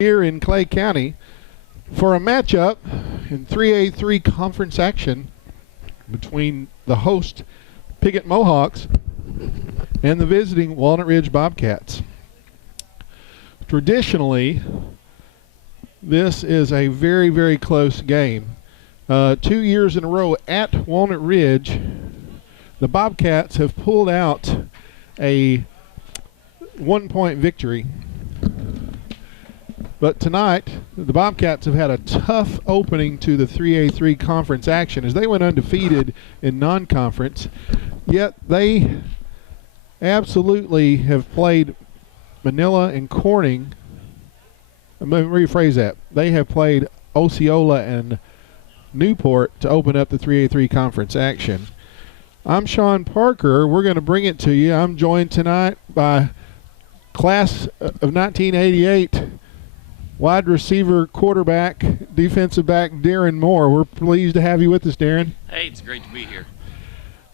Here in Clay County for a matchup in 3A3 conference action between the host Piggott Mohawks and the visiting Walnut Ridge Bobcats. Traditionally, this is a very, very close game. 2 years in a row at Walnut Ridge, the Bobcats have pulled out a 1-point victory. But tonight, the Bobcats have had a tough opening to the 3A3 conference action as they went undefeated in non-conference, yet they absolutely have played Manila and Corning. I'm going to rephrase that. They have played Osceola and Newport to open up the 3A3 conference action. I'm Sean Parker. We're going to bring it to you. I'm joined tonight by class of 1988 wide receiver, quarterback, defensive back Darren Moore. We're pleased to have you with us, Darren. Hey, it's great to be here.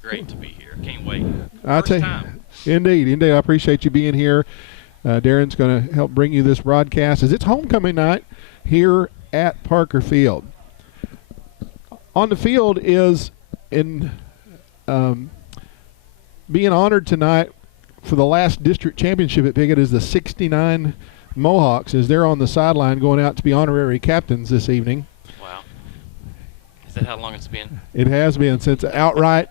Great to be here. Can't wait. First time. Indeed. I appreciate you being here. Darren's going to help bring you this broadcast as it's homecoming night here at Parker Field. On the field is being honored tonight for the last district championship at Piggott is the 69 Mohawks as they're on the sideline going out to be honorary captains this evening. Wow. Is that how long it's been? It has been since outright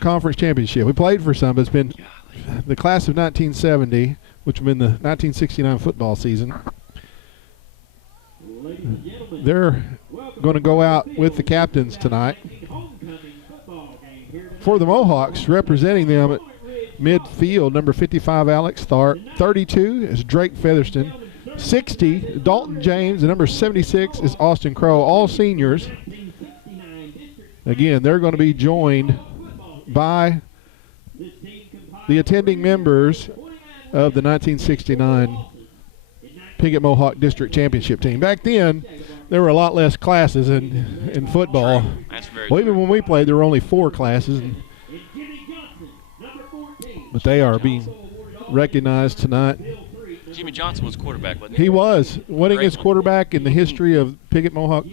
conference championship. We played for some, but it's been the class of 1970, which would have been the 1969 football season. They're going to go out with the captains tonight. For the Mohawks, representing them at midfield, number 55, Alex Tharp. 32 is Drake Featherston. 60, Dalton James. And number 76 is Austin Crow, all seniors. Again, they're going to be joined by the attending members of the 1969 Piggott Mohawk District Championship team. Back then, there were a lot less classes in football. Well, even when we played, there were only 4 classes. But they are being recognized tonight. Jimmy Johnson was quarterback, wasn't he? He was. Winningest quarterback in the history of Piggott Mohawk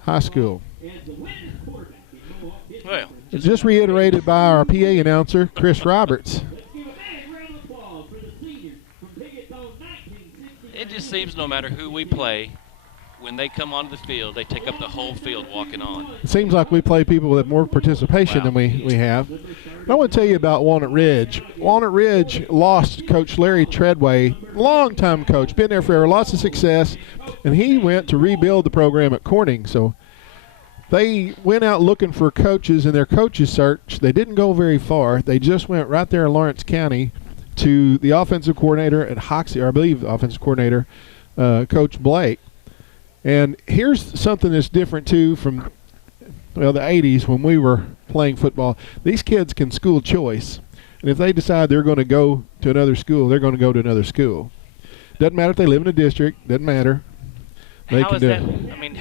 High School. Well, just reiterated by our PA announcer, Chris Roberts. It just seems no matter who we play, when they come onto the field, they take up the whole field walking on. It seems like we play people with more participation than we have. I want to tell you about Walnut Ridge. Walnut Ridge lost Coach Larry Treadway, longtime coach, been there forever, lots of success, and he went to rebuild the program at Corning. So they went out looking for coaches in their coaches search. They didn't go very far. They just went right there in Lawrence County to the offensive coordinator at Hoxie, or I believe the offensive coordinator, Coach Blake. And here's something that's different, too, from, well, the 80s when we were playing football. These kids can school choice. And if they decide they're going to go to another school, they're going to go to another school. Doesn't matter if they live in a district. Doesn't matter. They can do it. I mean,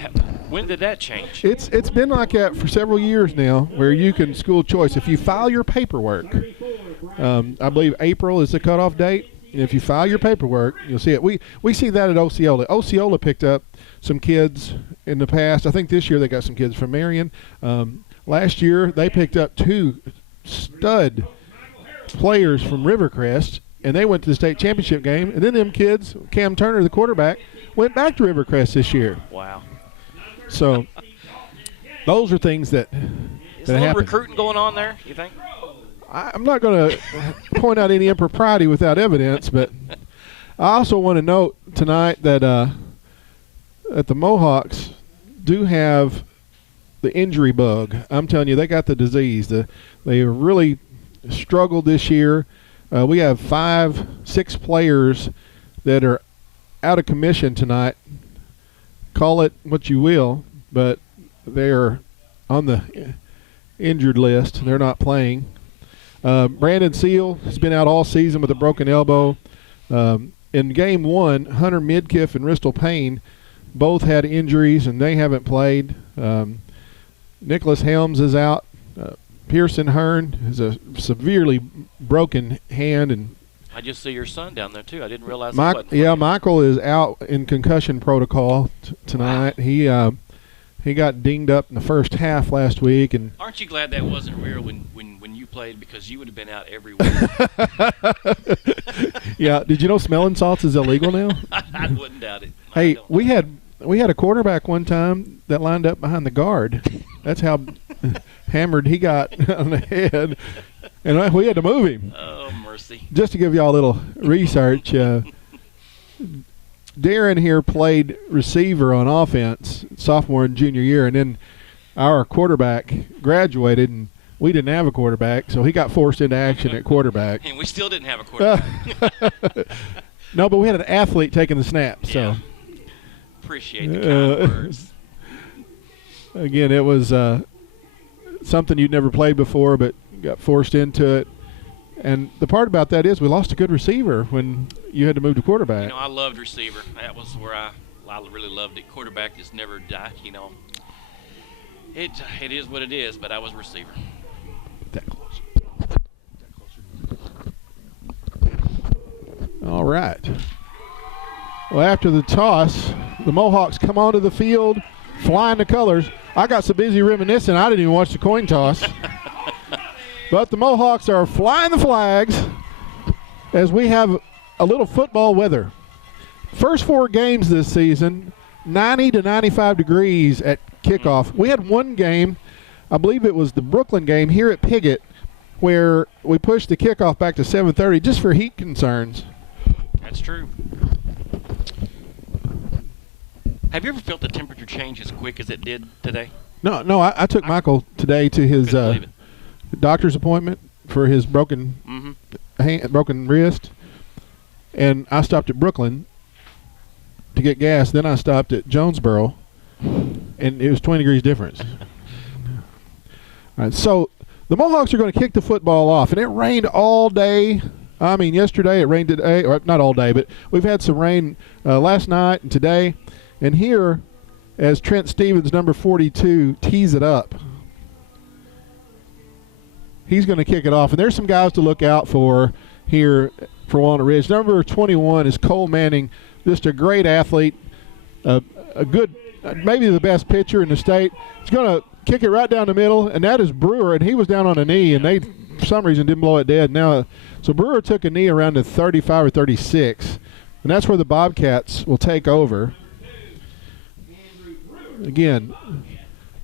when did that change? It's been like that for several years now where you can school choice. If you file your paperwork, I believe April is the cutoff date. And if you file your paperwork, you'll see it. We see that at Osceola. Osceola picked up some kids in the past. I think this year they got some kids from Marion. Last year they picked up 2 stud players from Rivercrest, and they went to the state championship game. And then them kids, Cam Turner, the quarterback, went back to Rivercrest this year. Wow. So those are things that Is a little recruiting going on there, you think? I'm not going to point out any impropriety without evidence, but I also want to note tonight that the Mohawks do have the injury bug. I'm telling you, they got the disease. They really struggled this year. We have 5, 6 players that are out of commission tonight. Call it what you will, but they are on the injured list. They're not playing. Brandon Seal has been out all season with a broken elbow. In game 1, Hunter Midkiff and Ristel Payne both had injuries, and they haven't played. Nicholas Helms is out. Pearson Hearn has a severely broken hand and I just see your son down there too. I didn't realize. Michael is out in concussion protocol tonight. Wow. He got dinged up in the first half last week, and aren't you glad that wasn't real when you played, because you would have been out every week. Yeah. Did you know smelling salts is illegal now? I wouldn't doubt it. Hey, we had a quarterback one time that lined up behind the guard. That's how hammered he got on the head, and we had to move him. Oh, mercy. Just to give y'all a little research, Darren here played receiver on offense sophomore and junior year, and then our quarterback graduated, and we didn't have a quarterback, so he got forced into action at quarterback. And we still didn't have a quarterback. No, but we had an athlete taking the snap. So appreciate the kind words. Again, it was something you'd never played before, but got forced into it. And the part about that is we lost a good receiver when you had to move to quarterback. You know, I loved receiver. That was where I really loved it. Quarterback just never died. You know, it is what it is. But I was receiver. That close. All right. Well, after the toss, the Mohawks come onto the field, flying the colors. I got so busy reminiscing, I didn't even watch the coin toss. But the Mohawks are flying the flags as we have a little football weather. First 4 games this season, 90 to 95 degrees at kickoff. We had one game, I believe it was the Brooklyn game here at Piggott, where we pushed the kickoff back to 7:30 just for heat concerns. That's true. Have you ever felt the temperature change as quick as it did today? No, I took Michael today to his doctor's appointment for his broken wrist, and I stopped at Brooklyn to get gas. Then I stopped at Jonesboro, and it was 20 degrees difference. All right, so the Mohawks are going to kick the football off, and it rained all day. I mean, yesterday it rained today, or not all day, but we've had some rain last night and today. And here, as Trent Stevens, number 42, tees it up, he's going to kick it off. And there's some guys to look out for here for Walnut Ridge. Number 21 is Cole Manning, just a great athlete, a good, maybe the best pitcher in the state. He's going to kick it right down the middle, and that is Brewer, and he was down on a knee, and they, for some reason, didn't blow it dead. Now, so Brewer took a knee around the 35 or 36, and that's where the Bobcats will take over. Again,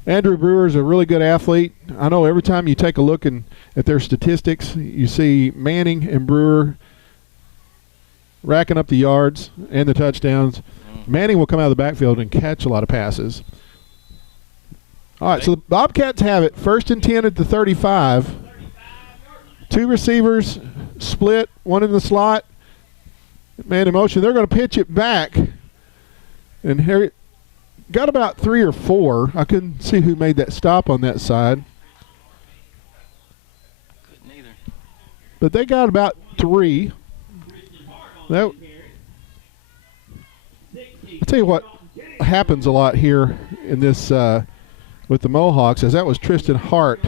Andrew Brewer's a really good athlete. I know every time you take a look at their statistics, you see Manning and Brewer racking up the yards and the touchdowns. Manning will come out of the backfield and catch a lot of passes. All right, so the Bobcats have it. 1st and 10 at the 35. 2 receivers split, 1 in the slot. Man in motion. They're going to pitch it back. And Harry got about 3 or 4. I couldn't see who made that stop on that side. Couldn't either. But they got about 3. I'll tell you what happens a lot here in this with the Mohawks, as that was Tristan Hart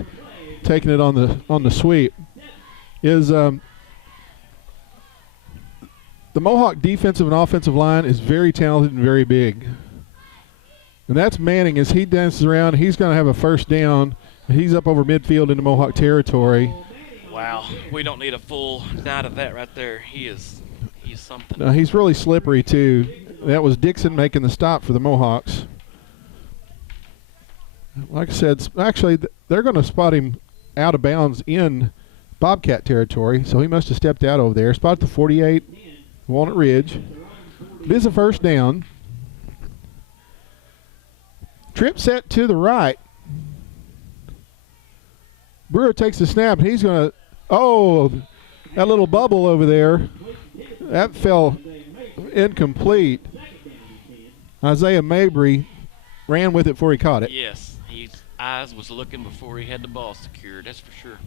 taking it on the sweep, is the Mohawk defensive and offensive line is very talented and very big. And that's Manning. As he dances around, he's going to have a first down. He's up over midfield into Mohawk territory. Wow, we don't need a full night of that right there. He's something. No, he's really slippery too. That was Dixon making the stop for the Mohawks. Like I said, actually they're going to spot him out of bounds in Bobcat territory, so he must have stepped out over there. Spot the 48, Walnut Ridge. It is a first down. Trip set to the right. Brewer takes the snap, and he's going to that little bubble over there, that fell incomplete. Isaiah Mabry ran with it before he caught it. Yes, his eyes was looking before he had the ball secured, that's for sure.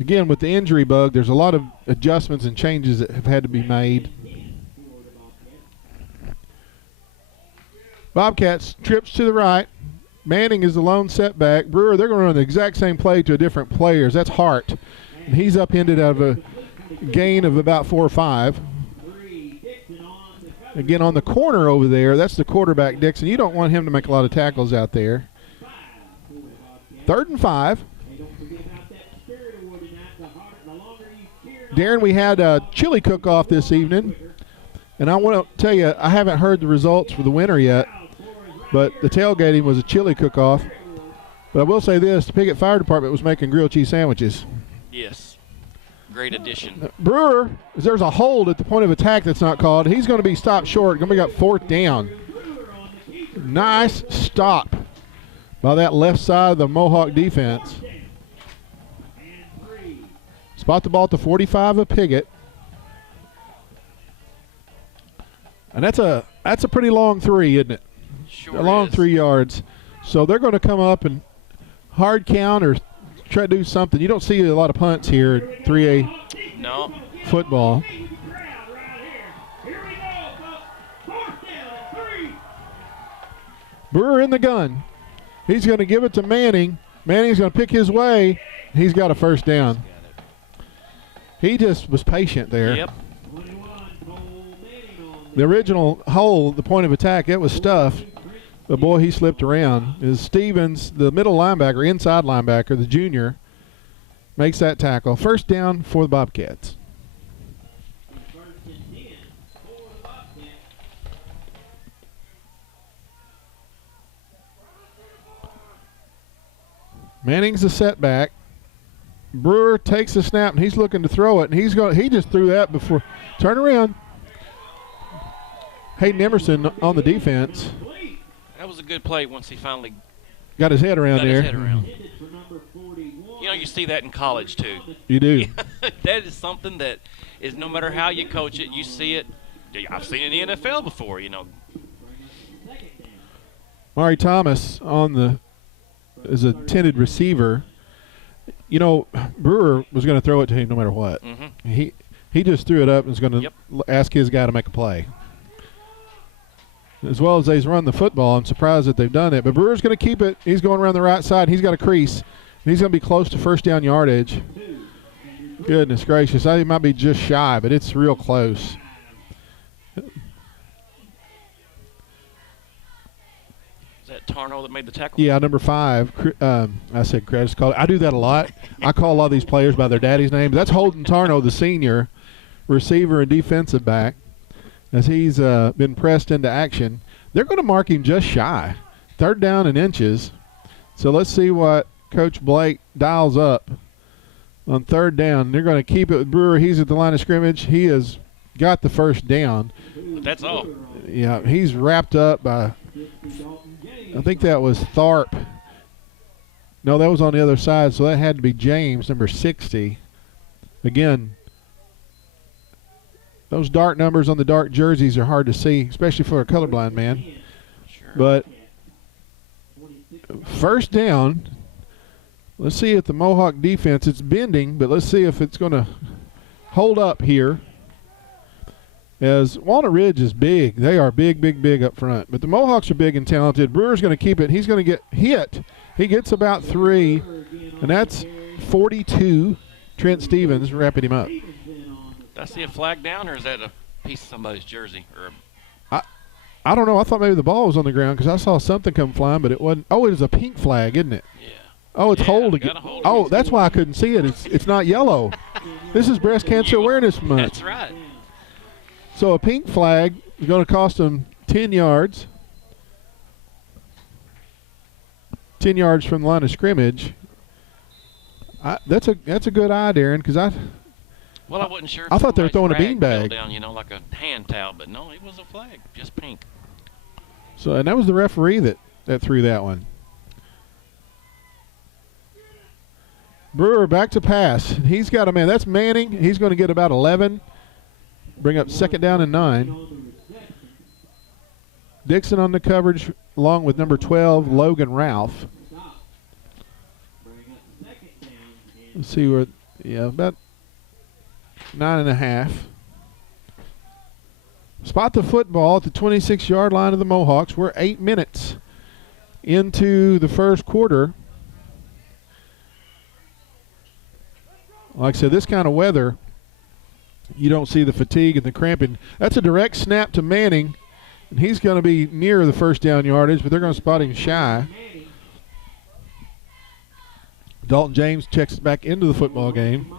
Again, with the injury bug, there's a lot of adjustments and changes that have had to be made. Bobcats trips to the right. Manning is the lone setback. Brewer, they're going to run the exact same play to a different players. That's Hart. And he's upended out of a gain of about 4 or 5. Again, on the corner over there, that's the quarterback, Dixon. You don't want him to make a lot of tackles out there. 3rd and 5. Darren, we had a chili cook-off this evening. And I want to tell you, I haven't heard the results for the winner yet. But the tailgating was a chili cook-off. But I will say this, the Piggott Fire Department was making grilled cheese sandwiches. Yes. Great addition. Brewer, there's a hold at the point of attack that's not called. He's going to be stopped short. Going to be up 4th down. Nice stop by that left side of the Mohawk defense. Spot the ball at the 45 of Piggott. And that's a pretty long 3, isn't it? Sure a long is. 3 yards. So they're going to come up and hard count or try to do something. You don't see a lot of punts here at 3A No. football. Brewer in the gun. He's going to give it to Manning. Manning's going to pick his way. He's got a 1st down. He just was patient there. Yep. The original hole, the point of attack, it was stuffed. But, boy, he slipped around. Is Stevens, the middle linebacker, inside linebacker, the junior, makes that tackle. 1st down for the Bobcats. Manning's the setback. Brewer takes the snap, and he's looking to throw it, and he just threw that before. Turn around. Hayden Emerson on the defense. That was a good play once he finally got his head around got there. his head around. You know, you see that in college, too. You do. That is something that is, no matter how you coach it, you see it. I've seen it in the NFL before, you know. Mari Thomas is a intended receiver. You know, Brewer was going to throw it to him no matter what. Mm-hmm. He just threw it up and was going to ask his guy to make a play. As well as they've run the football, I'm surprised that they've done it. But Brewer's going to keep it. He's going around the right side. He's got a crease. And he's going to be close to 1st down yardage. Goodness gracious. He might be just shy, but it's real close. Is that Tarno that made the tackle? Yeah, number 5. I said Chris. I do that a lot. I call a lot of these players by their daddy's name. That's Holden Tarno, the senior receiver and defensive back. As he's been pressed into action. They're going to mark him just shy. 3rd down and inches. So let's see what Coach Blake dials up on 3rd down. They're going to keep it with Brewer. He's at the line of scrimmage. He has got the 1st down. But that's all. Yeah, he's wrapped up by, I think that was Tharp. No, that was on the other side, so that had to be James, number 60. Again, those dark numbers on the dark jerseys are hard to see, especially for a colorblind man. Sure. But 1st down, let's see if the Mohawk defense, it's bending, but let's see if it's going to hold up here. As Walnut Ridge is big. They are big, big, big up front. But the Mohawks are big and talented. Brewer's going to keep it. He's going to get hit. He gets about 3, and that's 42. Trent Stevens wrapping him up. Did I see a flag down, or is that a piece of somebody's jersey? Or I don't know. I thought maybe the ball was on the ground because I saw something come flying, but it wasn't. Oh, it was a pink flag, isn't it? Yeah. Oh, it's hold got again. a hold. Oh, that's why I couldn't see it. It's not yellow. This is Breast Cancer Awareness Month. That's right. So a pink flag is going to cost them 10 yards. 10 yards from the line of scrimmage. That's a good eye, Darren, because I wasn't sure. I thought they were somebody's throwing a rag fell beanbag. down, you know, like a hand towel, but no, it was a flag, just pink. So, and that was the referee that threw that one. Brewer back to pass. He's got a man. That's Manning. He's going to get about 11. Bring up 2nd down and 9. Dixon on the coverage along with number 12, Logan Ralph. Let's see where, about 9.5. Spot the football at the 26-yard line of the Mohawks. We're 8 minutes into the first quarter. Like I said, this kind of weather, you don't see the fatigue and the cramping. That's a direct snap to Manning, and he's going to be near the first down yardage, but they're going to spot him shy. Dalton James checks back into the football game.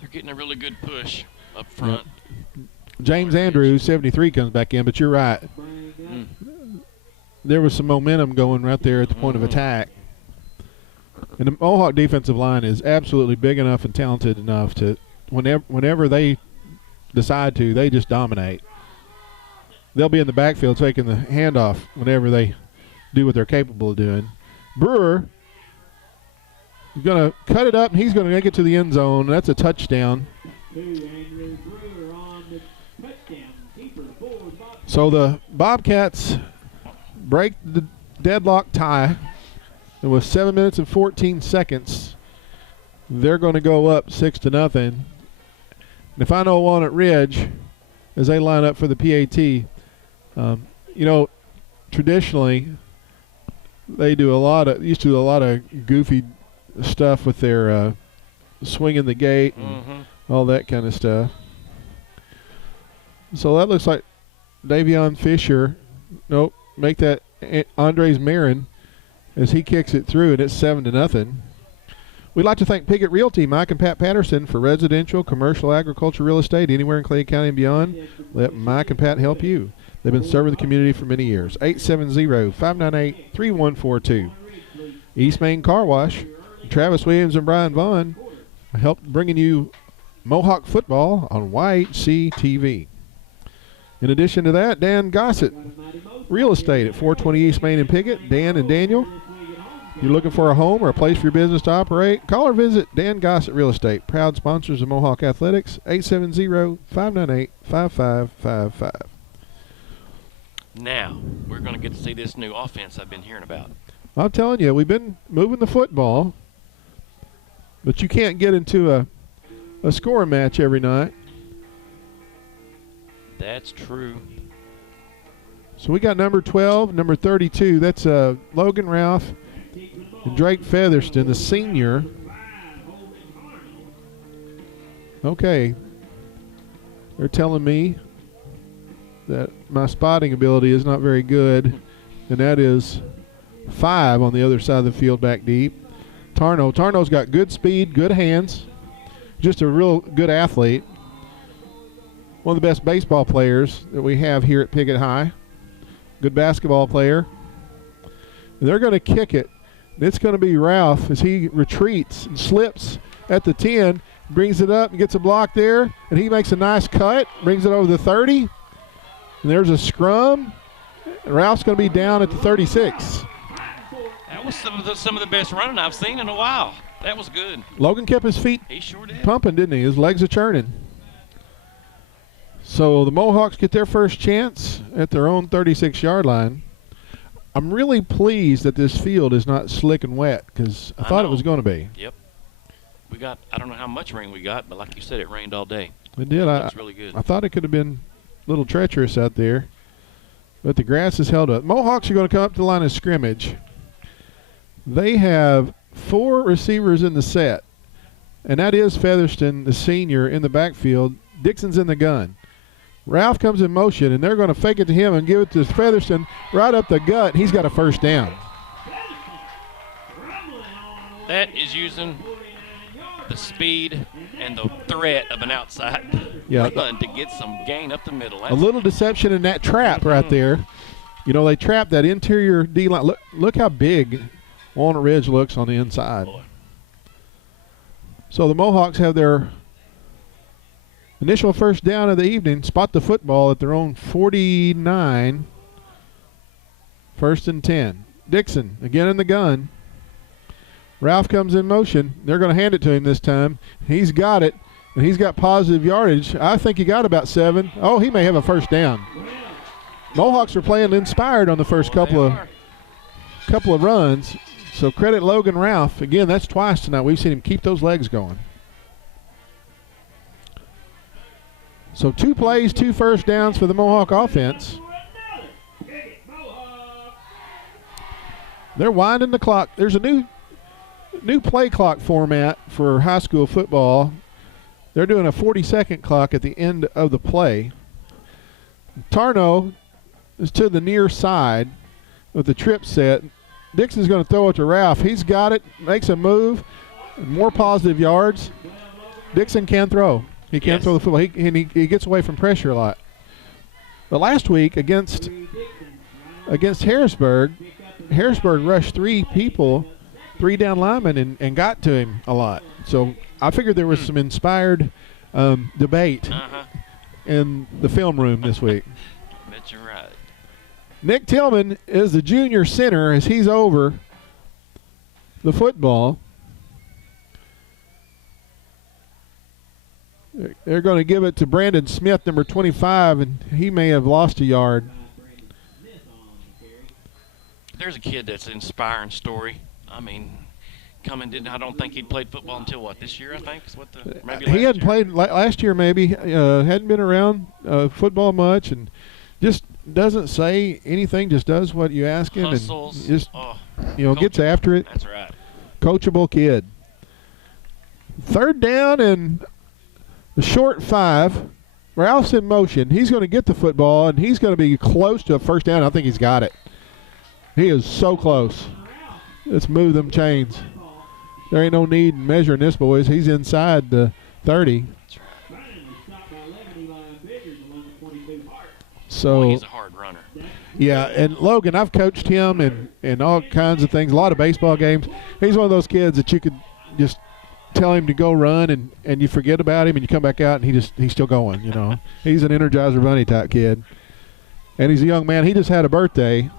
They're getting a really good push up front. James Andrews, 73, comes back in, but you're right. There was some momentum going right there at the point of attack. And the Mohawk defensive line is absolutely big enough and talented enough to, whenever they decide to, they just dominate. They'll be in the backfield taking the handoff whenever they do what they're capable of doing. Brewer is going to cut it up, and he's going to make it to the end zone. That's a touchdown. So the Bobcats break the deadlock tie. And with 7 minutes and 14 seconds, they're going to go up 6-0. And if I know Walnut Ridge, as they line up for the PAT, traditionally they used to do a lot of goofy stuff with their swinging the gate and all that kind of stuff. So that looks like Davion Fisher. Nope, make that Andres Marin as he kicks it through, and it's 7-0. We'd like to thank Piggott Realty, Mike and Pat Patterson, for residential, commercial, agriculture, real estate, anywhere in Clay County and beyond. Let Mike and Pat help you. They've been serving the community for many years. 870-598-3142. East Main Car Wash, Travis Williams and Brian Vaughn help bringing you Mohawk football on YHC TV. In addition to that, Dan Gossett, real estate at 420 East Main in Piggott. Dan and Daniel, you're looking for a home or a place for your business to operate? Call or visit Dan Gossett Real Estate, proud sponsors of Mohawk Athletics, 870-598-5555. Now, we're going to get to see this new offense I've been hearing about. I'm telling you, we've been moving the football, but you can't get into a scoring match every night. That's true. So we got number 12, number 32. That's Logan Ralph and Drake Featherston, the senior. Okay. They're telling me that my spotting ability is not very good, and that is 5 on the other side of the field back deep. Tarno's got good speed, good hands, just a real good athlete. One of the best baseball players that we have here at Piggott High. Good basketball player. And they're going to kick it. And it's going to be Ralph as he retreats and slips at the 10, brings it up and gets a block there, and he makes a nice cut, brings it over the 30. And there's a scrum. And Ralph's going to be down at the 36. That was some of the best running I've seen in a while. That was good. Logan kept his feet pumping, didn't he? His legs are churning. So the Mohawks get their first chance at their own 36-yard line. I'm really pleased that this field is not slick and wet because I thought it was going to be. Yep. I don't know how much rain we got, but like you said, it rained all day. It did. That's really good. I thought it could have been a little treacherous out there, but the grass is held up. Mohawks are going to come up to the line of scrimmage. They have 4 receivers in the set, and that is Featherston, the senior, in the backfield. Dixon's in the gun. Ralph comes in motion, and they're going to fake it to him and give it to Featherston right up the gut. He's got a first down. That is using the speed and the threat of an outside run to get some gain up the middle. A little deception in that trap right there. You know, they trap that interior D-line. Look how big Walnut Ridge looks on the inside. So the Mohawks have their initial first down of the evening, spot the football at their own 49. 1st and 10. Dixon again in the gun. Ralph comes in motion. They're going to hand it to him this time. He's got it, and he's got positive yardage. I think he got about 7. Oh, he may have a first down. Mohawks are playing inspired on the first couple of runs. So credit Logan Ralph. Again, that's twice tonight. We've seen him keep those legs going. So 2 plays, 2 first downs for the Mohawk offense. They're winding the clock. There's a new play clock format for high school football. They're doing a 40-second clock at the end of the play. Tarno is to the near side with the trip set. Dixon's going to throw it to Ralph. He's got it, makes a move, more positive yards. Dixon can throw. He can throw the football. He gets away from pressure a lot. But last week against Harrisburg rushed 3 people, 3 down linemen, and got to him a lot. So I figured there was some inspired debate in the film room this week. Bet you're right. Nick Tillman is the junior center as he's over the football. They're going to give it to Brandon Smith, number 25, and he may have lost a yard. There's a kid that's an inspiring story. I mean, I don't think he'd played football until this year, I think. Is what maybe he hadn't year. played last year, maybe. Hadn't been around football much, and just doesn't say anything, just does what you ask him. Hustles. And just, gets after it. That's right. Coachable kid. 3rd down and the short 5. Ralph's in motion. He's going to get the football, and he's going to be close to a first down. I think he's got it. He is so close. Let's move them chains. There ain't no need in measuring this, boys. He's inside the 30. So he's a hard runner. Yeah, and Logan, I've coached him in all kinds of things, a lot of baseball games. He's one of those kids that you could just tell him to go run, and you forget about him, and you come back out, and he's still going, He's an Energizer Bunny type kid. And he's a young man. He just had a birthday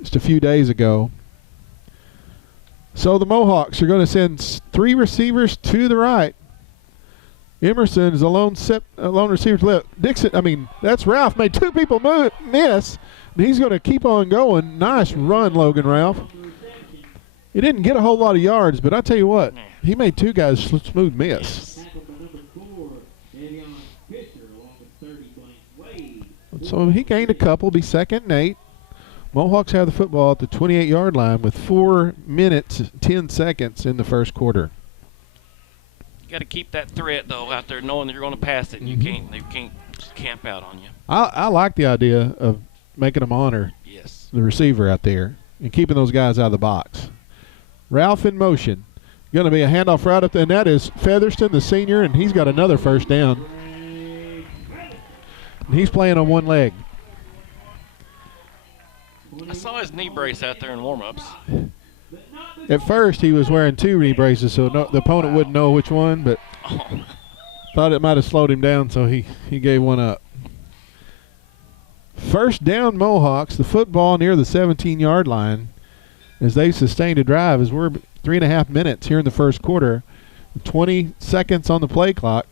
just a few days ago. So the Mohawks are going to send 3 receivers to the right. Emerson is a lone receiver to left. Dixon, that's Ralph. Made 2 people miss, and he's going to keep on going. Nice run, Logan Ralph. He didn't get a whole lot of yards, but I tell you what, he made 2 guys smooth miss. So he gained a couple, be 2nd and 8. Mohawks have the football at the 28-yard line with 4 minutes, 10 seconds in the first quarter. You got to keep that threat, though, out there knowing that you're going to pass it, and they can't camp out on you. I like the idea of making them honor the receiver out there and keeping those guys out of the box. Ralph in motion. Going to be a handoff right up there, and that is Featherston, the senior, and he's got another first down. And he's playing on one leg. I saw his knee brace out there in warm-ups. At first, he was wearing 2 knee braces, so the opponent wouldn't know which one, but thought it might have slowed him down, so he gave one up. First down, Mohawks. The football near the 17-yard line as they sustained a drive as we're 3.5 minutes here in the first quarter. 20 seconds on the play clock.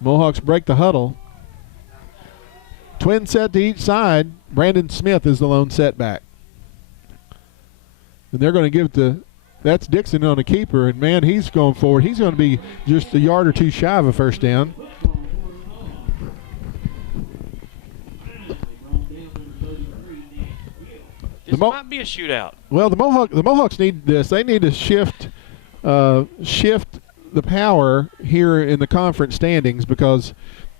Mohawks break the huddle. Twin set to each side. Brandon Smith is the lone setback. And they're going to give that's Dixon on the keeper, and man, he's going forward. He's going to be just a yard or 2 shy of a first down. This might be a shootout. Well, the Mohawks need this. They need to shift the power here in the conference standings because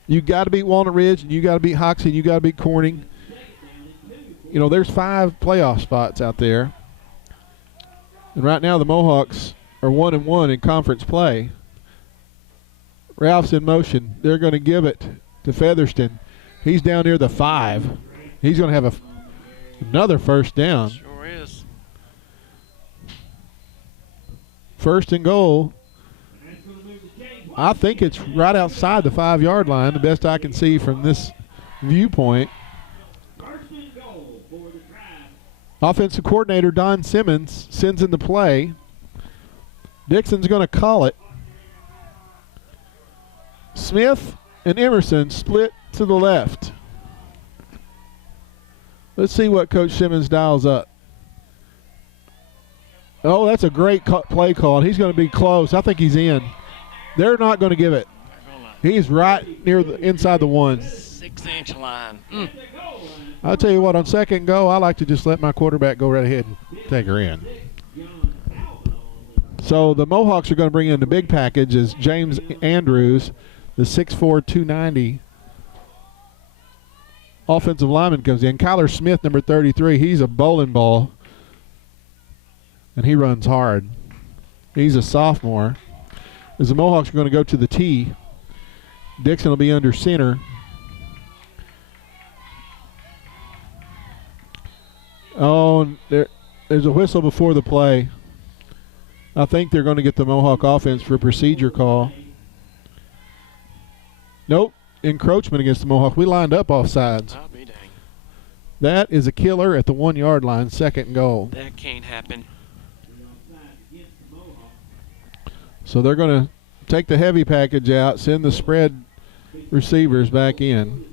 you got to beat Walnut Ridge, and you got to beat Hoxie, and you got to beat Corning. There's 5 playoff spots out there. And right now the Mohawks are 1-1 in conference play. Ralph's in motion. They're going to give it to Featherston. He's down near the 5. He's going to have another first down. Sure is. First and goal. I think it's right outside the 5-yard line, the best I can see from this viewpoint. Offensive coordinator Don Simmons sends in the play. Dixon's going to call it. Smith and Emerson split to the left. Let's see what Coach Simmons dials up. Oh, that's a great play call. He's going to be close. I think he's in. They're not going to give it. He's right near the inside the 1. 6-inch line. I'll tell you what, on second go, I like to just let my quarterback go right ahead and take her in. So the Mohawks are going to bring in the big package as James Andrews, the 6'4", 290 offensive lineman comes in. Kyler Smith, number 33, he's a bowling ball, and he runs hard. He's a sophomore. As the Mohawks are going to go to the tee, Dixon will be under center. Oh, there's a whistle before the play. I think they're going to get the Mohawk offense for a procedure call. Nope, encroachment against the Mohawk. We lined up offsides. I'll be dang. That is a killer at the 1 yard line, second goal. That can't happen. So they're going to take the heavy package out, send the spread receivers back in.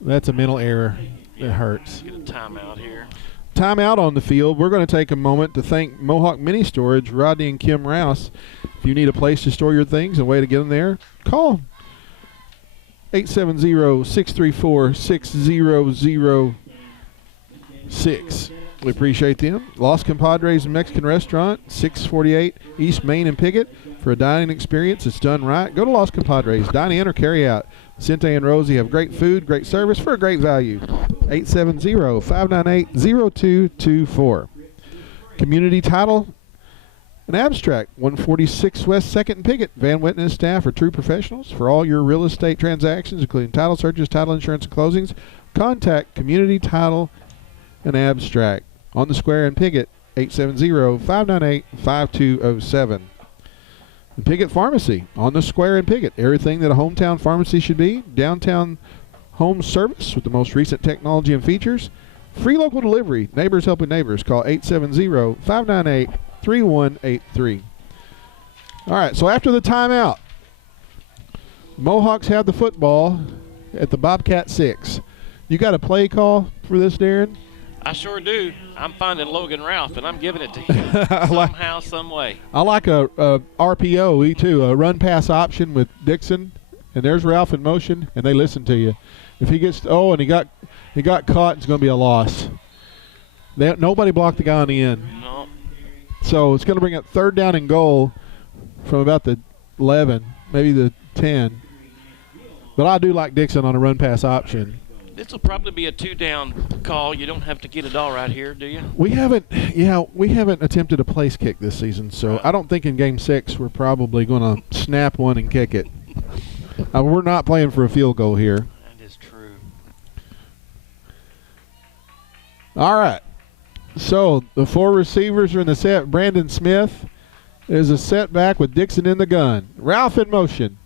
That's a mental error. It hurts. Get a timeout here. Timeout on the field. We're going to take a moment to thank Mohawk Mini Storage, Rodney and Kim Rouse. If you need a place to store your things and a way to get them there, call 870-634-6006. We appreciate them. Los Compadres Mexican Restaurant, 648 East Main in Piggott. For a dining experience that's done right, go to Los Compadres. Dine in or carry out. Cinte and Rosie have great food, great service for a great value. 870-598-0224. Community Title and Abstract, 146 West 2nd in Piggott. Van Witten and staff are true professionals for all your real estate transactions, including title searches, title insurance, and closings. Contact Community Title and Abstract on the square in Piggott, 870-598-5207. The Piggott Pharmacy on the square in Piggott. Everything that a hometown pharmacy should be. Downtown home service with the most recent technology and features. Free local delivery. Neighbors helping neighbors. Call 870-598-3183. All right, so after the timeout, Mohawks have the football at the Bobcat 6. You got a play call for this, Darren? I sure do. I'm finding Logan Ralph, and I'm giving it to him somehow, some way. I like a RPO, too, a run-pass option with Dixon, and there's Ralph in motion, and they listen to you. If he gets and he got caught, it's going to be a loss. Nobody blocked the guy on the end. No. So it's going to bring up third down and goal from about the 11, maybe the 10. But I do like Dixon on a run-pass option. This will probably be a 2-down call. You don't have to get it all right here, do you? We haven't attempted a place kick this season, so I don't think in Game 6 we're probably going to snap one and kick it. We're not playing for a field goal here. That is true. All right. So the 4 receivers are in the set. Brandon Smith is a setback with Dixon in the gun. Ralph in motion.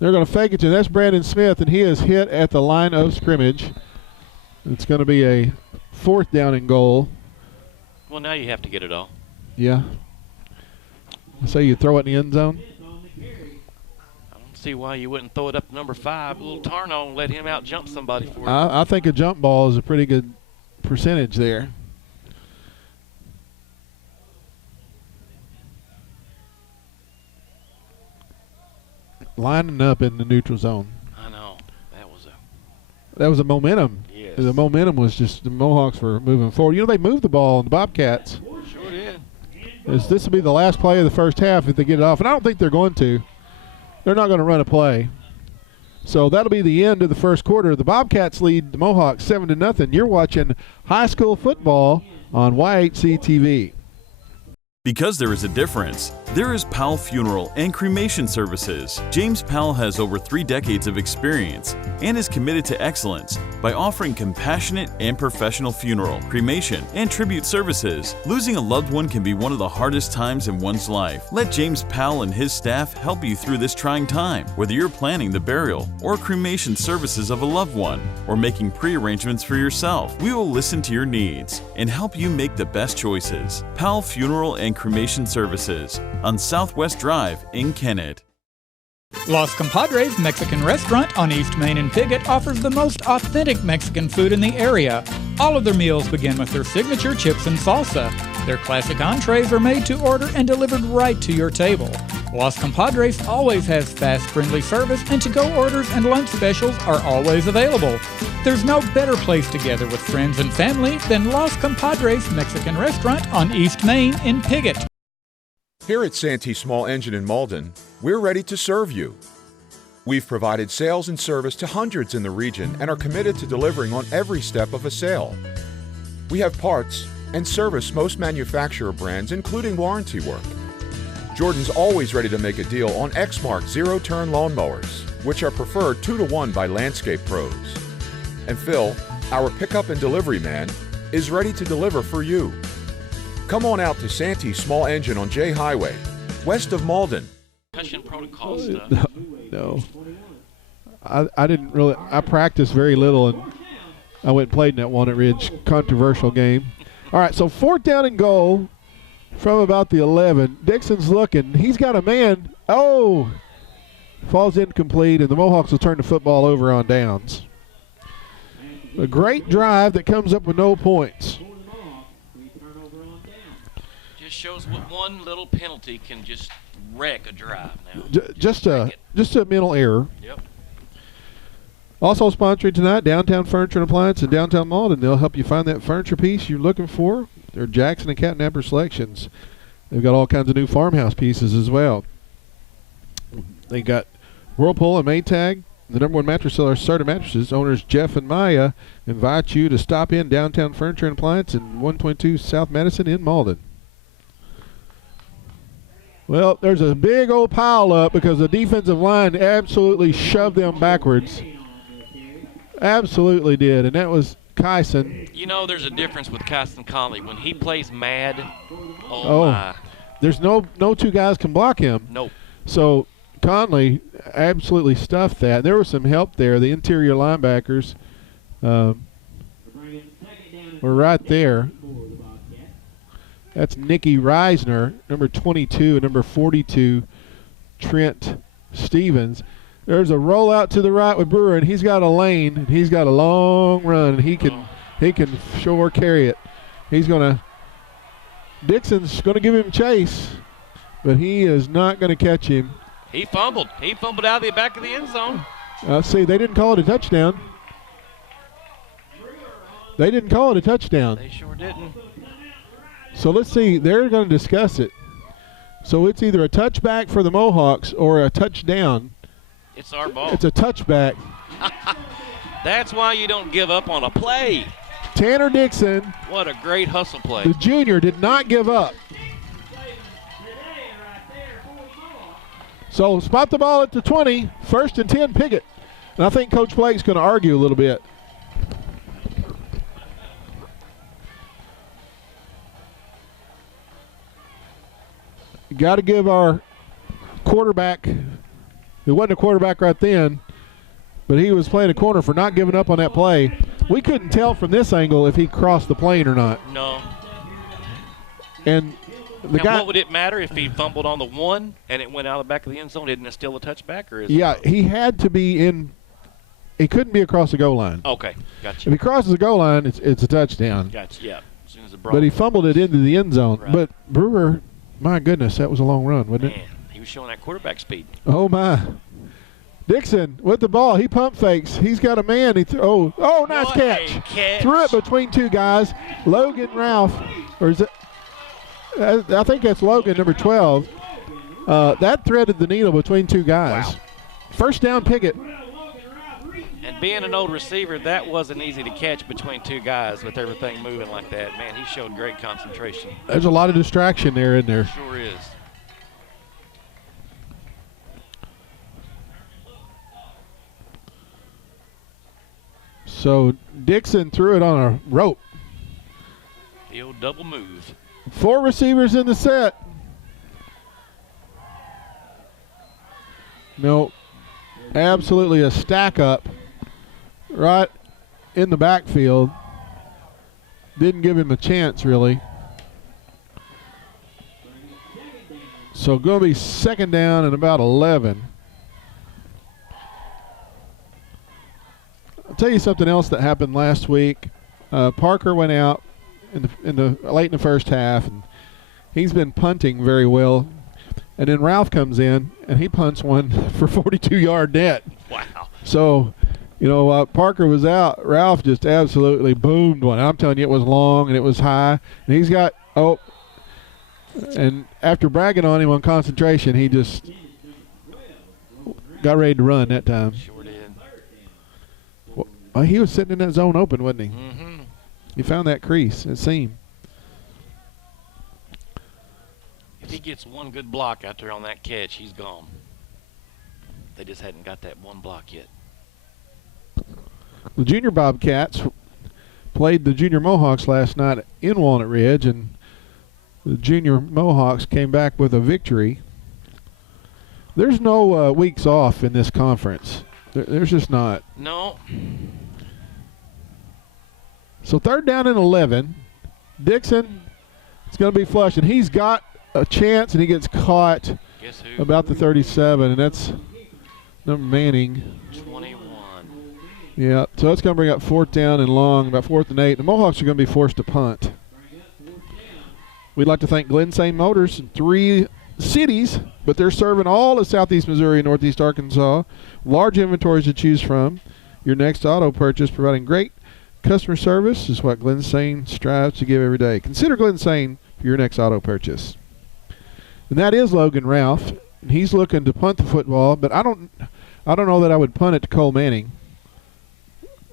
They're going to fake it to him. That's Brandon Smith, and he is hit at the line of scrimmage. It's going to be a 4th down and goal. Well, now you have to get it all. Yeah. So you throw it in the end zone? I don't see why you wouldn't throw it up to number 5. A little Tarno and let him out jump somebody for it. I think a jump ball is a pretty good percentage there. Lining up in the neutral zone. I know. That was a momentum. Yes. The momentum was just the Mohawks were moving forward. You know, they moved the ball on the Bobcats. Sure did. This will be the last play of the first half if they get it off. And I don't think they're going to. They're not going to run a play. So that'll be the end of the first quarter. The Bobcats lead the Mohawks 7-0. You're watching high school football on YHC TV. Because there is a difference, there is Powell Funeral and Cremation Services. James Powell has over 3 decades of experience and is committed to excellence by offering compassionate and professional funeral, cremation, and tribute services. Losing a loved one can be one of the hardest times in one's life. Let James Powell and his staff help you through this trying time, whether you're planning the burial or cremation services of a loved one, or making pre-arrangements for yourself. We will listen to your needs and help you make the best choices. Powell Funeral and Cremation Services on Southwest Drive in Kennett. Los Compadres Mexican Restaurant on East Main in Piggott offers the most authentic Mexican food in the area. All of their meals begin with their signature chips and salsa. Their classic entrees are made to order and delivered right to your table. Los Compadres always has fast, friendly service, and to-go orders and lunch specials are always available. There's no better place to gather with friends and family than Los Compadres Mexican Restaurant on East Main in Piggott. Here at Santee Small Engine in Malden, we're ready to serve you. We've provided sales and service to hundreds in the region and are committed to delivering on every step of a sale. We have parts and service most manufacturer brands, including warranty work. Jordan's always ready to make a deal on Exmark zero-turn lawnmowers, which are preferred 2-to-1 by landscape pros. And Phil, our pickup and delivery man, is ready to deliver for you. Come on out to Santee Small Engine on J Highway, west of Malden. Concussion protocol stuff. No. I didn't really. I practiced very little, and I went and played in that Walnut Ridge controversial game. All right, so 4th down and goal from about the 11. Dixon's looking. He's got a man. Oh! Falls incomplete, and the Mohawks will turn the football over on downs. A great drive that comes up with no points. Just shows what one little penalty can just wreck a drive now. Just a mental error. Yep. Also sponsoring tonight, Downtown Furniture and Appliance in downtown Malden. They'll help you find that furniture piece you're looking for. They're Jackson and Catnapper selections. They've got all kinds of new farmhouse pieces as well. They got Whirlpool and Maytag, the #1 mattress seller, Serta Mattresses. Owners Jeff and Maya invite you to stop in Downtown Furniture and Appliance in 122 South Madison in Malden. Well, there's a big old pile up because the defensive line absolutely shoved them backwards. Absolutely did, and that was Kyson. You know, there's a difference with Kyson Conley. When he plays mad, oh my. There's no two guys can block him. Nope. So Conley absolutely stuffed that. There was some help there. The interior linebackers were right there. That's Nicky Reisner, number 22, and number 42, Trent Stevens. There's a rollout to the right with Brewer, and he's got a lane, and he's got a long run, and he can sure carry it. Dixon's gonna give him chase, but he is not gonna catch him. He fumbled. He fumbled out of the back of the end zone. See, they didn't call it a touchdown. They didn't call it a touchdown. They sure didn't. So let's see. They're going to discuss it. So it's either a touchback for the Mohawks or a touchdown. It's our ball. It's a touchback. That's why you don't give up on a play. Tanner Dixon, What a great hustle play. the junior, did not give up. So spot the ball at the 20, 1st and 10, Piggott. And I think Coach Blake's going to argue a little bit. Got to give our quarterback, who wasn't a quarterback right then, but he was playing a corner for not giving up on that play. We couldn't tell from this angle if he crossed the plane or not. No. And the guy, what would it matter if he fumbled on the 1 and it went out of the back of the end zone? Isn't it still a touchback? Or is he had to be in. He couldn't be across the goal line. Okay, gotcha. If he crosses the goal line, it's a touchdown. Gotcha, yeah. As soon as the But he fumbled it into the end zone. Right. But Brewer, my goodness, that was a long run, wasn't it? Man, he was showing that quarterback speed. Oh, my. Dixon with the ball. He pump fakes. He's got a man. Nice What catch. a catch. Threw it between two guys. Logan Ralph. Or is it? I think that's Logan, number 12. That threaded the needle between two guys. Wow. 1st down, Piggott. And being an old receiver, that wasn't easy to catch between two guys with everything moving like that. Man, he showed great concentration. There's a lot of distraction there, isn't there? Sure is. So Dixon threw it on a rope. The old double move. 4 receivers in the set. No, absolutely a stack up right in the backfield. Didn't give him a chance, really. So going to be 2nd down and about 11. I'll tell you something else that happened last week. Parker went out in the late in the first half, and he's been punting very well. And then Ralph comes in, and he punts one for 42-yard net. Wow. So, while Parker was out, Ralph just absolutely boomed one. I'm telling you, it was long and it was high. And he's got, and after bragging on him on concentration, he just got ready to run that time. Sure did. Well, he was sitting in that zone open, wasn't he? Mm-hmm. He found that crease, it seemed. If he gets one good block out there on that catch, he's gone. They just hadn't got that one block yet. The junior Bobcats played the junior Mohawks last night in Walnut Ridge, and the junior Mohawks came back with a victory. There's no weeks off in this conference. There's just not. No. So 3rd down and 11. Dixon is going to be flush, and he's got a chance, and he gets caught Guess who? about the 37, and that's number Manning. 21. Yeah, so it's going to bring up 4th down and long, about 4th and 8. The Mohawks are going to be forced to punt. We'd like to thank Glen-Sane Motors in 3 cities, but they're serving all of southeast Missouri and northeast Arkansas. Large inventories to choose from. Your next auto purchase, providing great customer service, is what Glen-Sane strives to give every day. Consider Glen-Sane for your next auto purchase. And that is Logan Ralph. And he's looking to punt the football, but I don't know that I would punt it to Cole Manning.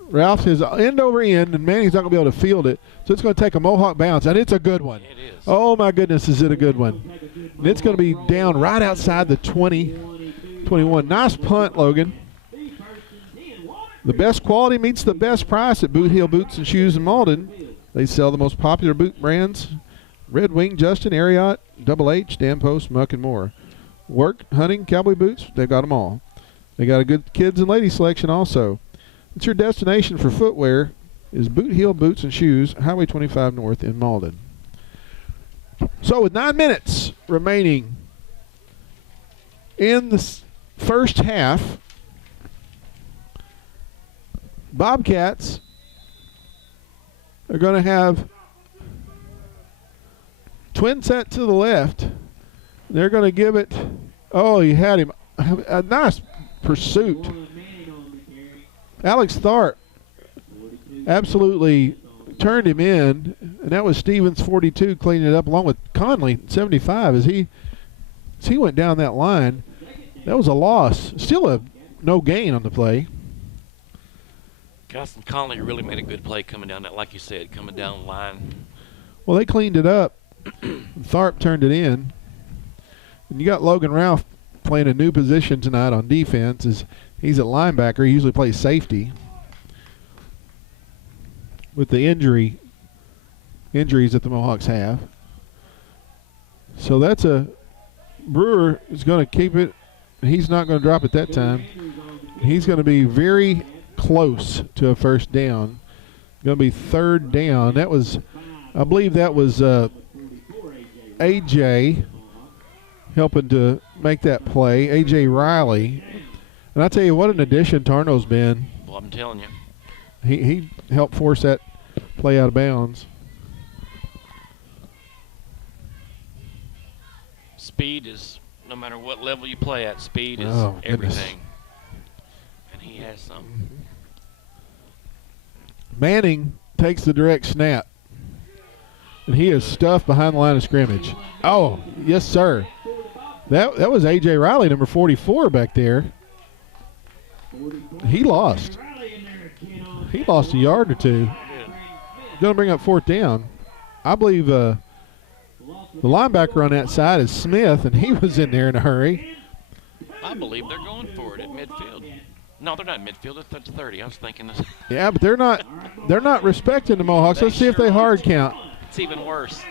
Ralph is end over end, and Manning's not going to be able to field it, so it's going to take a Mohawk bounce, and it's a good one. It is. Oh, my goodness, is it a good one. And it's going to be down right outside the 20-21. Nice punt, Logan. The best quality meets the best price at Boot Heel Boots and Shoes in Malden. They sell the most popular boot brands: Red Wing, Justin, Ariat, Double H, Dan Post, Muck, and more. Work, hunting, cowboy boots, they've got them all. They got a good kids and ladies selection also. It's your destination for footwear is Boot Heel Boots and Shoes, Highway 25 North in Malden. So with 9 minutes remaining in the first half, Bobcats are going to have twin set to the left. They're going to give it, he had him, a nice pursuit. Alex Tharp absolutely turned him in, and that was Stevens 42 cleaning it up along with Conley 75 as he went down that line. That was a loss. Still a no gain on the play. Gus and Conley really made a good play coming down that, like you said, coming down the line. Well, they cleaned it up. Tharp turned it in. And you got Logan Ralph playing a new position tonight on defense. He's at linebacker. He usually plays safety. With the injuries that the Mohawks have. So that's Brewer is going to keep it. He's not going to drop it that time. He's going to be very close to a first down. Going to be 3rd down. I believe that was A.J. helping to make that play, A.J. Riley. And I tell you what an addition Tarno's been. Well, I'm telling you. He helped force that play out of bounds. Speed is, no matter what level you play at, speed is everything. And he has some. Manning takes the direct snap. And he is stuffed behind the line of scrimmage. Oh, yes, sir. That was A.J. Riley, number 44 back there. He lost. He lost a yard or two. Going to bring up 4th down. I believe the linebacker on that side is Smith, and he was in there in a hurry. I believe they're going for it at midfield. No, they're not in midfield. It's 30. I was thinking this. Yeah, but they're not respecting the Mohawks. Let's see if they hard count. It's even worse.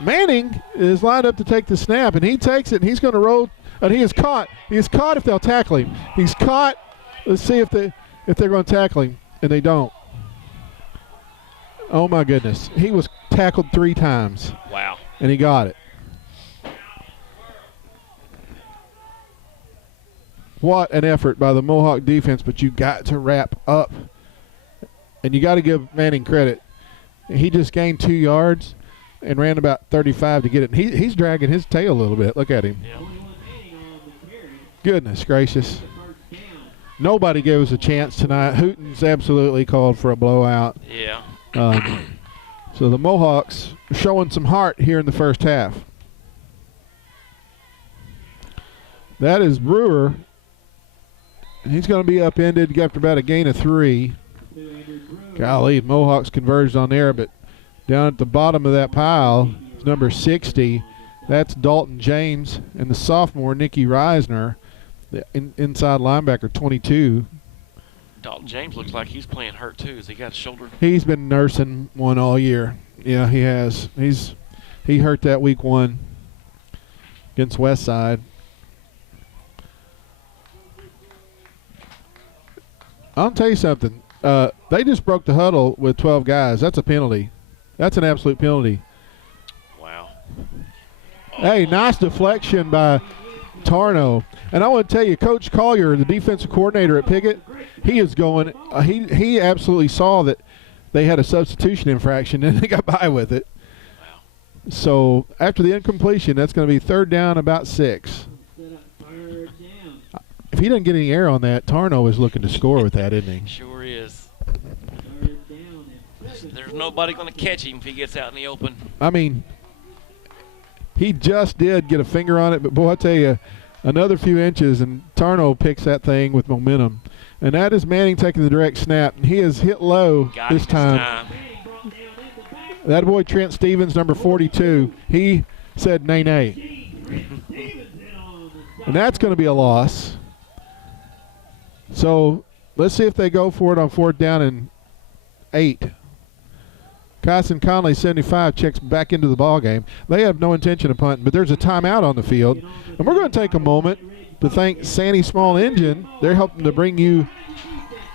Manning is lined up to take the snap, and he takes it, and he's going to roll. And he is caught. He is caught if they'll tackle him. He's caught. Let's see if they're going to tackle him, and they don't. Oh, my goodness. He was tackled 3 times. Wow. And he got it. What an effort by the Mohawk defense, but you got to wrap up. And you got to give Manning credit. He just gained 2 yards and ran about 35 to get it. He's dragging his tail a little bit. Look at him. Yeah. Goodness gracious. Nobody gave us a chance tonight. Hooten's absolutely called for a blowout. Yeah. So the Mohawks are showing some heart here in the first half. That is Brewer. He's going to be upended after about a gain of 3. Golly, Mohawks converged on there, but down at the bottom of that pile is number 60. That's Dalton James and the sophomore Nikki Reisner, the inside linebacker, 22. Dalton James looks like he's playing hurt too. Has he got a shoulder? He's been nursing one all year. Yeah, he has. He hurt that week 1 against Westside. I'll tell you something. They just broke the huddle with 12 guys. That's a penalty. That's an absolute penalty. Wow. Hey, nice deflection by Tarno. And I want to tell you, Coach Collier, the defensive coordinator at Piggott, he is going he absolutely saw that they had a substitution infraction, and they got by with it. Wow. So after the incompletion, that's going to be 3rd down, about 6. If he doesn't get any air on that, Tarno is looking to score with that, isn't he? Sure is. There's nobody going to catch him if he gets out in the open. I mean, he just did get a finger on it, but boy, I tell you, another few inches, and Tarno picks that thing with momentum. And that is Manning taking the direct snap. He is hit low this time. That boy Trent Stevens, number 42, he said nay, nay. And that's going to be a loss. So let's see if they go for it on 4th down and 8. Kyson Conley, 75, checks back into the ball game. They have no intention of punting, but there's a timeout on the field. And we're going to take a moment to thank Sandy Small Engine. They're helping to bring you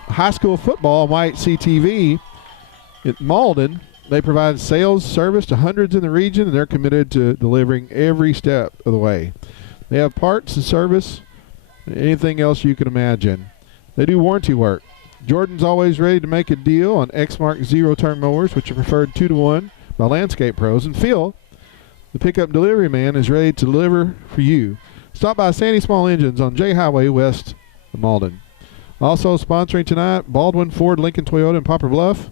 high school football on YHC-TV at Malden. They provide sales service to hundreds in the region, and they're committed to delivering every step of the way. They have parts and service, anything else you can imagine. They do warranty work. Jordan's always ready to make a deal on Exmark zero-turn mowers, which are preferred 2-to-1 by landscape pros. And Phil, the pickup delivery man, is ready to deliver for you. Stop by Sandy Small Engines on J Highway west of Malden. Also sponsoring tonight, Baldwin Ford, Lincoln Toyota in Poplar Bluff.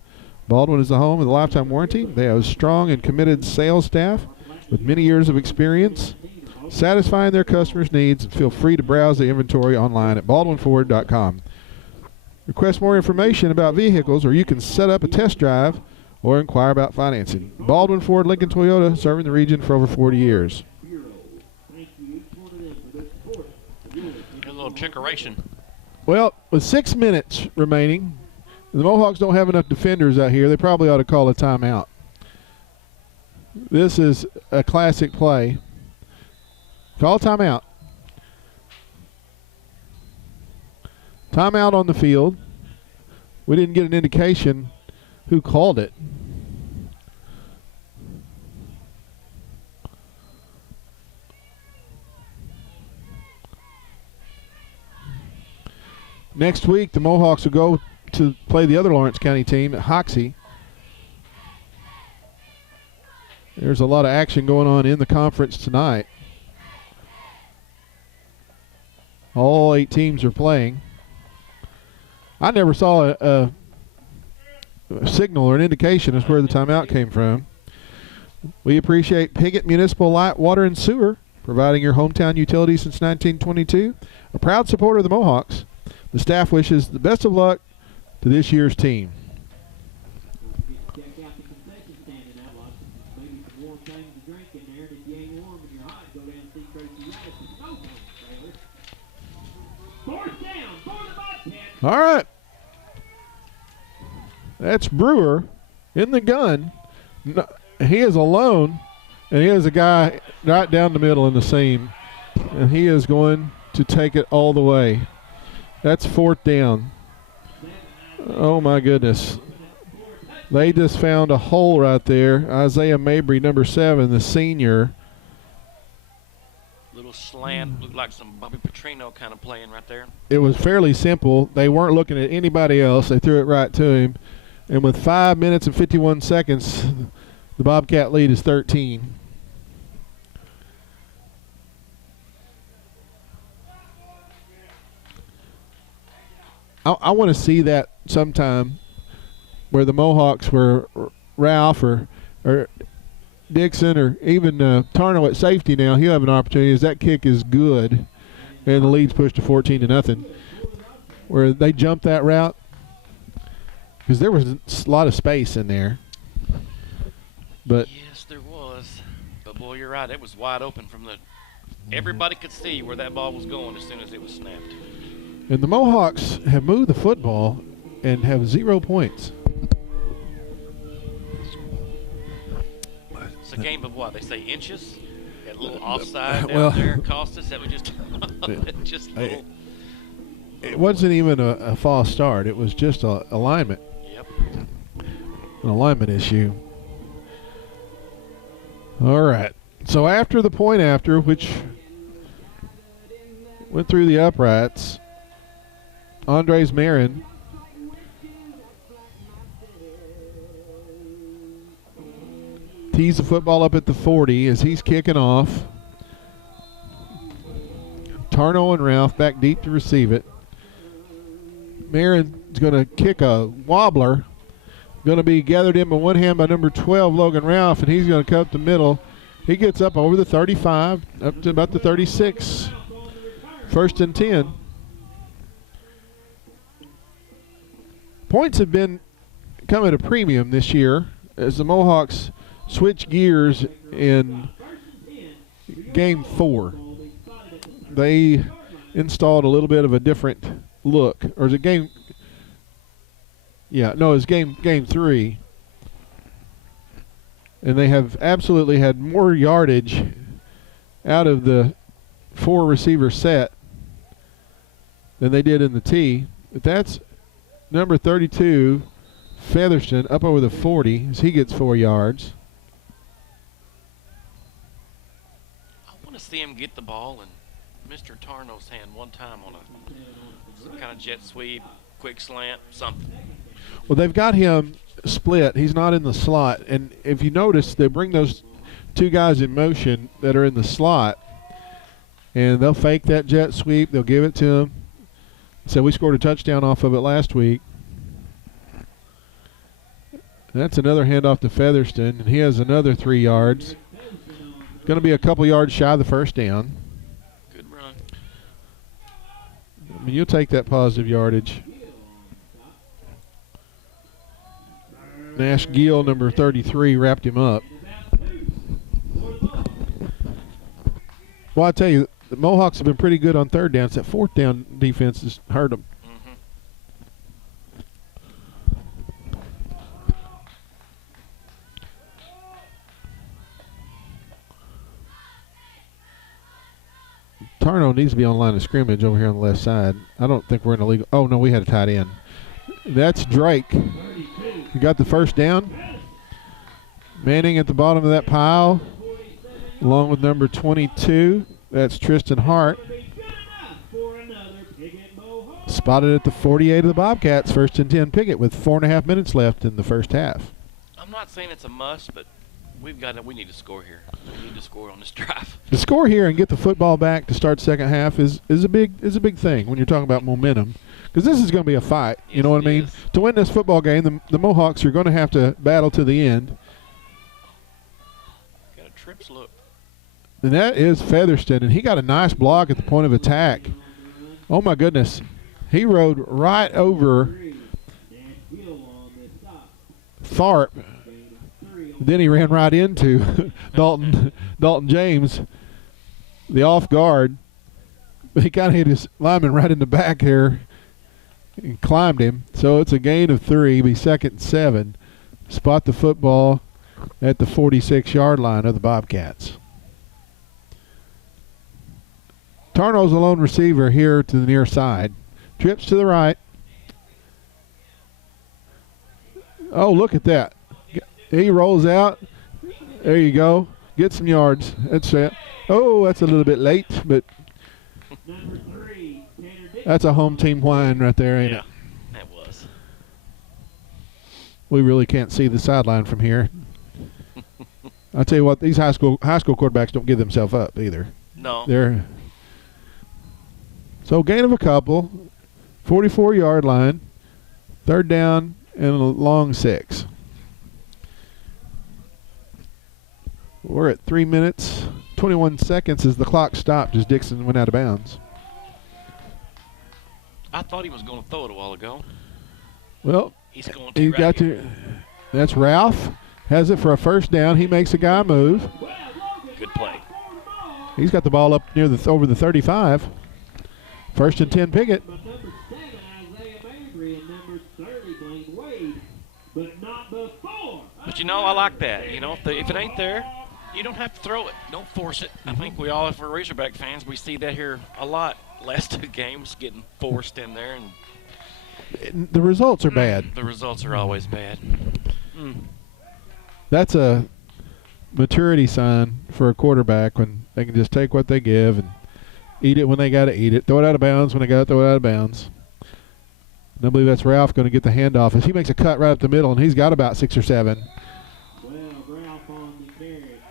Baldwin is the home of the lifetime warranty. They have a strong and committed sales staff with many years of experience, satisfying their customers' needs. And feel free to browse the inventory online at baldwinford.com. Request more information about vehicles, or you can set up a test drive or inquire about financing. Baldwin Ford, Lincoln Toyota, serving the region for over 40 years. A little trickeration. Well, with 6 minutes remaining, the Mohawks don't have enough defenders out here. They probably ought to call a timeout. This is a classic play. Call timeout. Timeout on the field. We didn't get an indication who called it. Next week, the Mohawks will go to play the other Lawrence County team at Hoxie. There's a lot of action going on in the conference tonight. All 8 teams are playing. I never saw a signal or an indication as where the timeout came from. We appreciate Piggott Municipal Light, Water, and Sewer, providing your hometown utility since 1922. A proud supporter of the Mohawks. The staff wishes the best of luck to this year's team. All right. That's Brewer in the gun. No, he is alone, and he has a guy right down the middle in the seam, and he is going to take it all the way. That's 4th down. Oh, my goodness. They just found a hole right there. Isaiah Mabry, number 7, the senior. Little slant, looked like some Bobby Petrino kind of playing right there. It was fairly simple. They weren't looking at anybody else. They threw it right to him. And with 5 minutes and 51 seconds, the Bobcat lead is 13. I want to see that sometime where the Mohawks were Ralph or Dixon or even Tarno at safety now. He'll have an opportunity as that kick is good and the lead's pushed to 14-0. Where they jumped that route because there was a lot of space in there. But yes, there was. But boy, you're right. It was wide open from the. Everybody could see where that ball was going as soon as it was snapped. And the Mohawks have moved the football and have 0 points. It's a game of what? They say inches? That little offside well, down there cost us. That was just, just little. It wasn't even a false start. It was just a alignment. Yep. An alignment issue. All right. So after the point after, which went through the uprights, Andres Marin tees the football up at the 40 as he's kicking off. Tarno and Ralph back deep to receive it. Marin's going to kick a wobbler. Going to be gathered in by one hand by number 12, Logan Ralph, and he's going to cut the middle. He gets up over the 35, up to about the 36. 1st and 10. Points have been come at a premium this year as the Mohawks switch gears in game 4. They installed a little bit of a different look. Or is it game? Yeah, no, it's game 3. And they have absolutely had more yardage out of the 4 receiver set than they did in the T. But that's number 32, Featherston, up over the 40 as he gets 4 yards. I want to see him get the ball in Mr. Tarno's hand one time on some kind of jet sweep, quick slant, something. Well, they've got him split. He's not in the slot. And if you notice, they bring those 2 guys in motion that are in the slot, and they'll fake that jet sweep. They'll give it to him. So we scored a touchdown off of it last week. That's another handoff to Featherston, and he has another 3 yards. Going to be a couple yards shy of the first down. Good run. I mean, you'll take that positive yardage. Nash Gill, number 33, wrapped him up. Well, I tell you, the Mohawks have been pretty good on 3rd downs. That 4th down defense has hurt them. Tarno needs to be on line of scrimmage over here on the left side. I don't think we're in a legal. Oh, no, we had a tight end. That's Drake. We got the first down. Manning at the bottom of that pile, along with number 22. That's Tristan Hart. Spotted at the 48 of the Bobcats. 1st and 10 Piggott with 4.5 minutes left in the first half. I'm not saying it's a must, but we need to score here. We need to score on this drive. To score here and get the football back to start second half is a big thing when you're talking about momentum. Because this is going to be a fight, you know what I mean? Is. To win this football game, the Mohawks are going to have to battle to the end. Got a trips look. And that is Featherston, and he got a nice block at the point of attack. Oh, my goodness. He rode right over Tharp. Then he ran right into Dalton James, the off guard. He kind of hit his lineman right in the back there and climbed him. So it's a gain of 3, be 2nd and 7. Spot the football at the 46-yard line of the Bobcats. Tarno's a lone receiver here to the near side. Trips to the right. Oh, look at that. He rolls out. There you go. Get some yards. That's it. Oh, that's a little bit late, but that's a home team whine right there, ain't it? That was. we really can't see the sideline from here. I tell you what, these high school quarterbacks don't give themselves up either. No. So gain of a couple, 44-yard line, 3rd down and a long 6. We're at 3 minutes, 21 seconds as the clock stopped as Dixon went out of bounds. I thought he was going to throw it a while ago. Well, he's going to. got to. That's Ralph. Has it for a 1st down. He makes a guy move. Good play. He's got the ball up near over the 35. 1st and 10 Piggott. But I like that. If it ain't there, you don't have to throw it. Don't force it. I think we all, if we're Razorback fans, we see that here a lot. Last 2 games getting forced in there, and the results are bad. The results are always bad. That's a maturity sign for a quarterback when they can just take what they give and eat it when they got to eat it. Throw it out of bounds when they got to throw it out of bounds. And I believe that's Ralph going to get the handoff as he makes a cut right up the middle, and he's got about 6 or 7.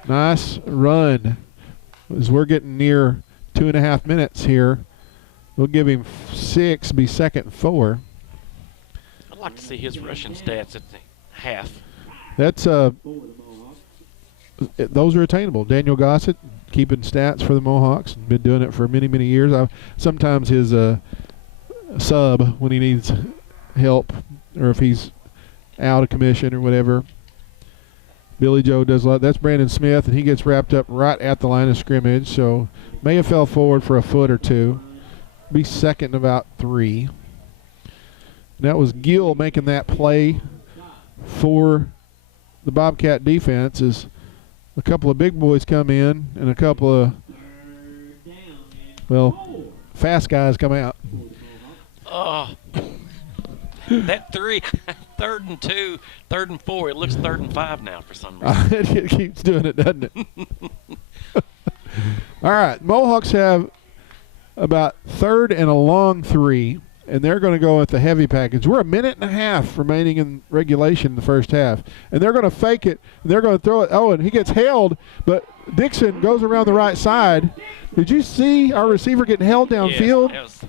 Nice run. As we're getting near 2.5 minutes here, we'll give him 6, be 2nd and 4. I'd like to see his rushing stats at the half. That's those are attainable. Daniel Gossett keeping stats for the Mohawks. Been doing it for many, many years. Sometimes his sub when he needs help or if he's out of commission or whatever. Billy Joe does a lot. That's Brandon Smith, and he gets wrapped up right at the line of scrimmage. So may have fell forward for a foot or 2. Be 2nd and about 3. And that was Gill making that play for the Bobcat defense as a couple of big boys come in and a couple of, fast guys come out. Oh, that 3rd and 2, 3rd and 4, it looks 3rd and 5 now for some reason. It keeps doing it, doesn't it? All right, Mohawks have about 3rd and a long 3, and they're going to go with the heavy package. We're a minute and a half remaining in regulation in the first half, and they're going to fake it, and they're going to throw it. Oh, and he gets held, but Dixon goes around the right side. Did you see our receiver getting held downfield? Yes,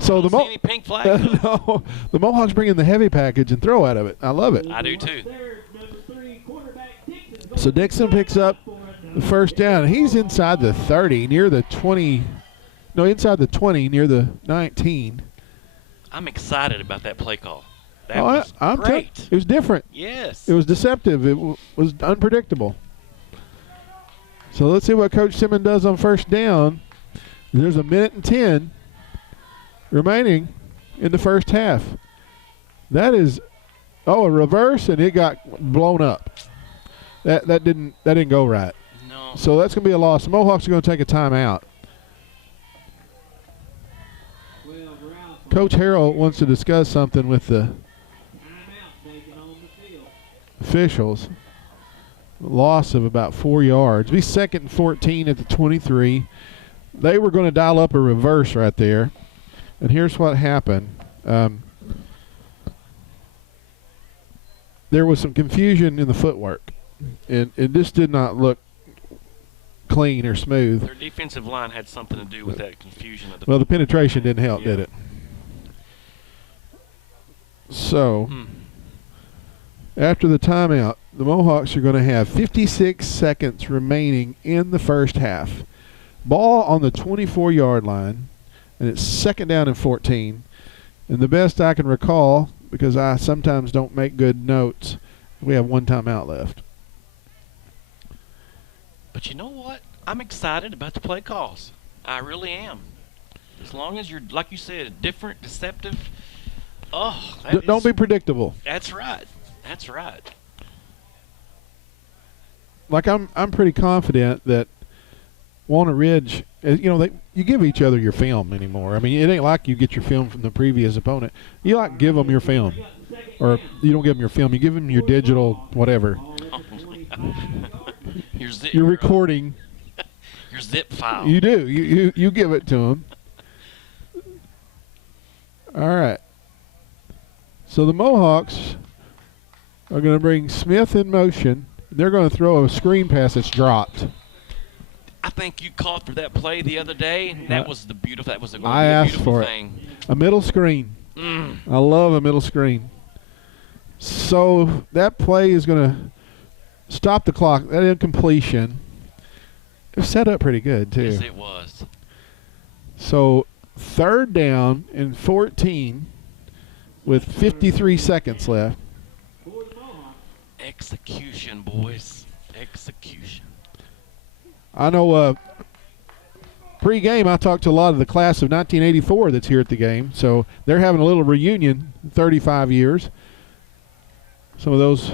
So the pink flag? No, the Mohawks bring in the heavy package and throw out of it. I love it. I do too. So Dixon picks up the 1st down. He's inside the 30, near the 20. No, inside the 20, near the 19. I'm excited about that play call. That was great. It was different. Yes. It was deceptive. It was unpredictable. So let's see what Coach Simmons does on 1st down. There's a minute and 10 remaining in the first half. That is, a reverse, and it got blown up. That didn't go right. No. So that's going to be a loss. The Mohawks are going to take a timeout. Coach Harrell wants to discuss something with the officials. Loss of about 4 yards. Be 2nd and 14 at the 23. They were going to dial up a reverse right there. And here's what happened. There was some confusion in the footwork. And it just did not look clean or smooth. Their defensive line had something to do with that confusion. Of the penetration didn't help, did it? So, after the timeout, the Mohawks are going to have 56 seconds remaining in the first half. Ball on the 24-yard line, and it's 2nd down and 14. And the best I can recall, because I sometimes don't make good notes, we have 1 timeout left. But you know what? I'm excited about the play calls. I really am. As long as you're, like you said, different, deceptive. Don't be predictable. That's right. That's right. Like I'm pretty confident that Walnut Ridge, you give each other your film anymore. I mean, it ain't like you get your film from the previous opponent. You give them your film, or you don't give them your film. You give them your digital whatever. Your recording. Your zip file. You do. You give it to them. All right. So the Mohawks are going to bring Smith in motion. They're going to throw a screen pass that's dropped. I think you called for that play the other day. That was the beautiful. That was a I asked beautiful for thing. A middle screen. I love a middle screen. So that play is going to stop the clock. That incompletion. It was set up pretty good, too. Yes, it was. So 3rd down and 14 with 53 seconds left. Execution, boys. Execution. I know pre-game I talked to a lot of the class of 1984 that's here at the game. So they're having a little reunion, 35 years. Some of those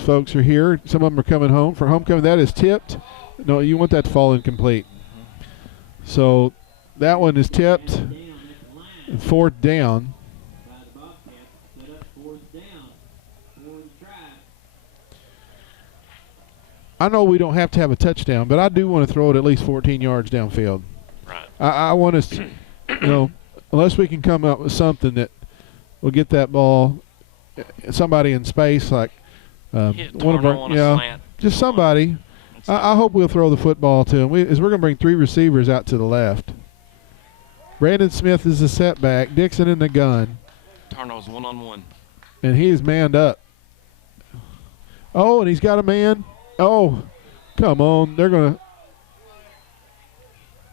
folks are here. Some of them are coming home for homecoming. That is tipped. No, you want that to fall incomplete. So that one is tipped. 4th down. I know we don't have to have a touchdown, but I do want to throw it at least 14 yards downfield. Right. I want us to, unless we can come up with something that will get that ball, somebody in space like one of our, just somebody. I hope we'll throw the football to him. We're going to bring 3 receivers out to the left. Brandon Smith is the setback. Dixon in the gun. Tarno's 1-on-1. And he is manned up. Oh, and he's got a man. Oh, come on. They're going to.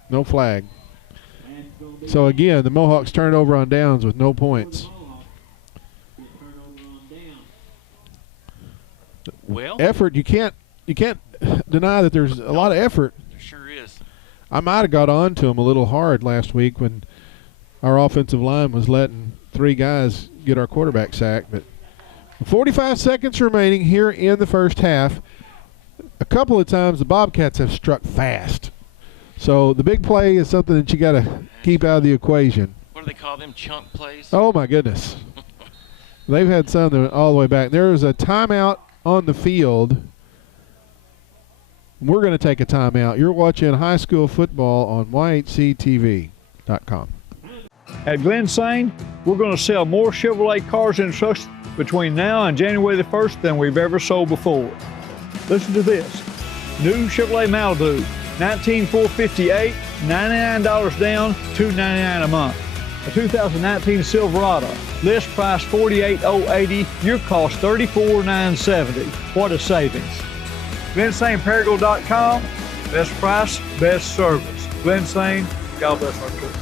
No flag. So, again, the Mohawks turned over on downs with no points. Well, effort, you can't deny that there's a lot of effort. There sure is. I might have got on to him a little hard last week when our offensive line was letting 3 guys get our quarterback sacked. But 45 seconds remaining here in the first half. A couple of times the Bobcats have struck fast. So the big play is something that you got to keep out of the equation. What do they call them, chunk plays? Oh, my goodness. They've had some that went all the way back. There is a timeout on the field. We're going to take a timeout. You're watching high school football on YHCTV.com. At Glen Sane, we're going to sell more Chevrolet cars and trucks between now and January the 1st than we've ever sold before. Listen to this. New Chevrolet Malibu, 19,458, $99 down, $299 a month. A 2019 Silverado, list price $48,080, your cost $34,970. What a savings. GlenSaneParagould.com, best price, best service. Glen Sane, God bless our troops.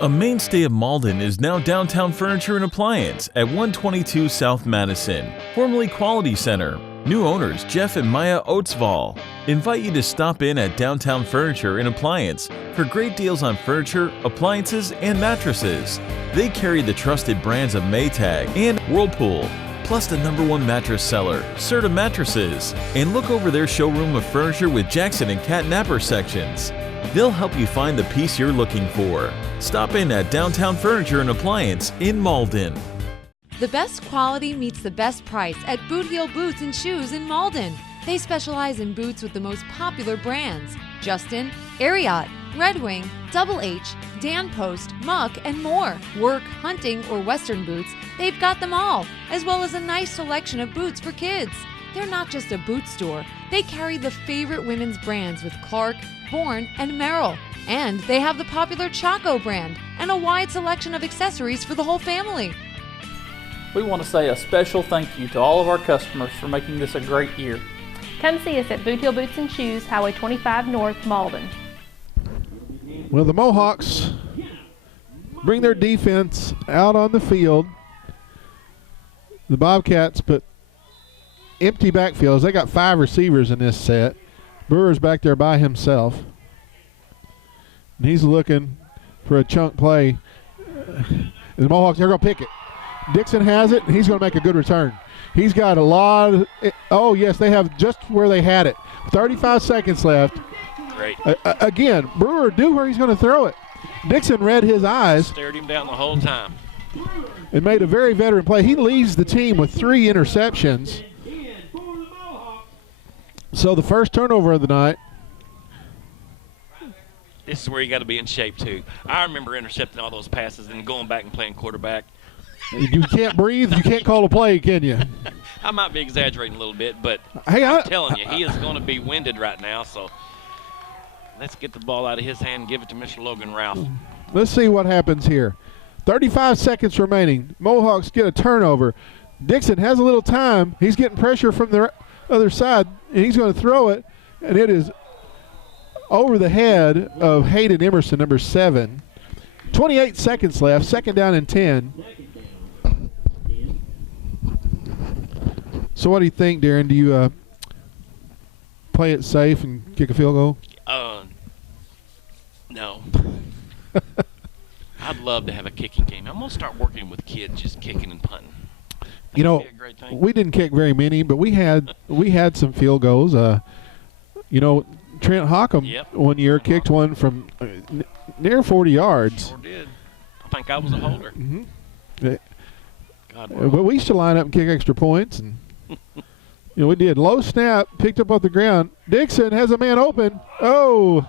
A mainstay of Malden is now Downtown Furniture and Appliance at 122 South Madison, formerly Quality Center. New owners Jeff and Maya Oatsval invite you to stop in at Downtown Furniture and Appliance for great deals on furniture, appliances, and mattresses. They carry the trusted brands of Maytag and Whirlpool, plus the #1 mattress seller, Serta Mattresses, and look over their showroom of furniture with Jackson and Cat Napper sections. They'll help you find the piece you're looking for. Stop in at Downtown Furniture and Appliance in Malden. The best quality meets the best price at Boot Heel Boots and Shoes in Malden. They specialize in boots with the most popular brands: Justin, Ariat, Red Wing, Double H, Dan Post, Muck, and more. Work, hunting, or Western boots, they've got them all, as well as a nice selection of boots for kids. They're not just a boot store. They carry the favorite women's brands with Clark, Bourne, and Merrill. And they have the popular Chaco brand and a wide selection of accessories for the whole family. We want to say a special thank you to all of our customers for making this a great year. Come see us at Boot Heel Boots and Shoes, Highway 25 North, Malden. Well, the Mohawks bring their defense out on the field. The Bobcats put empty backfields. They got 5 receivers in this set. Brewer's back there by himself. And he's looking for a chunk play. And the Mohawks, they're going to pick it. Dixon has it, and he's going to make a good return. He's got a lot of – oh, yes, they have just where they had it. 35 seconds left. Great. Again, Brewer knew where he's going to throw it. Dixon read his eyes. Stared him down the whole time. And made a very veteran play. He leads the team with 3 interceptions. So the first turnover of the night This is where you got to be in shape, too. I remember intercepting all those passes and going back and playing quarterback. You can't breathe. You can't call a play, can you? I might be exaggerating a little bit, but hey, I'm telling you, he is going to be winded right now. So let's get the ball out of his hand and give it to Mr. Logan Ralph. Let's see what happens here. 35 seconds remaining. Mohawks get a turnover. Dixon has a little time. He's getting pressure from the other side, and he's going to throw it, and it is over the head of Hayden Emerson, number 7. 28 seconds left, second down and 10. So what do you think, Darren? Do you play it safe and kick a field goal? No. I'd love to have a kicking game. I'm going to start working with kids just kicking and punting. You know, we didn't kick very many, but we had some field goals. You know, Trent Hockham one year kicked one from near 40 yards. Sure did. I think I was a holder. Mm-hmm. God, but we used to line up and kick extra points, and you know, we did. Low snap, picked up off the ground. Dixon has a man open. Oh,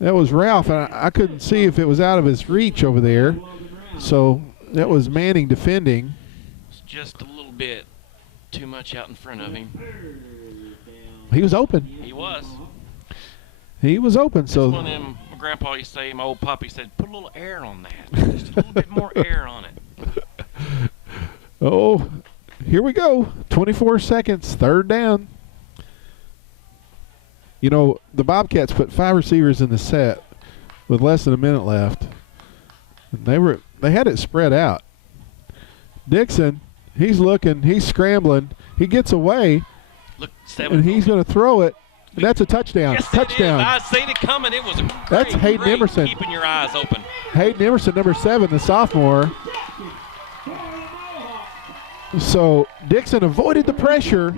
that was Ralph, and I couldn't see if it was out of his reach over there. So that was Manning defending. It's just a little bit too much out in front of him. He was open. He was. He was open. So one of them, my grandpa used to say, my old poppy said, put a little air on that. Just a little bit more air on it. Oh, here we go. 24 seconds, third down. You know, the Bobcats put 5 receivers in the set with less than a minute left. And they had it spread out. Dixon, he's looking, he's scrambling. He gets away, and he's going to throw it. And that's a touchdown. Yes, touchdown. I seen it coming. It was a That's Hayden Emerson. Keeping your eyes open. Hayden Emerson, number 7, the sophomore. So Dixon avoided the pressure,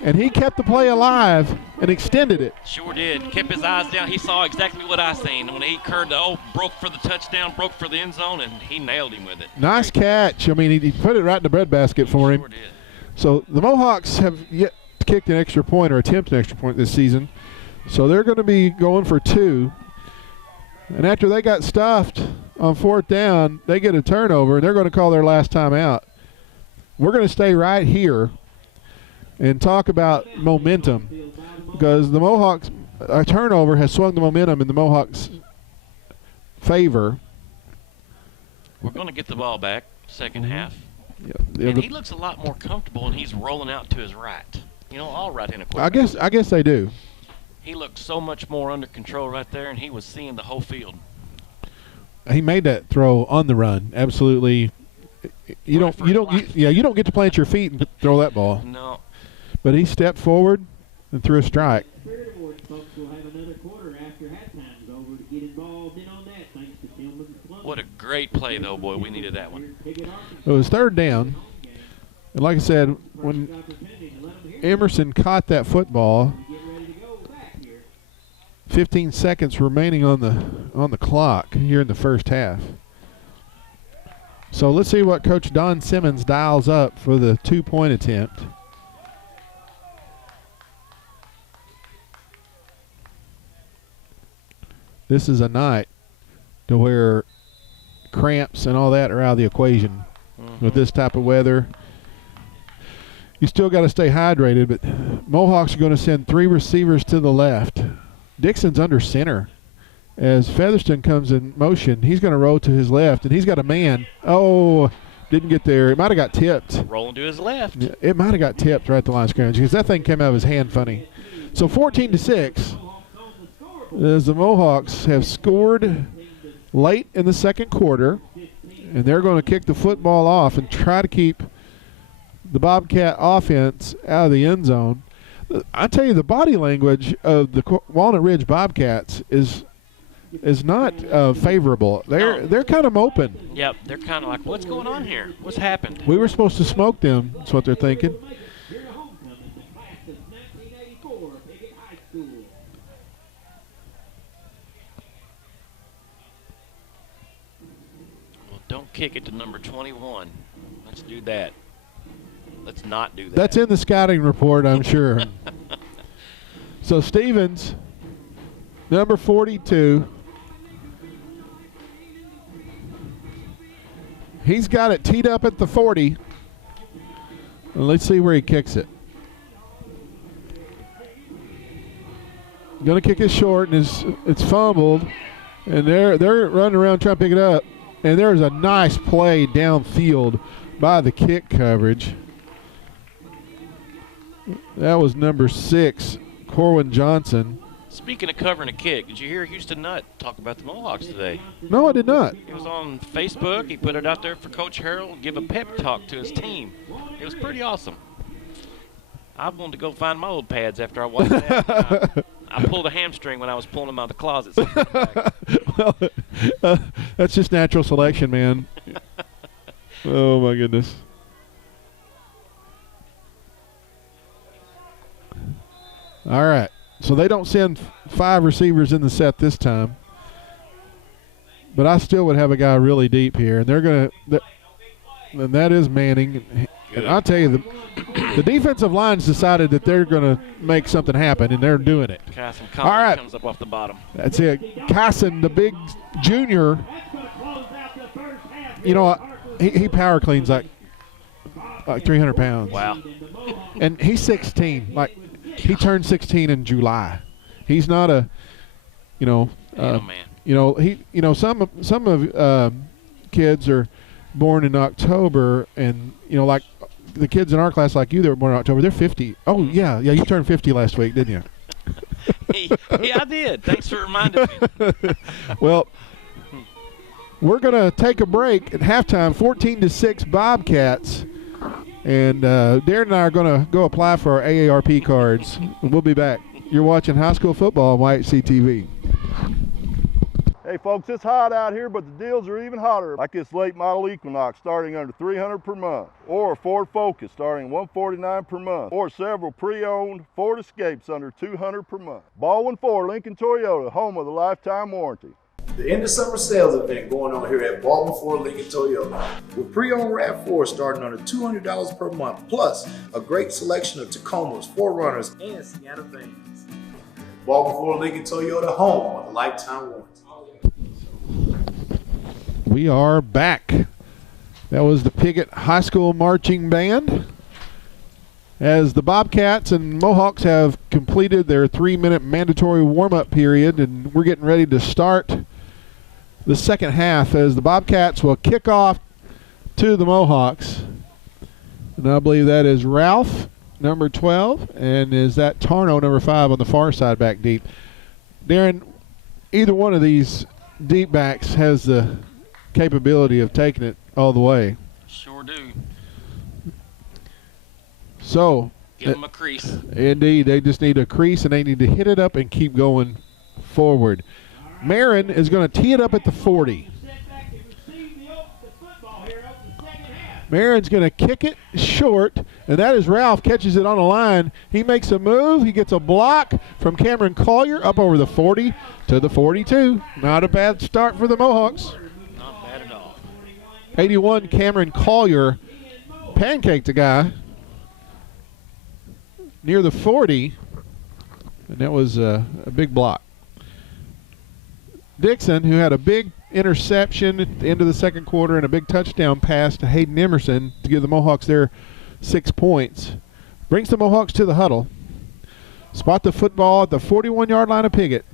and he kept the play alive and extended it. Sure did. Kept his eyes down. He saw exactly what I seen when he curved broke for the touchdown, broke for the end zone, and he nailed him with it. Nice catch. I mean, he put it right in the breadbasket for him. Sure did. So the Mohawks have yet kicked an extra point or attempted an extra point this season. So they're going to be going for 2. And after they got stuffed on 4th down, they get a turnover, and they're going to call their last time out. We're going to stay right here and talk about momentum, because the Mohawks, a turnover has swung the momentum in the Mohawks' favor. We're going to get the ball back second half. Yeah, and he looks a lot more comfortable, and he's rolling out to his right. You know, all right-handed quarterbacks. I guess they do. He looked so much more under control right there, and he was seeing the whole field. He made that throw on the run. Absolutely. You don't get to plant your feet and throw that ball. No. But he stepped forward and threw a strike. What a great play, though, boy. We needed that one. It was 3rd down. And like I said, when Emerson caught that football, 15 seconds remaining on the clock here in the first half. So let's see what Coach Don Simmons dials up for the 2-point attempt. This is a night to where cramps and all that are out of the equation with this type of weather. You still got to stay hydrated, but Mohawks are going to send 3 receivers to the left. Dixon's under center. As Featherston comes in motion, he's going to roll to his left, and he's got a man. Oh, didn't get there. It might have got tipped. Rolling to his left. It might have got tipped right at the line of scrimmage, because that thing came out of his hand funny. So 14-6, as the Mohawks have scored late in the second quarter, and they're going to kick the football off and try to keep the Bobcat offense out of the end zone. I tell you, the body language of the Walnut Ridge Bobcats is not favorable. They're kind of moping. Yep, they're kind of like, what's going on here? What's happened? We were supposed to smoke them. That's what they're thinking. Well, don't kick it to number 21. Let's do that. Let's not do that. That's in the scouting report, I'm sure. So Stevens Number 42. He's got it teed up at the 40. And let's see where he kicks it. Going to kick it short, and it's fumbled. And they're running around trying to pick it up. And there's a nice play downfield by the kick coverage. That was number 6, Corwin Johnson. Speaking of covering a kick, did you hear Houston Nutt talk about the Mohawks today? No, I did not. He was on Facebook. He put it out there for Coach Harrell to give a pep talk to his team. It was pretty awesome. I wanted to go find my old pads after I watched that. I pulled a hamstring when I was pulling them out of the closet. Well, that's just natural selection, man. Oh, my goodness. All right. So they don't send 5 receivers in the set this time. But I still would have a guy really deep here. And they're going to – and that is Manning. And I'll tell you, the defensive line's decided that they're going to make something happen, and they're doing it. All right. Comes up off the bottom. That's it. Casson, the big junior, you know, he power cleans like 300 pounds. Wow. And he's 16. Like, he turned 16 in July. He's not a, man. Some of kids are born in October, and like the kids in our class, like you, that were born in October, they're 50. Oh yeah, you turned 50 last week, didn't you? Yeah, I did. Thanks for reminding me. Well, we're gonna take a break at halftime. 14-6 Bobcats, and Darren and I are gonna go apply for our AARP cards. We'll be back. You're watching high school football on YHC TV. Hey folks, it's hot out here, but the deals are even hotter. Like this late model Equinox starting under $300 per month, or a Ford Focus starting $149 per month, or several pre-owned Ford Escapes under $200 per month. Baldwin Ford Lincoln Toyota, home of the lifetime warranty. The end of summer sales event going on here at Baldwin Ford Lincoln Toyota. With pre-owned RAV4 starting under $200 per month, plus a great selection of Tacomas, 4Runners, and Sienna vans. Baldwin Ford Lincoln Toyota, home of the lifetime warranty. We are back. That was the Piggott High School Marching Band. As the Bobcats and Mohawks have completed their 3-minute mandatory warm-up period, and we're getting ready to start the second half, as the Bobcats will kick off to the Mohawks. And I believe that is Ralph, number 12, and is that Tarno, number 5, on the far side back deep. Darren, either one of these deep backs has the capability of taking it all the way. Sure do. So give them a crease. Indeed, they just need a crease, and they need to hit it up and keep going forward. Marin is going to tee it up at the 40. Marin's going to kick it short, and that is Ralph, catches it on the line. He makes a move. He gets a block from Cameron Collier up over the 40 to the 42. Not a bad start for the Mohawks. Not bad at all. 81, Cameron Collier pancaked the guy near the 40, and that was a big block. Dixon, who had a big interception at the end of the second quarter and a big touchdown pass to Hayden Emerson to give the Mohawks their 6 points, brings the Mohawks to the huddle. Spot the football at the 41-yard line of Piggott.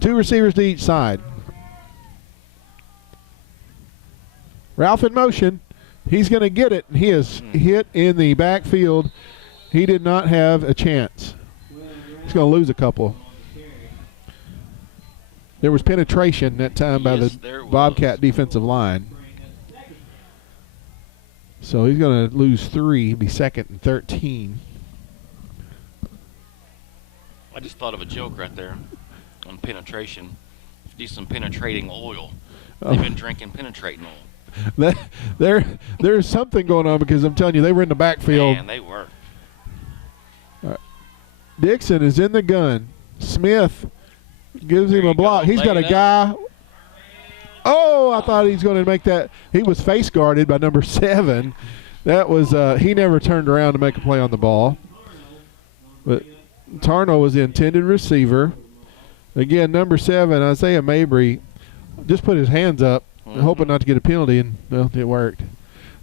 2 receivers to each side. Ralph in motion. He's going to get it. He is hit in the backfield. He did not have a chance. He's going to lose a couple. There was penetration that time by the Bobcat defensive line. So he's going to lose 3, be second and 13. I just thought of a joke right there on penetration. Do some penetrating oil. They've been drinking penetrating oil. There's something going on, because I'm telling you, they were in the backfield. Man, they were. Dixon is in the gun. Smith gives him a block. He's got a guy. Oh, I thought he's going to make that. He was face guarded by number 7. That was he never turned around to make a play on the ball. But Tarno was the intended receiver. Again, number 7, Isaiah Mabry, just put his hands up, hoping not to get a penalty, and, well, it worked.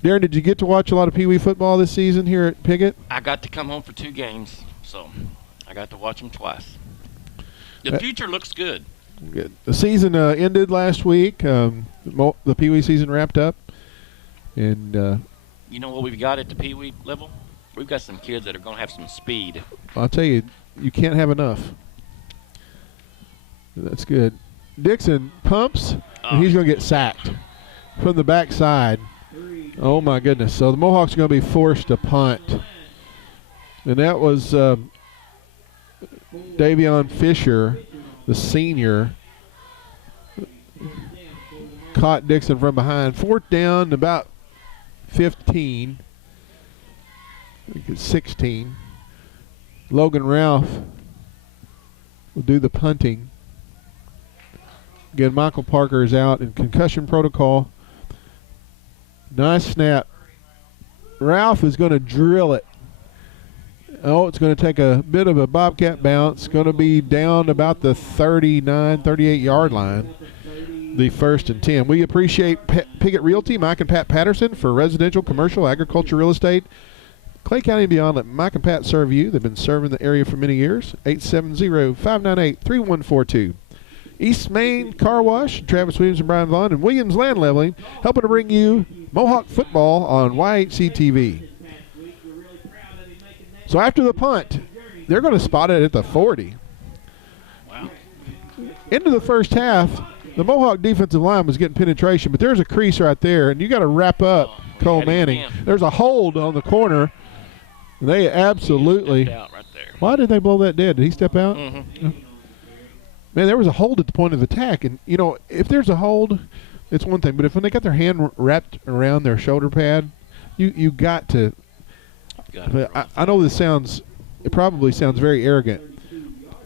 Darren, did you get to watch a lot of Pee Wee football this season here at Piggott? I got to come home for 2 games, so I got to watch them twice. The future looks good. Good. The season ended last week. The Pee Wee season wrapped up. And you know what we've got at the Pee Wee level? We've got some kids that are going to have some speed. I'll tell you, you can't have enough. That's good. Dixon pumps, and he's going to get sacked from the backside. Oh, my goodness. So the Mohawks are going to be forced to punt. And that was Davion Fisher, the senior, caught Dixon from behind. 4th down, about 15. I think it's 16. Logan Ralph will do the punting. Again, Michael Parker is out in concussion protocol. Nice snap. Ralph is going to drill it. Oh, it's going to take a bit of a Bobcat bounce. Going to be down about the 39, 38-yard line. The 1st and 10. We appreciate Piggott Realty, Mike and Pat Patterson, for residential, commercial, agriculture, real estate. Clay County and beyond, let Mike and Pat serve you. They've been serving the area for many years. 870-598-3142. East Main Car Wash, Travis Williams and Brian Vaughn, and Williams Land Leveling, helping to bring you Mohawk football on YHC TV. So after the punt, they're going to spot it at the 40. Wow. Into the first half, the Mohawk defensive line was getting penetration, but there's a crease right there, and you got to wrap up Cole Manning. There's a hold on the corner. They absolutely. Out right there. Why did they blow that dead? Did he step out? Mm-hmm. Man, there was a hold at the point of attack, and you know, if there's a hold, it's one thing. But if when they got their hand wrapped around their shoulder pad, you got to. I know this sounds, it probably sounds very arrogant,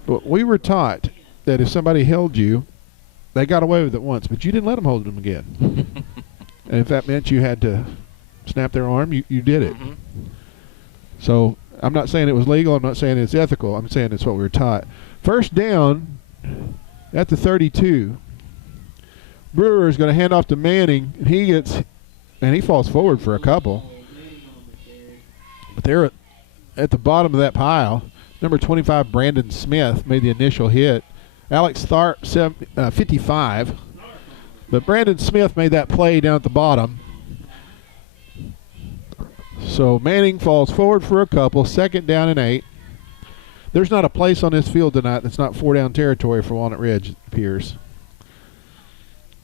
but we were taught that if somebody held you, they got away with it once, but you didn't let them hold them again. And if that meant you had to snap their arm, you did it. Mm-hmm. So I'm not saying it was legal. I'm not saying it's ethical. I'm saying it's what we were taught. 1st down at the 32. Brewer is going to hand off to Manning, and he falls forward for a couple. But they're at the bottom of that pile. Number 25, Brandon Smith, made the initial hit. Alex Tharp, 55. But Brandon Smith made that play down at the bottom. So Manning falls forward for a couple. 2nd down and 8. There's not a place on this field tonight that's not 4-down territory for Walnut Ridge, it appears.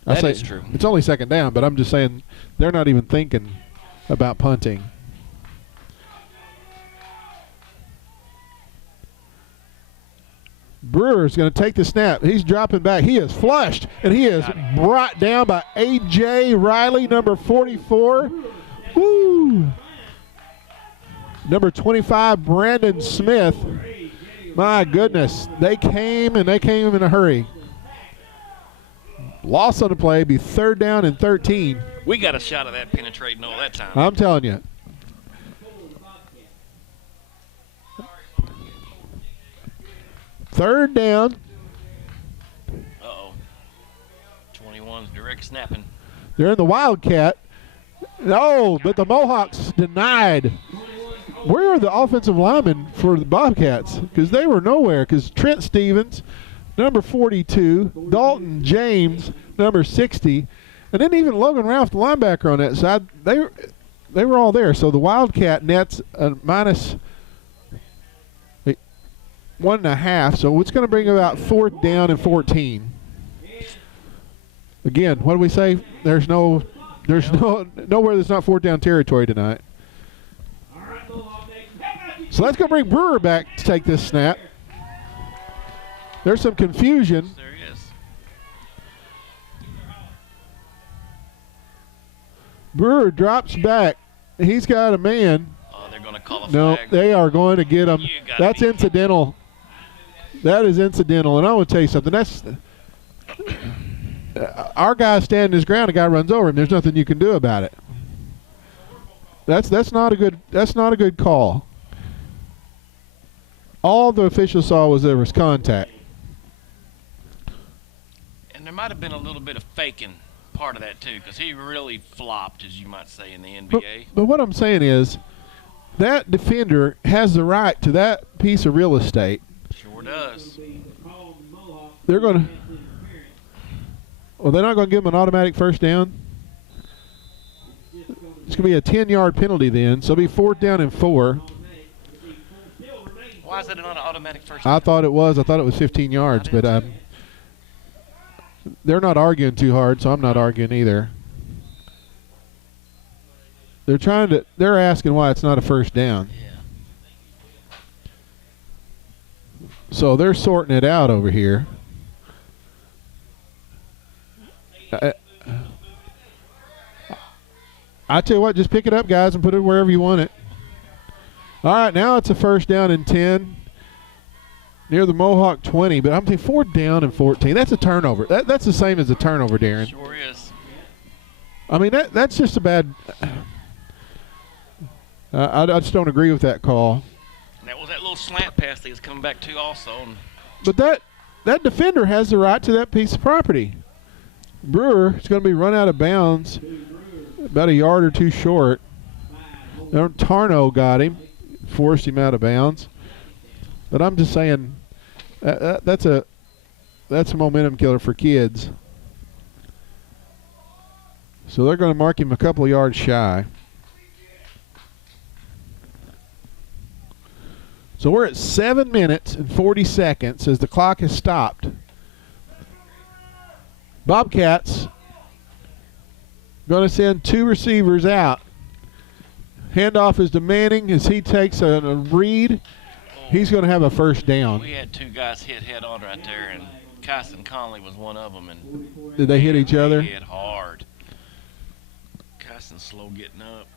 That is true. It's only 2nd down, but I'm just saying they're not even thinking about punting. Brewer's going to take the snap. He's dropping back. He is flushed, and he is brought down by A.J. Riley, number 44. Woo! Number 25, Brandon Smith. My goodness. They came in a hurry. Loss on the play, be 3rd down and 13. We got a shot of that penetrating all that time. I'm telling you. Third down. Uh-oh. 21's direct snapping. They're in the Wildcat. No, but the Mohawks denied. Where are the offensive linemen for the Bobcats? Because they were nowhere. Because Trent Stevens, number 42, Dalton James, number 60, and then even Logan Ralph, the linebacker on that side, they were all there. So the Wildcat nets a minus 1.5. So it's going to bring about 4th down and 14. Again, what do we say? There's nowhere that's not 4th down territory tonight. So let's go bring Brewer back to take this snap. There's some confusion. There he is. Brewer drops back. He's got a man. Oh, they're going to call a flag. No, they are going to get him. That's incidental. That is incidental. And I want to tell you something. That's our guy standing his ground. A guy runs over him. There's nothing you can do about it. That's not a good call. all the officials saw was there was contact. And there might have been a little bit of faking part of that too, because he really flopped, as you might say, in the NBA. But what I'm saying is, that defender has the right to that piece of real estate. Sure does. They're going to. Well, they're not going to give him an automatic first down. It's going to be a 10-yard penalty then, so it'll be 4th down and 4. Why is it not an automatic first down? I thought it was. I thought it was 15 yards, but they're not arguing too hard, so I'm not arguing either. They're asking why it's not a first down. Yeah. So they're sorting it out over here. I tell you what, just pick it up, guys, and put it wherever you want it. All right, now it's a 1st down and 10 near the Mohawk 20, but I'm thinking 4th down and 14. That's a turnover. That's the same as a turnover, Darren. Sure is. I mean, that's just a bad. I just don't agree with that call. And that was that little slant pass that he was coming back to also. But that defender has the right to that piece of property. Brewer is going to be run out of bounds about a yard or two short. Tarno got him, forced him out of bounds. But I'm just saying that's a momentum killer for kids. So they're going to mark him a couple of yards shy. So we're at 7 minutes and 40 seconds as the clock has stopped. Bobcats going to send 2 receivers out. Handoff is demanding as he takes a read. He's going to have a 1st down. We had 2 guys hit head on right there, and Kyson Conley was one of them. And did they hit each other? They hit hard. Kyson's slow getting up.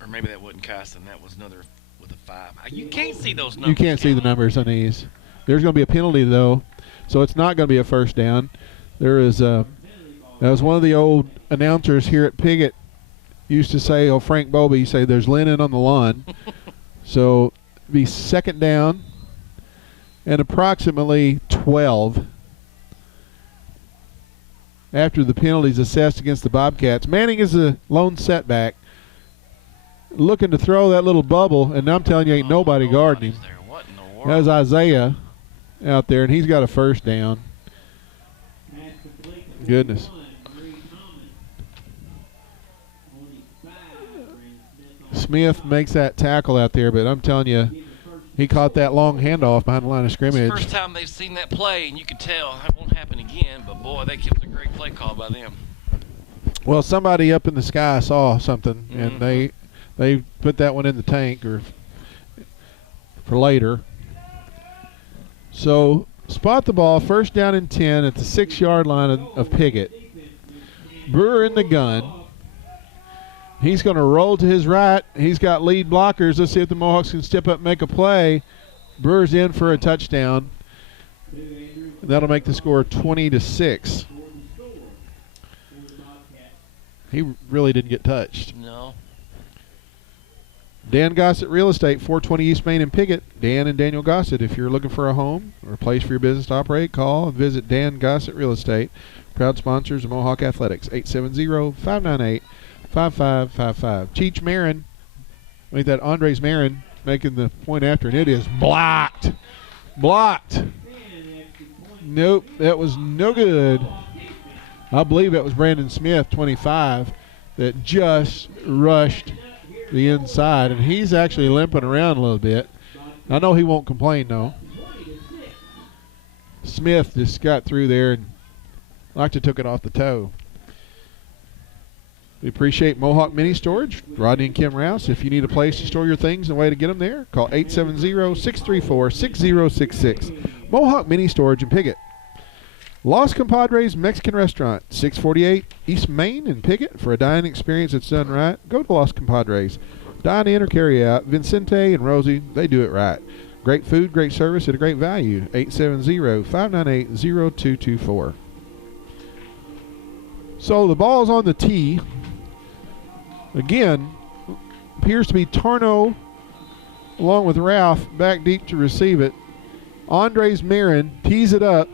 Or maybe that wasn't Kyson. That was another with a 5. You can't see those numbers. You can't see the numbers on these. There's going to be a penalty, though, so it's not going to be a 1st down. There is that was one of the old announcers here at Piggott used to say, Frank Bobby, say there's linen on the lawn. So it'll be 2nd down and approximately 12 after the penalties assessed against the Bobcats. Manning is a lone setback, looking to throw that little bubble, and I'm telling you, ain't nobody guarding him. What in the world? That was Isaiah out there, and he's got a 1st down. Goodness. Smith makes that tackle out there, but I'm telling you, he caught that long handoff behind the line of scrimmage. It's the first time they've seen that play, and you can tell it won't happen again, but boy, that was a great play call by them. Well, somebody up in the sky saw something, and they put that one in the tank or for later. So spot the ball, 1st down and 10 at the 6-yard line of Piggott. Brewer in the gun. He's going to roll to his right. He's got lead blockers. Let's see if the Mohawks can step up and make a play. Brewer's in for a touchdown. And that'll make the score 20-6. He really didn't get touched. No. Dan Gossett Real Estate, 420 East Main in Piggott. Dan and Daniel Gossett. If you're looking for a home or a place for your business to operate, call and visit Dan Gossett Real Estate. Proud sponsors of Mohawk Athletics, 870-598-5555. Cheech Marin, make that Andres Marin making the point after, and it is blocked. Blocked. Nope, that was no good. I believe that was Brandon Smith, 25, that just rushed the inside, and he's actually limping around a little bit. I know he won't complain, though. Smith just got through there and like to took it off the toe. We appreciate Mohawk Mini Storage, Rodney and Kim Rouse. If you need a place to store your things and a way to get them there, call 870-634-6066. Mohawk Mini Storage in Piggott. Los Compadres Mexican Restaurant, 648 East Main in Piggott. For a dining experience that's done right, go to Los Compadres. Dine in or carry out. Vincente and Rosie, they do it right. Great food, great service at a great value. 870-598-0224. So the ball's on the tee. Again, appears to be Tarno along with Ralph, back deep to receive it. Andres Marin tees it up.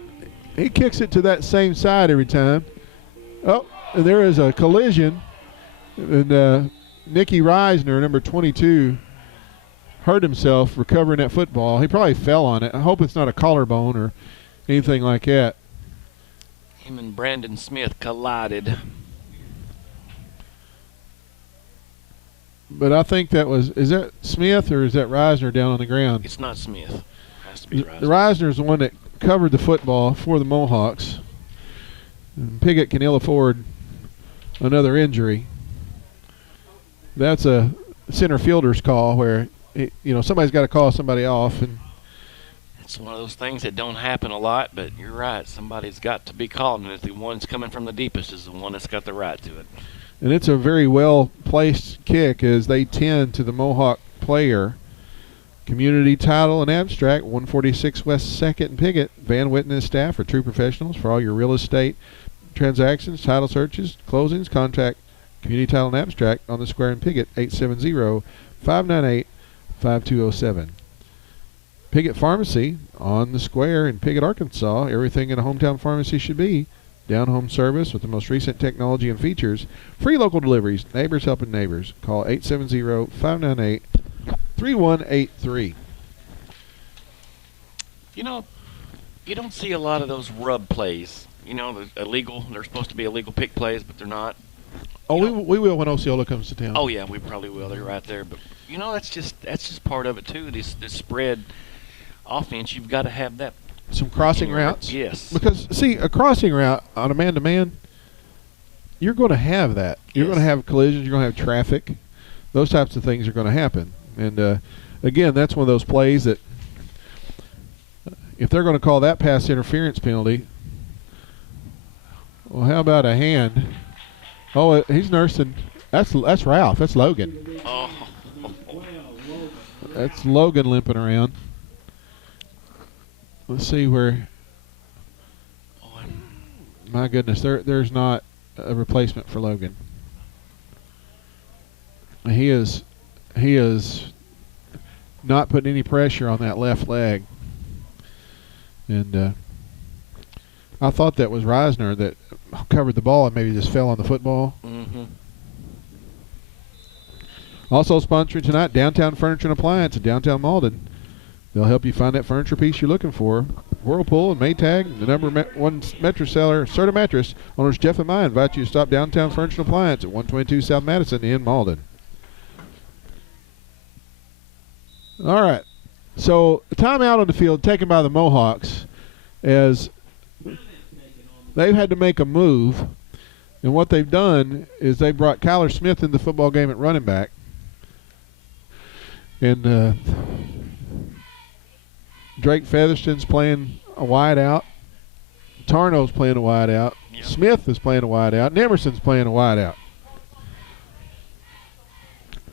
He kicks it to that same side every time. Oh, and there is a collision. And Nicky Reisner, number 22, hurt himself recovering that football. He probably fell on it. I hope it's not a collarbone or anything like that. Him and Brandon Smith collided. But I think that was, is that Smith or is that Reisner down on the ground? It's not Smith. It has to be Reisner. The Reisner is the one that covered the football for the Mohawks. And Piggott can ill afford another injury. That's a center fielder's call where, somebody's got to call somebody off. And it's one of those things that don't happen a lot, but you're right. Somebody's got to be called, and if the one's coming from the deepest is the one that's got the right to it. And it's a very well-placed kick as they tend to the Mohawk player. Community title and abstract, 146 West 2nd and Piggott. Van Witten and staff are true professionals for all your real estate transactions, title searches, closings. Contact Community Title and Abstract on the Square in Piggott, 870-598-5207. Piggott Pharmacy on the Square in Piggott, Arkansas. Everything in a hometown pharmacy should be. Down-home service with the most recent technology and features. Free local deliveries. Neighbors helping neighbors. Call 870-598-3183. You don't see a lot of those rub plays. The illegal. They're supposed to be illegal pick plays, but they're not. Oh, we will when Osceola comes to town. Oh yeah, we probably will. They're right there, but that's just part of it too. This spread offense, you've got to have that. Some crossing routes. Yes. Because see, a crossing route on a man-to-man, you're going to have that. You're going to have collisions. You're going to have traffic. Those types of things are going to happen. And again, that's one of those plays that if they're going to call that pass interference penalty, well, how about a hand? Oh, he's nursing. That's Ralph. That's Logan. Oh. That's Logan limping around. Let's see where. My goodness, there's not a replacement for Logan. He is not putting any pressure on that left leg. And I thought that was Reisner that covered the ball and maybe just fell on the football. Mm-hmm. Also sponsoring tonight, Downtown Furniture and Appliance in downtown Malden. They'll help you find that furniture piece you're looking for. Whirlpool and Maytag, the number one mattress seller, Serta Mattress. Owners Jeff and Maya invite you to stop Downtown Furniture and Appliance at 122 South Madison in Malden. All right. So, a timeout on the field taken by the Mohawks as they've had to make a move. And what they've done is they brought Kyler Smith in the football game at running back. And Drake Featherston's playing a wide out. Tarno's playing a wide out. Yep. Smith is playing a wide out. And Emerson's playing a wide out.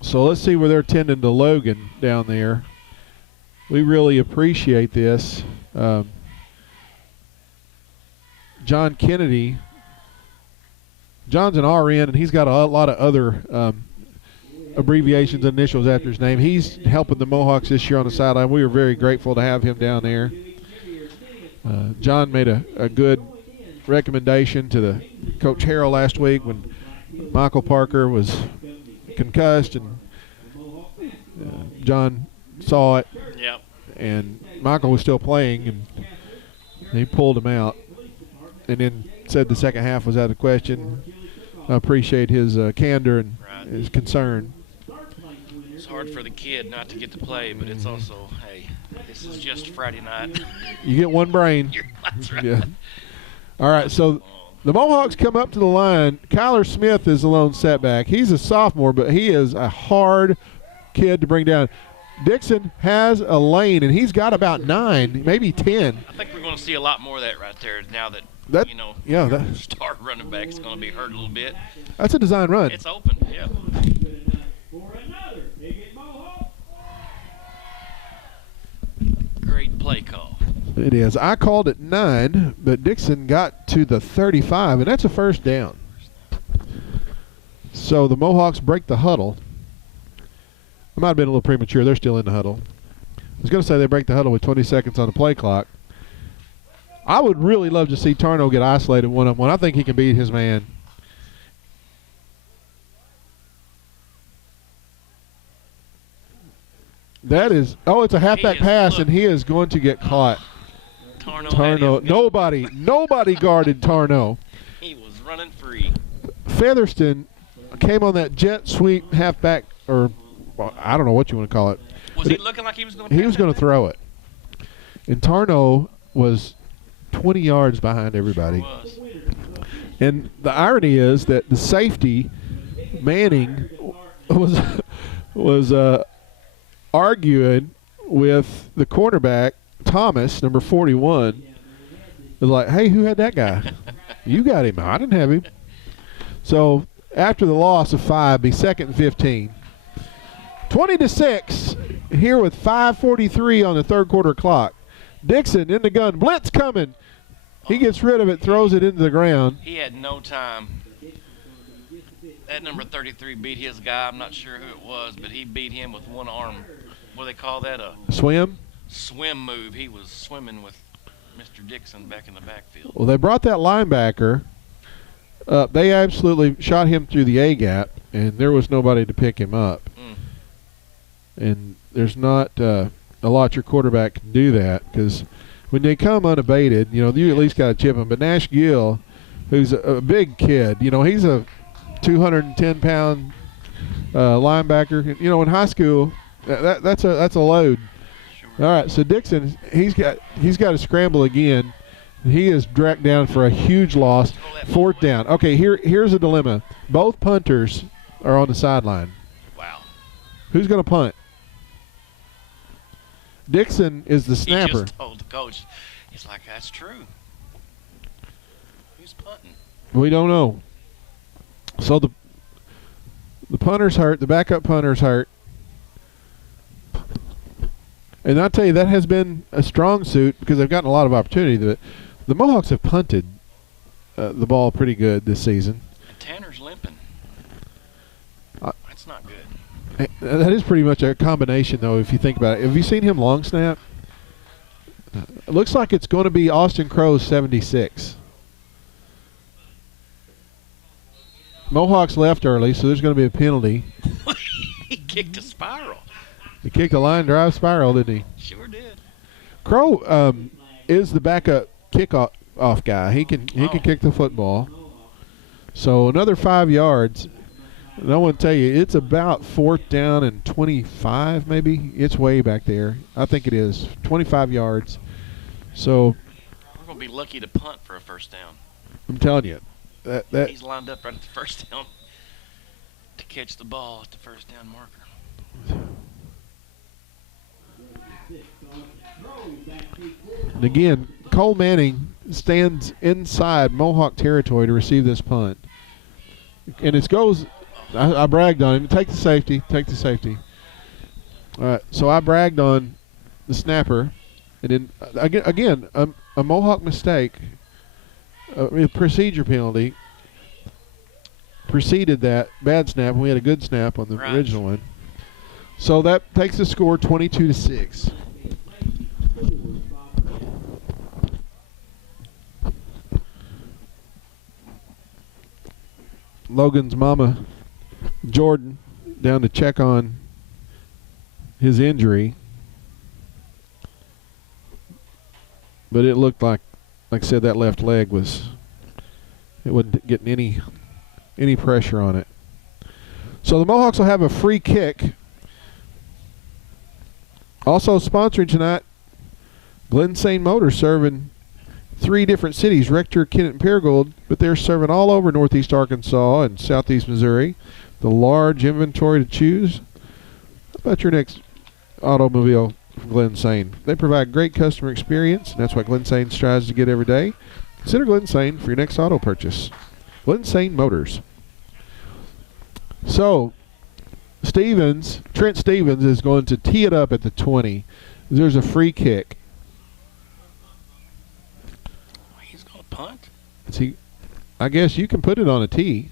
So let's see where they're tending to Logan down there. We really appreciate this. John Kennedy. John's an RN, and he's got a lot of other abbreviations and initials after his name. He's helping the Mohawks this year on the sideline. We were very grateful to have him down there. John made a good recommendation to the Coach Harrell last week when Michael Parker was concussed, and John saw it. Yep. And Michael was still playing, and he pulled him out, and then said the second half was out of the question. I appreciate his candor and his concern. It's hard for the kid not to get to play, but it's also, hey, this is just Friday night. You get one brain. That's right. Yeah. All right, so the Mohawks come up to the line. Kyler Smith is the lone setback. He's a sophomore, but he is a hard kid to bring down. Dixon has a lane, and he's got about 9, maybe 10. I think we're going to see a lot more of that right there now that star running back is going to be hurt a little bit. That's a design run. It's open, yeah. Great play call. It is. I called it 9, but Dixon got to the 35, and that's a first down. So the Mohawks break the huddle. I might have been a little premature. They're still in the huddle. I was going to say they break the huddle with 20 seconds on the play clock. I would really love to see Tarno get isolated one-on-one. I think he can beat his man. That is, it's a halfback pass, and he is going to get caught. Tarno. Nobody guarded Tarno. He was running free. Featherston came on that jet sweep halfback, or I don't know what you want to call it. Was he looking like he was going to? He was going to throw it, and Tarno was 20 yards behind everybody. And the irony is that the safety Manning was arguing with the cornerback Thomas, number 41. Was like, hey, who had that guy? You got him. I didn't have him. So after the loss of 5, be 2nd and 15. 20-6 here with 5:43 on the third quarter clock. Dixon in the gun. Blitz coming. He gets rid of it, throws it into the ground. He had no time. That number 33 beat his guy. I'm not sure who it was, but he beat him with one arm. What do they call that? A swim? Swim move. He was swimming with Mr. Dixon back in the backfield. Well, they brought that linebacker up. They absolutely shot him through the A-gap, and there was nobody to pick him up. And there's not a lot your quarterback can do that, because when they come unabated, you at least got to chip him. But Nash Gill, who's a big kid, he's a 210-pound linebacker. In high school, that's a load. Sure. All right, so Dixon, he's got to scramble again. He is dragged down for a huge loss. 4th down. Okay, here's a dilemma. Both punters are on the sideline. Wow. Who's going to punt? Dixon is the snapper. He just told the coach. He's like, that's true. Who's punting? We don't know. So the punter's hurt. The backup punter's hurt. And I'll tell you, that has been a strong suit because they've gotten a lot of opportunity. The Mohawks have punted the ball pretty good this season. And Tanner's limping. That's not good. That is pretty much a combination, though, if you think about it. Have you seen him long snap? It looks like it's going to be Austin Crow's 76. Mohawks left early, so there's going to be a penalty. He kicked a spiral. He kicked a line drive spiral, didn't he? Sure did. Crow is the backup kickoff guy. He can kick the football. So another 5 yards. And I want to tell you, it's about 4th down and 25 maybe. It's way back there. I think it is. 25 yards. So we're going to be lucky to punt for a 1st down. I'm telling you. That he's lined up right at the 1st down to catch the ball at the 1st down marker. And again, Cole Manning stands inside Mohawk territory to receive this punt. And it goes, I bragged on him. Take the safety. All right, so I bragged on the snapper. And then, again a Mohawk mistake, a procedure penalty, preceded that bad snap, and we had a good snap on the original one. So that takes the score 22-6. Logan's mama, Jordan, down to check on his injury. But it looked like I said, that left leg it wasn't getting any pressure on it. So the Mohawks will have a free kick. Also sponsoring tonight, Glensane Motors, serving 3 different cities, Rector, Kennett, and Paragould, but they're serving all over northeast Arkansas and southeast Missouri. The large inventory to choose. How about your next automobile from Glensane? They provide great customer experience, and that's what Glensane strives to get every day. Consider Glensane for your next auto purchase. Glensane Motors. So, Trent Stevens is going to tee it up at the 20. There's a free kick. He's going to punt? I guess you can put it on a tee.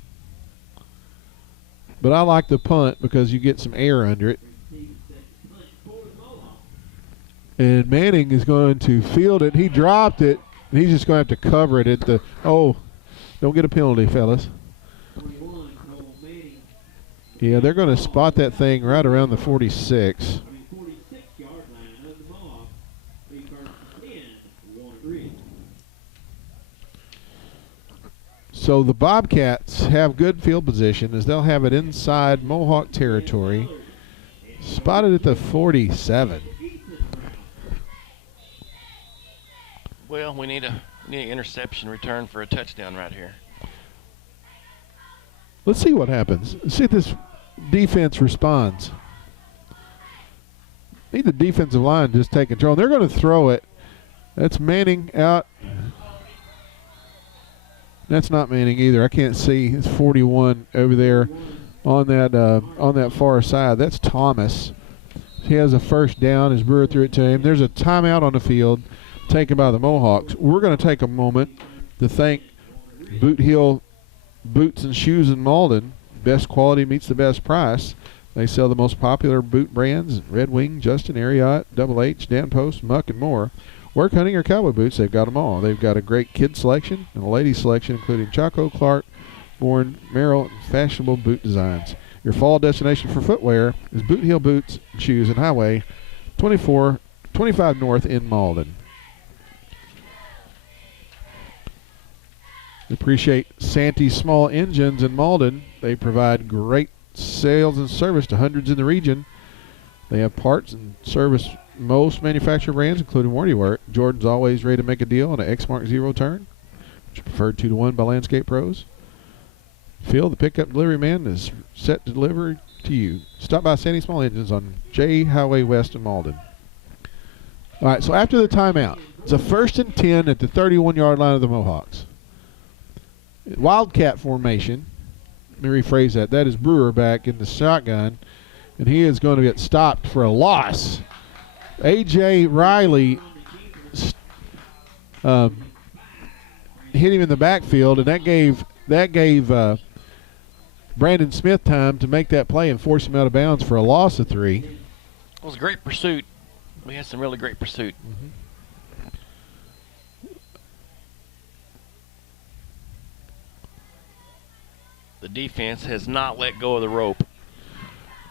But I like the punt because you get some air under it. And Manning is going to field it. He dropped it, and he's just going to have to cover it at the – oh, don't get a penalty, fellas. Yeah, they're going to spot that thing right around the 46. So the Bobcats have good field position as they'll have it inside Mohawk territory, spotted at the 47. Well, we need an interception return for a touchdown right here. Let's see what happens. Let's see if this defense responds. Need the defensive line to just take control. They're going to throw it. That's Manning out. That's not Manning either. I can't see. It's 41 over there on that far side. That's Thomas. He has a first down as Brewer threw it to him. There's a timeout on the field taken by the Mohawks. We're going to take a moment to thank Boot Hill Boots and Shoes in Malden. Best quality meets the best price. They sell the most popular boot brands: Red Wing, Justin, Ariat, Double H, Dan Post, Muck, and more. Work hunting or cowboy boots, they've got them all. They've got a great kid selection and a lady selection, including Chaco, Clark, Bourne, Merrill, and fashionable boot designs. Your fall destination for footwear is Boot Hill Boots and Shoes and Highway 25 North in Malden. Appreciate Santee Small Engines in Malden. They provide great sales and service to hundreds in the region. They have parts and service most manufacturer brands, including warranty work. Jordan's always ready to make a deal on an X-Mark Zero turn, which is preferred 2-to-1 by Landscape Pros. Phil, the pickup delivery man, is set to deliver to you. Stop by Santee Small Engines on J Highway West in Malden. All right, so after the timeout, it's a 1st and 10 at the 31-yard line of the Mohawks. Wildcat formation. Let me rephrase that. That is Brewer back in the shotgun, and he is going to get stopped for a loss. A.J. Riley hit him in the backfield, and that gave Brandon Smith time to make that play and force him out of bounds for a loss of 3. It was a great pursuit. We had some really great pursuit. Mm-hmm. The defense has not let go of the rope.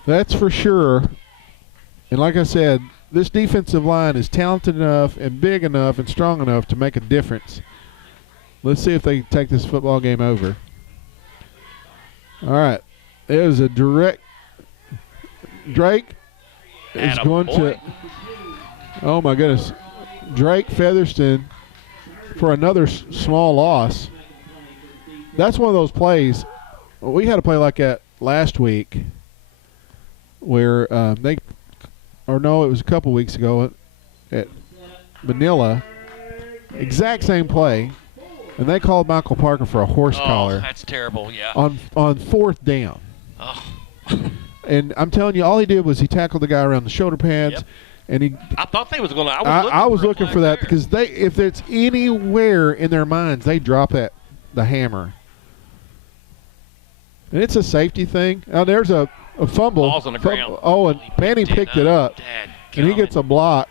That's for sure. And like I said, this defensive line is talented enough and big enough and strong enough to make a difference. Let's see if they can take this football game over. All right. It was a direct. Drake is going to. Oh, my goodness. Drake Featherston for another small loss. That's one of those plays. We had a play like that last week where it was a couple weeks ago at Manila. Exact same play, and they called Michael Parker for a horse collar. That's terrible, yeah. On 4th down. Oh. And I'm telling you, all he did was he tackled the guy around the shoulder pads. Yep. And I thought they was going to. I was looking for that because if it's anywhere in their minds, they drop the hammer. And it's a safety thing. Now there's a fumble. Ball's on the ground. Oh, and Manning picked it up. And he gets a block.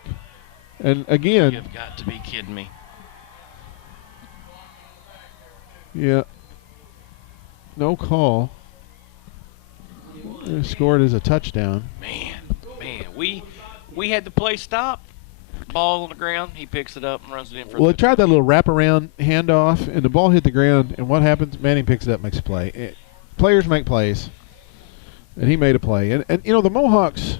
And again. You've got to be kidding me. Yeah. No call. They scored as a touchdown. Man, we had the play stopped. Ball on the ground. He picks it up and runs it in for Well, he tried that little wraparound handoff, and the ball hit the ground. And what happens? Manning picks it up, makes a play. Players make plays, and he made a play. And you know, the Mohawks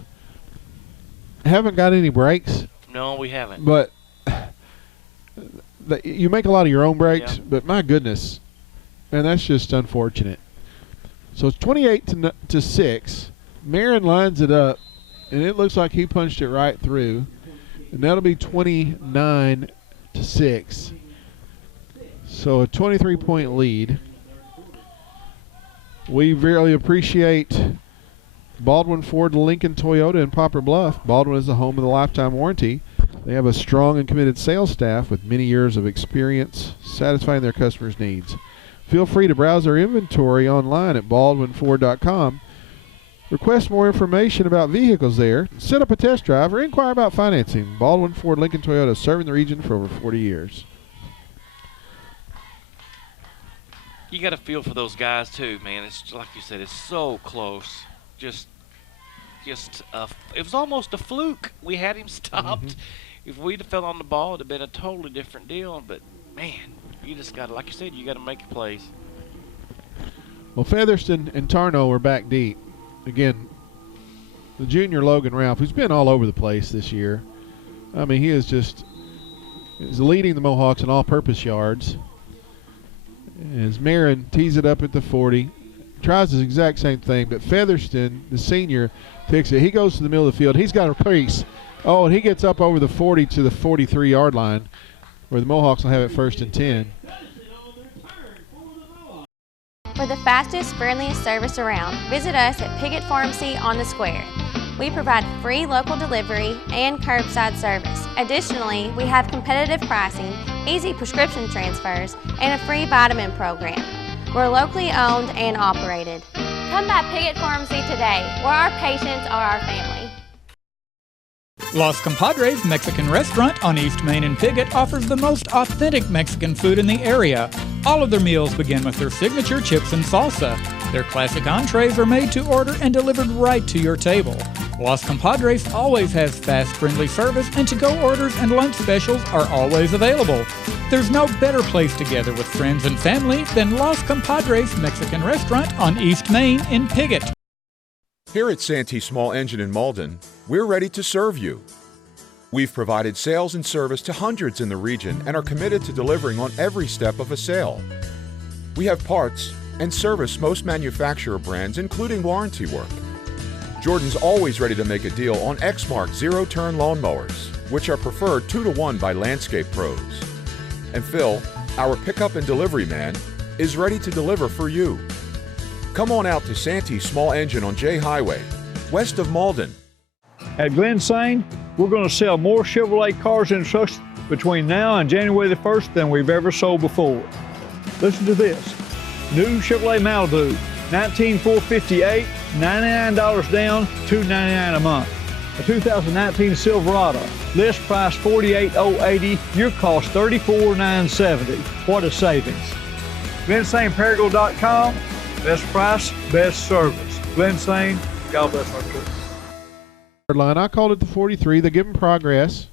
haven't got any breaks. No, we haven't. But you make a lot of your own breaks, yeah. But my goodness, man, that's just unfortunate. So it's 28-6. Marin lines it up, and it looks like he punched it right through. And that'll be 29-6. So a 23-point lead. We really appreciate Baldwin Ford, Lincoln Toyota in Poplar Bluff. Baldwin is the home of the lifetime warranty. They have a strong and committed sales staff with many years of experience satisfying their customers' needs. Feel free to browse their inventory online at baldwinford.com. Request more information about vehicles there. Set up a test drive or inquire about financing. Baldwin Ford Lincoln Toyota, serving the region for over 40 years. You got to feel for those guys too, man. It's like you said, it's so close. It was almost a fluke. We had him stopped. If we'd have fell on the ball, it'd have been a totally different deal. But man, you just got to, like you said, you got to make plays. Well, Featherston and Tarno are back deep. Again, the junior Logan Ralph, who's been all over the place this year. I mean, he's leading the Mohawks in all-purpose yards. As Marin tees it up at the 40, tries the exact same thing, but Featherston, the senior, takes it. He goes to the middle of the field. He's got a crease. Oh, and he gets up over the 40 to the 43-yard line, where the Mohawks will have it 1st and 10. For the fastest, friendliest service around, visit us at Piggott Pharmacy on the Square. We provide free local delivery and curbside service. Additionally, we have competitive pricing, easy prescription transfers, and a free vitamin program. We're locally owned and operated. Come by Piggott Pharmacy today, where our patients are our family. Los Compadres Mexican Restaurant on East Main in Piggott offers the most authentic Mexican food in the area. All of their meals begin with their signature chips and salsa. Their classic entrees are made to order and delivered right to your table. Los Compadres always has fast, friendly service, and to-go orders and lunch specials are always available. There's no better place to gather with friends and family than Los Compadres Mexican Restaurant on East Main in Piggott. Here at Santee Small Engine in Malden, we're ready to serve you. We've provided sales and service to hundreds in the region and are committed to delivering on every step of a sale. We have parts and service most manufacturer brands, including warranty work. Jordan's always ready to make a deal on Exmark zero-turn lawnmowers, which are preferred 2-to-1 by landscape pros. And Phil, our pickup and delivery man, is ready to deliver for you. Come on out to Santee Small Engine on J Highway, west of Malden. At Glen Sain, we're going to sell more Chevrolet cars and trucks between now and January the 1st than we've ever sold before. Listen to this. New Chevrolet Malibu, $19,458, $99 down, $299 a month. A 2019 Silverado, list price $48,080, your cost $34,970. What a savings. GlenSainParagould.com, best price, best service. Glen Sain, God bless our troops. Line. I called it the 43. They give him progress.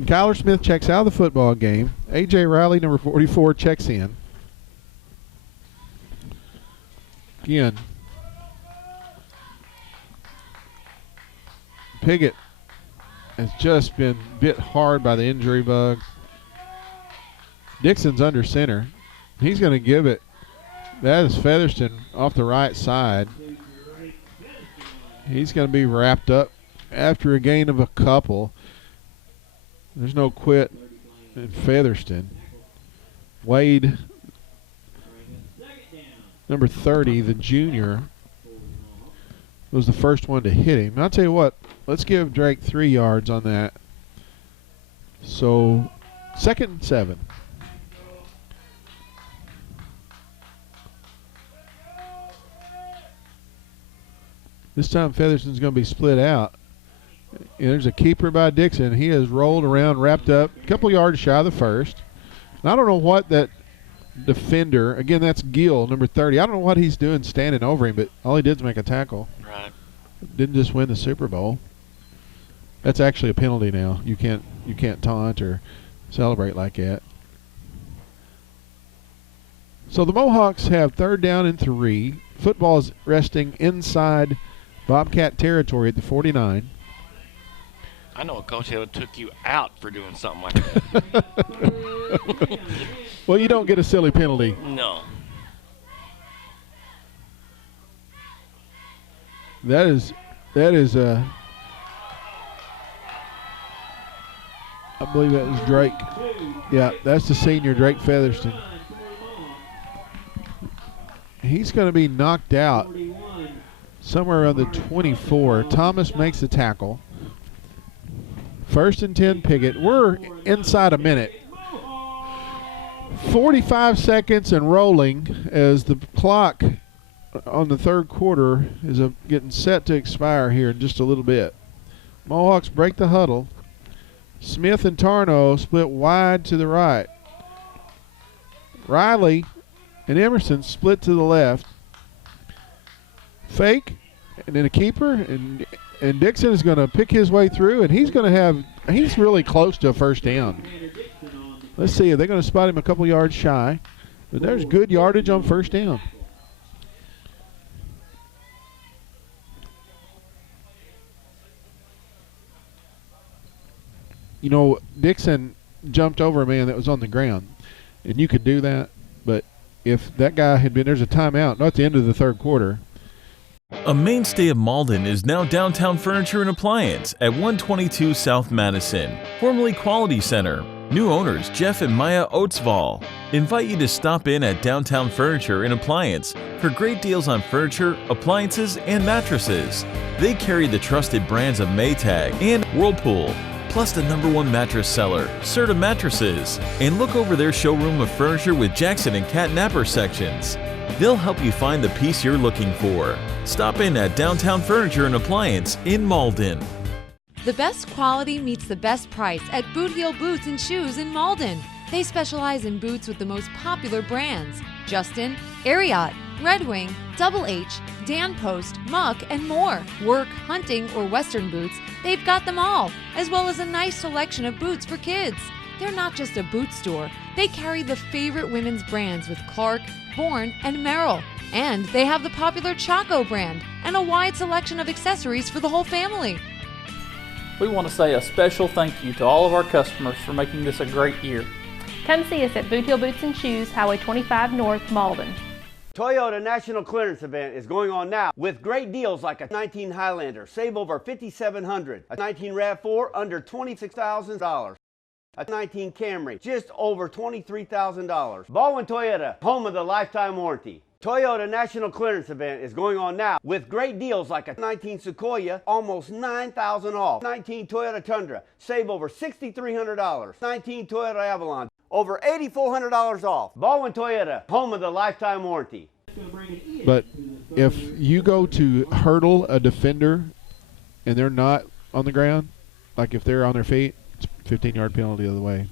Kyler Smith checks out of the football game. A.J. Riley, number 44, checks in. Again, Piggott has just been bit hard by the injury bug. Dixon's under center. He's going to give it. That is Featherston off the right side. He's going to be wrapped up after a gain of a couple. There's no quit in Featherston. Wade, number 30, the junior, was the first one to hit him. I'll tell you what, let's give Drake 3 yards on that. So, 2nd and 7. This time Featherston's going to be split out. And there's a keeper by Dixon. He has rolled around, wrapped up, a couple yards shy of the first. And I don't know what that defender, again, that's Gill, number 30. I don't know what he's doing standing over him, but all he did is make a tackle. Right. Didn't just win the Super Bowl. That's actually a penalty now. You can't taunt or celebrate like that. So the Mohawks have 3rd down and 3. Football is resting inside Bobcat territory at the 49. I know a coach that took you out for doing something like that. Well, you don't get a silly penalty. No. That is I believe that was Drake. Yeah, that's the senior, Drake Featherston. He's going to be knocked out somewhere around the 24. Thomas makes the tackle. 1st and 10 Piggott. We're inside a minute. 45 seconds and rolling as the clock on the third quarter is getting set to expire here in just a little bit. Mohawks break the huddle. Smith and Tarnow split wide to the right. Riley and Emerson split to the left. Fake, and then a keeper, and Dixon is going to pick his way through, and he's really close to a first down. Let's see, they're going to spot him a couple yards shy, but there's good yardage on first down. You know, Dixon jumped over a man that was on the ground, and you could do that, but if that guy had been, there's a timeout, not at the end of the third quarter. A mainstay of Malden is now Downtown Furniture and Appliance at 122 South Madison, formerly Quality Center. New owners Jeff and Maya Oatsvall invite you to stop in at Downtown Furniture and Appliance for great deals on furniture, appliances, and mattresses. They carry the trusted brands of Maytag and Whirlpool, plus the #1 mattress seller, Serta Mattresses, and look over their showroom of furniture with Jackson and Cat Napper sections. They'll help you find the piece you're looking for. Stop in at Downtown Furniture and Appliance in Malden. The best quality meets the best price at Boot Heel Boots and Shoes in Malden. They specialize in boots with the most popular brands: Justin, Ariat, Red Wing, Double H, Dan Post, Muck, and more. Work, hunting, or Western boots, they've got them all, as well as a nice selection of boots for kids. They're not just a boot store. They carry the favorite women's brands with Clark, Bourne, and Merrill. And they have the popular Chaco brand and a wide selection of accessories for the whole family. We want to say a special thank you to all of our customers for making this a great year. Come see us at Boot Heel Boots and Shoes, Highway 25 North, Malden. Toyota National Clearance Event is going on now with great deals like a 19 Highlander, save over $5,700, a 19 RAV4 under $26,000, a 19 Camry just over $23,000. Baldwin Toyota, home of the lifetime warranty. Toyota National Clearance Event is going on now with great deals like a 19 Sequoia, almost $9,000 off. 19 Toyota Tundra, save over $6,300. 19 Toyota Avalon, over $8,400 off. Baldwin Toyota, home of the lifetime warranty. But if you go to hurdle a defender and they're not on the ground, like if they're on their feet, it's a 15-yard penalty the other way.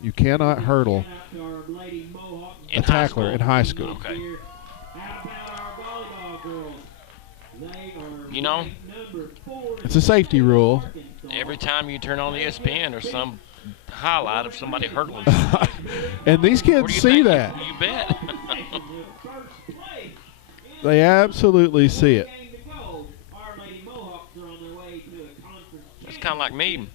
You cannot hurdle a tackler in high school. Okay. You know, it's a safety rule. Every time you turn on ESPN or some highlight of somebody hurdling and these kids see that. You bet. They absolutely see it. It's kind of like me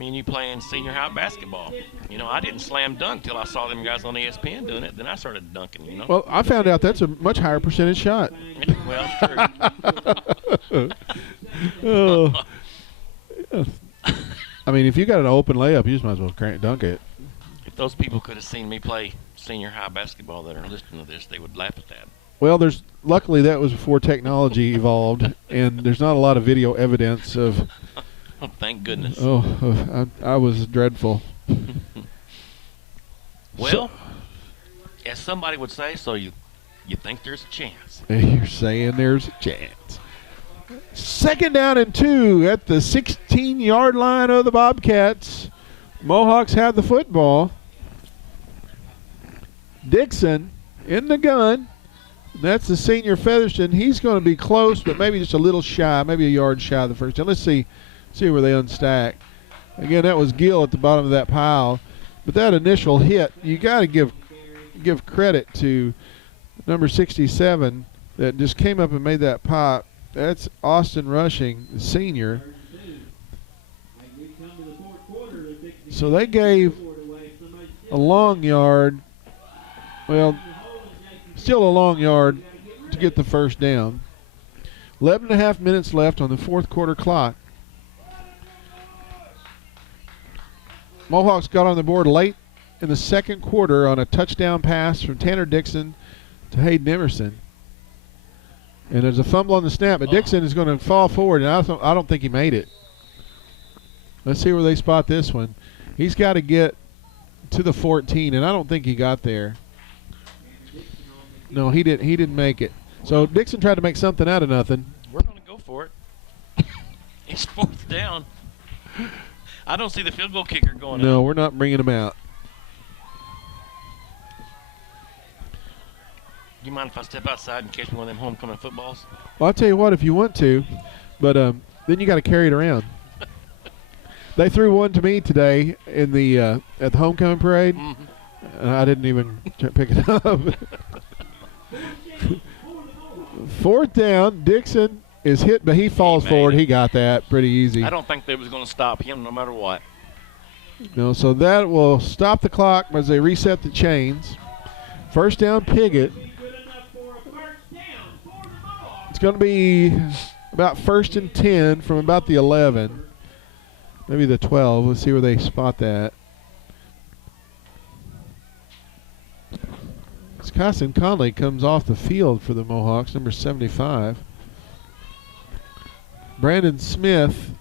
and you playing senior high basketball. You know, I didn't slam dunk till I saw them guys on ESPN doing it. Then I started dunking, you know. Well, I found out that's a much higher percentage shot. Well, true. Oh. I mean, if you got an open layup, you just might as well dunk it. If those people could have seen me play senior high basketball that are listening to this, they would laugh at that. Well, luckily that was before technology evolved, and there's not a lot of video evidence of. Oh, thank goodness. I was dreadful. Well, as somebody would say, so you think there's a chance. You're saying there's a chance. 2nd down and 2 at the 16-yard line of the Bobcats. Mohawks have the football. Dixon in the gun. That's the senior Featherston. He's going to be close, but maybe just a little shy, maybe a yard shy of the first down. Let's see where they unstack. Again, that was Gill at the bottom of that pile. But that initial hit, you got to give credit to number 67 that just came up and made that pop. That's Austin Rushing, the senior. So they gave a long yard. Well, still a long yard to get the first down. 11.5 minutes left on the fourth quarter clock. Mohawks got on the board late in the second quarter on a touchdown pass from Tanner Dixon to Hayden Emerson. And there's a fumble on the snap, but Dixon is going to fall forward, and I don't think he made it. Let's see where they spot this one. He's got to get to the 14, and I don't think he got there. No, he didn't make it. So Dixon tried to make something out of nothing. We're going to go for it. It's 4th down. I don't see the field goal kicker going out. No, we're not bringing him out. Do you mind if I step outside and catch one of them homecoming footballs? Well, I'll tell you what, if you want to, but then you got to carry it around. They threw one to me today in the at the homecoming parade. Mm-hmm. I didn't even pick it up. 4th down. Dixon is hit, but he falls forward. He got that pretty easy. I don't think they was going to stop him no matter what. No, so that will stop the clock as they reset the chains. 1st down, Piggott. It's going to be about 1st and 10 from about the 11, maybe the 12. Let's see where they spot that. Carson Conley comes off the field for the Mohawks, number 75. Brandon Smith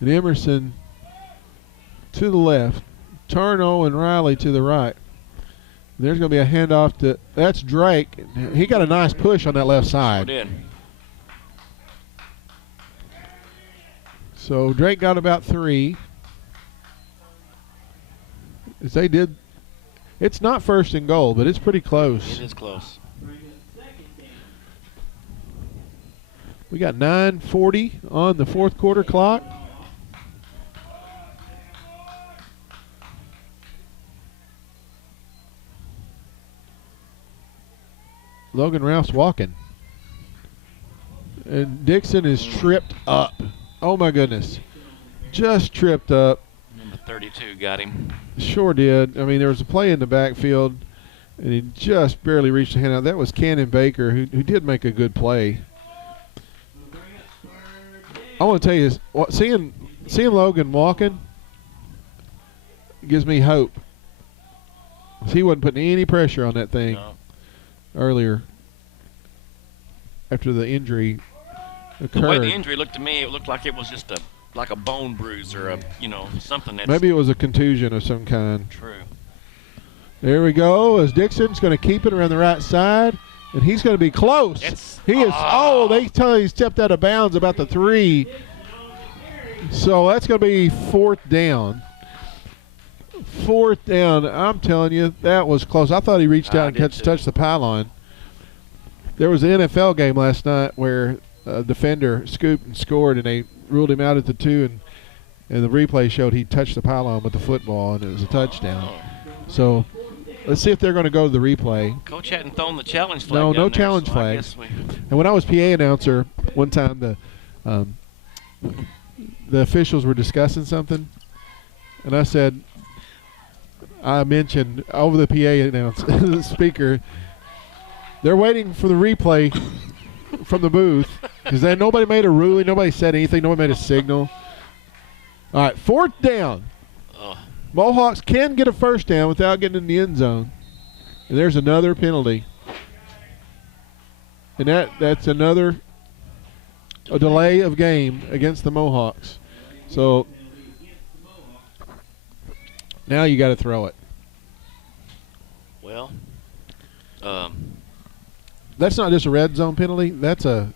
and Emerson to the left. Tarno and Riley to the right. There's going to be a handoff to, that's Drake. He got a nice push on that left side. Sure did. So Drake got about 3. As they did, it's not 1st and goal, but it's pretty close. It is close. We got 9:40 on the 4th quarter clock. Logan Ralph's walking. And Dixon is tripped up. Oh, my goodness. Just tripped up. Number 32 got him. Sure did. I mean, there was a play in the backfield, and he just barely reached the handout. That was Cannon Baker, who did make a good play. I want to tell you this. Seeing Logan walking gives me hope. He wasn't putting any pressure on that thing. No. Earlier after the injury occurred. The way the injury looked to me, it looked like it was just like a bone bruise or something that's maybe it was a contusion of some kind. True. There we go, as Dixon's going to keep it around the right side, and he's going to be close. They tell he stepped out of bounds about the 3. So that's going to be 4th down. 4th down. I'm telling you, that was close. I thought he reached out and touched the pylon. There was an NFL game last night where a defender scooped and scored, and they ruled him out at the 2, and the replay showed he touched the pylon with the football, and it was a touchdown. So let's see if they're going to go to the replay. Coach hadn't thrown the challenge flag. No challenge flags. And when I was PA announcer, one time the officials were discussing something, and I mentioned over the PA the speaker, they're waiting for the replay from the booth because nobody made a ruling, nobody said anything, nobody made a signal. All right, 4th down. Mohawks can get a 1st down without getting in the end zone. And there's another penalty. And that's another delay of game against the Mohawks. So now you got to throw it. Well, that's not just a red zone penalty. That's a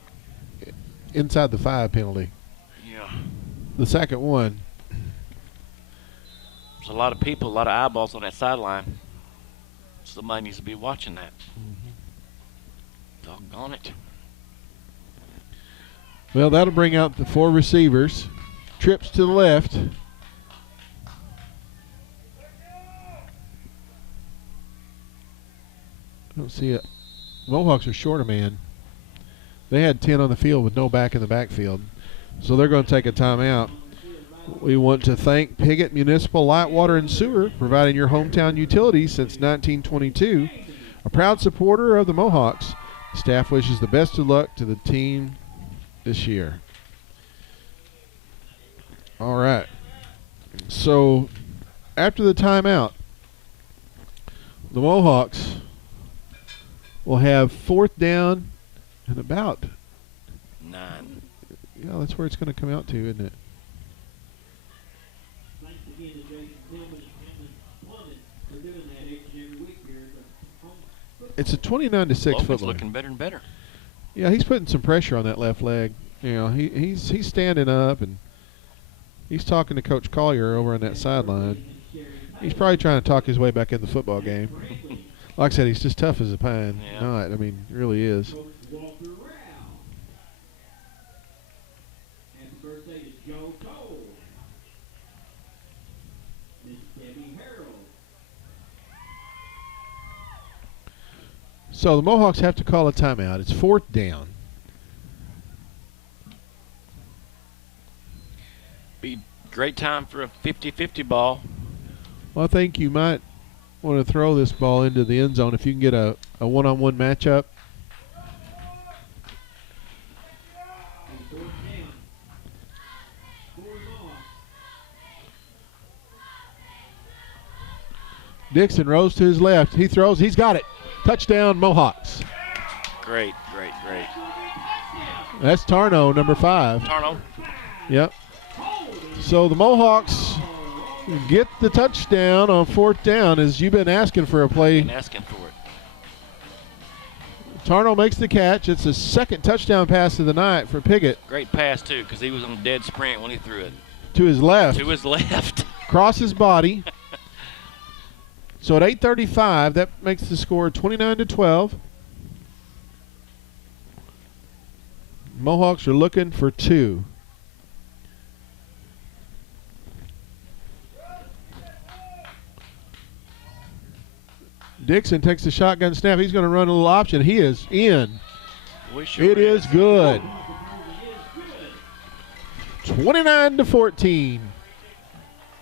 inside the 5 penalty. Yeah. The second one. There's a lot of people, a lot of eyeballs on that sideline. Somebody needs to be watching that. Doggone it. Well, that'll bring out the 4 receivers. Trips to the left. I don't see it. Mohawks are short a man. They had 10 on the field with no back in the backfield. So they're going to take a timeout. We want to thank Piggott Municipal Light, Water, and Sewer, providing your hometown utilities since 1922. A proud supporter of the Mohawks. Staff wishes the best of luck to the team this year. All right. So after the timeout, the Mohawks will have 4th down and about 9. Yeah, that's where it's going to come out to, isn't it? It's a 29-6 Logan's football. looking better and better. Yeah, he's putting some pressure on that left leg. You know, he's standing up and he's talking to Coach Collier over on that sideline. He's probably trying to talk his way back in the football game. Like I said, he's just tough as a pine. Yeah. Not, I mean, really is. So the Mohawks have to call a timeout. It's 4th down. Be great time for a 50-50 ball. Well, I think you might want to throw this ball into the end zone if you can get a one-on-one matchup. Dixon rose to his left. He throws. He's got it. Touchdown, Mohawks. Great, great, great. That's Tarno, number 5. Tarno. Yep. So the Mohawks get the touchdown on 4th down, as you've been asking for a play. Been asking for it. Tarno makes the catch. It's his 2nd touchdown pass of the night for Piggott. Great pass, too, because he was on a dead sprint when he threw it. To his left. To his left. Cross his body. So at 8:35, that makes the score 29-12. Mohawks are looking for 2. Dixon takes the shotgun snap. He's going to run a little option. He is in. It is good. 29-14.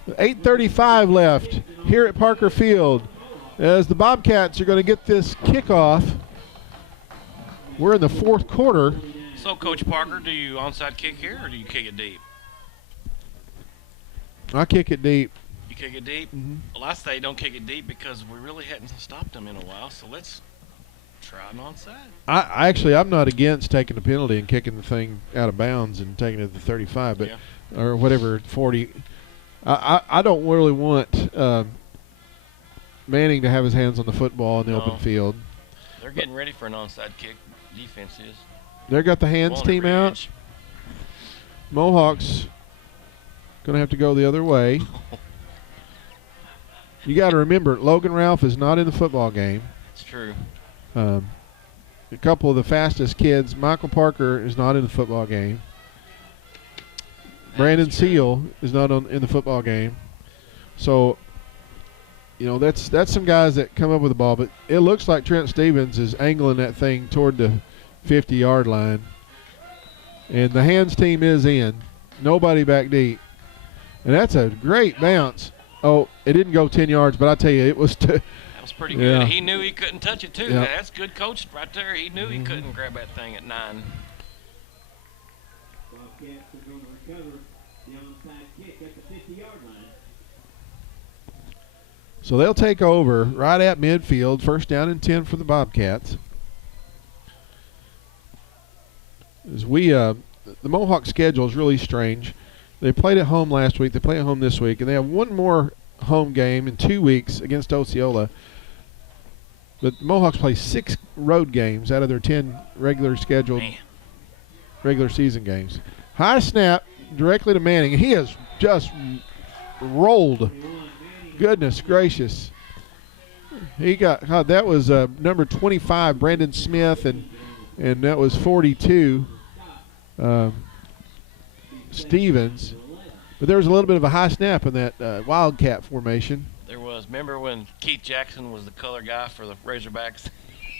8:35 left here at Parker Field as the Bobcats are going to get this kickoff. We're in the 4th quarter. So, Coach Parker, do you onside kick here or do you kick it deep? I kick it deep. You kick it deep? Mm-hmm. Well, I say don't kick it deep because we really hadn't stopped them in a while, so let's try an onside. I'm not against taking the penalty and kicking the thing out of bounds and taking it to 35, but or whatever, 40. I don't really want Manning to have his hands on the football in the open field. They're getting ready for an onside kick. Defense is. They got the hands Walnut team Ridge. out. Mohawks going to have to go the other way. You got to remember, Logan Ralph is not in the football game. It's true. A couple of the fastest kids. Michael Parker is not in the football game. Brandon Seal is not in the football game. So, you know, that's some guys that come up with the ball. But it looks like Trent Stevens is angling that thing toward the 50-yard line. And the hands team is in. Nobody back deep. And that's a great bounce. Oh, it didn't go 10 yards, but I tell you, it was that was pretty good. Yeah. He knew he couldn't touch it, too. Yeah. That's good coach right there. He knew he couldn't grab that thing at 9. So they'll take over right at midfield. 1st down and 10 for the Bobcats. As the Mohawk schedule is really strange. They played at home last week. They play at home this week. And they have one more home game in 2 weeks against Osceola. But the Mohawks play 6 road games out of their 10 regular season games. High snap directly to Manning. He has just rolled. Goodness gracious. He got that was number 25, Brandon Smith, and that was 42, Stevens. But there was a little bit of a high snap in that Wildcat formation. There was. Remember when Keith Jackson was the color guy for the Razorbacks?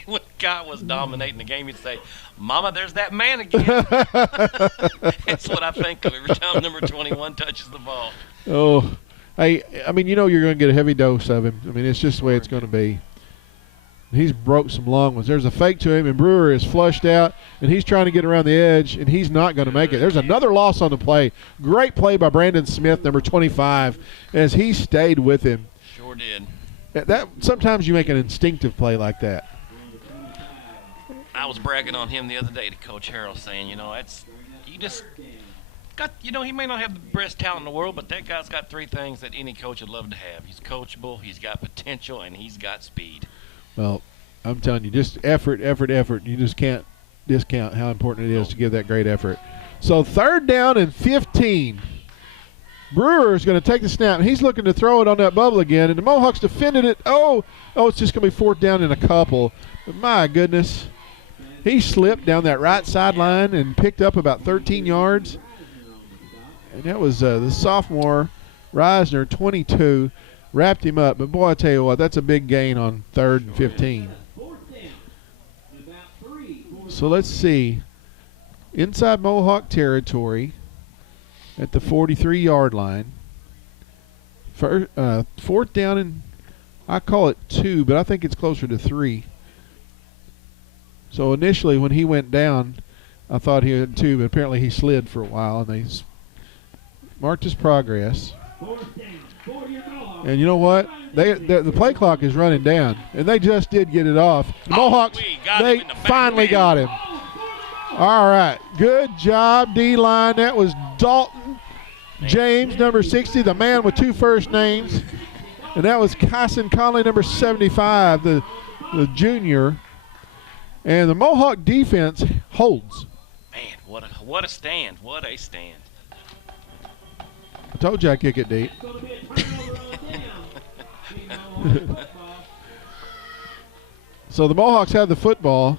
When guy was dominating the game, he'd say, "Mama, there's that man again." That's what I think of every time number 21 touches the ball. Oh, I mean, you know you're going to get a heavy dose of him. I mean, it's just the way it's going to be. He's broke some long ones. There's a fake to him, and Brewer is flushed out, and he's trying to get around the edge, and he's not going to make it. There's another loss on the play. Great play by Brandon Smith, number 25, as he stayed with him. Sure did. That sometimes you make an instinctive play like that. I was bragging on him the other day to Coach Harrell, saying, you know, you just got, you know, he may not have the best talent in the world, but that guy's got 3 things that any coach would love to have. He's coachable, he's got potential, and he's got speed. Well, I'm telling you, just effort. You just can't discount how important it is to give that great effort. So 3rd down and 15. Brewer is going to take the snap. He's looking to throw it on that bubble again, and the Mohawks defended it. Oh, it's just going to be 4th down and a couple. But my goodness, he slipped down that right sideline and picked up about 13 yards. And that was the sophomore, Reisner, 22, wrapped him up. But, boy, I tell you what, that's a big gain on 3rd and 15. So let's see. Inside Mohawk territory at the 43-yard line. 4th down and I call it 2, but I think it's closer to 3. So initially when he went down, I thought he had 2, but apparently he slid for a while, and they marked his progress. And you know what? The play clock is running down, and they just did get it off. The Mohawks, they finally got him. All right. Good job, D-line. That was Dalton James, number 60, the man with 2 first names. And that was Kyson Conley, number 75, the junior. And the Mohawk defense holds. Man, what a stand. What a stand. I told you I'd kick it deep. So the Mohawks have the football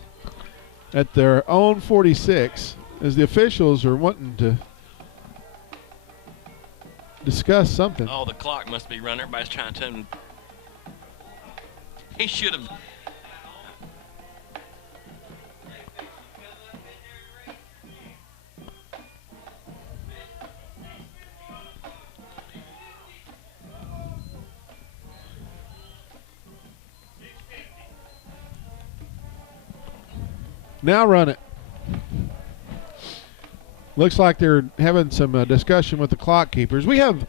at their own 46 as the officials are wanting to discuss something. Oh, the clock must be running. Everybody's trying to tell him. He should have. Now run it. Looks like they're having some discussion with the clock keepers. We have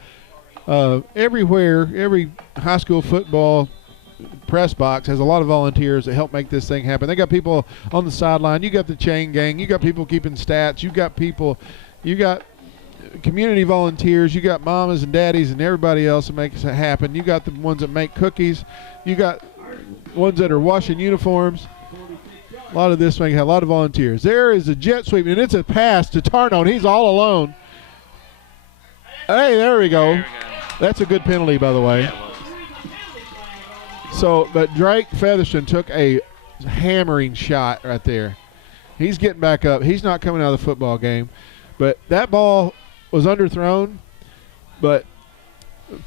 everywhere, every high school football press box has a lot of volunteers that help make this thing happen. They got people on the sideline. You got the chain gang. You got people keeping stats. You got community volunteers. You got mamas and daddies and everybody else that makes it happen. You got the ones that make cookies. You got ones that are washing uniforms. A lot of this thing had a lot of volunteers. There is a jet sweep, and it's a pass to Tarno, and he's all alone. Hey, there we go. That's a good penalty, by the way. So, but Drake Featherston took a hammering shot right there. He's getting back up. He's not coming out of the football game. But that ball was underthrown, but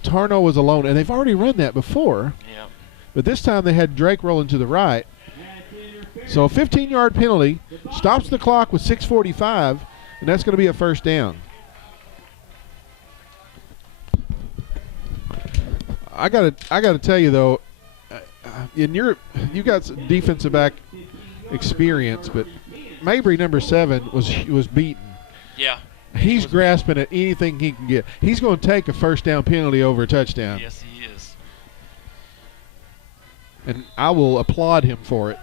Tarno was alone, and they've already run that before. Yeah. But this time they had Drake rolling to the right. So a 15-yard penalty stops the clock with 6:45, and that's going to be a 1st down. I gotta tell you though, you got some defensive back experience, but Mabry, number 7, was beaten. Yeah. He's grasping at anything he can get. He's going to take a 1st down penalty over a touchdown. Yes, he is. And I will applaud him for it.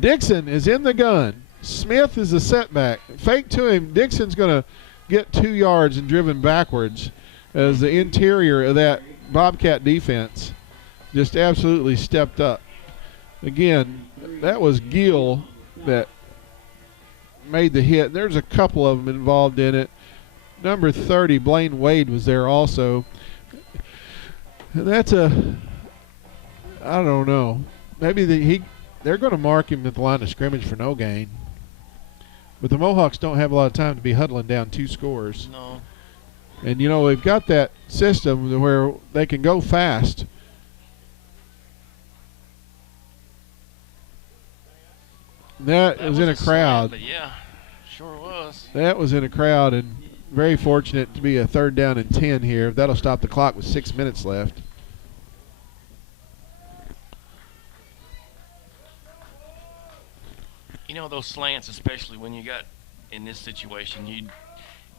Dixon is in the gun. Smith is a setback. Fake to him. Dixon's going to get 2 yards and driven backwards as the interior of that Bobcat defense just absolutely stepped up. Again, that was Gill that made the hit. There's a couple of them involved in it. Number 30, Blaine Wade, was there also. And that's I don't know. Maybe they're going to mark him at the line of scrimmage for no gain. But the Mohawks don't have a lot of time to be huddling down 2 scores. No. And, they've got that system where they can go fast. That was in a crowd. But yeah, sure was. That was in a crowd, and very fortunate to be a 3rd down and 10 here. That'll stop the clock with 6 minutes left. Those slants, especially when you got in this situation, you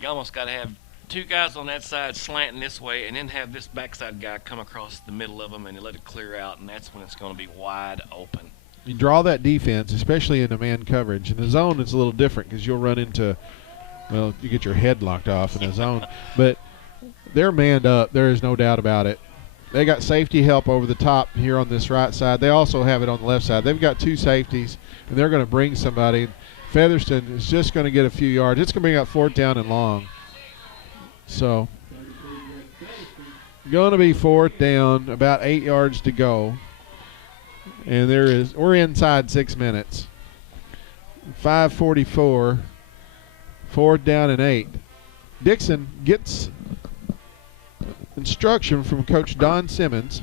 almost got to have 2 guys on that side slanting this way, and then have this backside guy come across the middle of them and let it clear out, and that's when it's going to be wide open. You draw that defense, especially in a man coverage. In the zone, it's a little different because you'll run into, you get your head locked off in the zone. But they're manned up. There is no doubt about it. they got safety help over the top here on this right side. They also have it on the left side. They've got 2 safeties, and they're going to bring somebody. Featherston is just going to get a few yards. It's going to bring up 4th down and long. So going to be 4th down, about 8 yards to go. And we're inside 6 minutes. 5:44, 4th down and 8. Dixon gets instruction from Coach Don Simmons.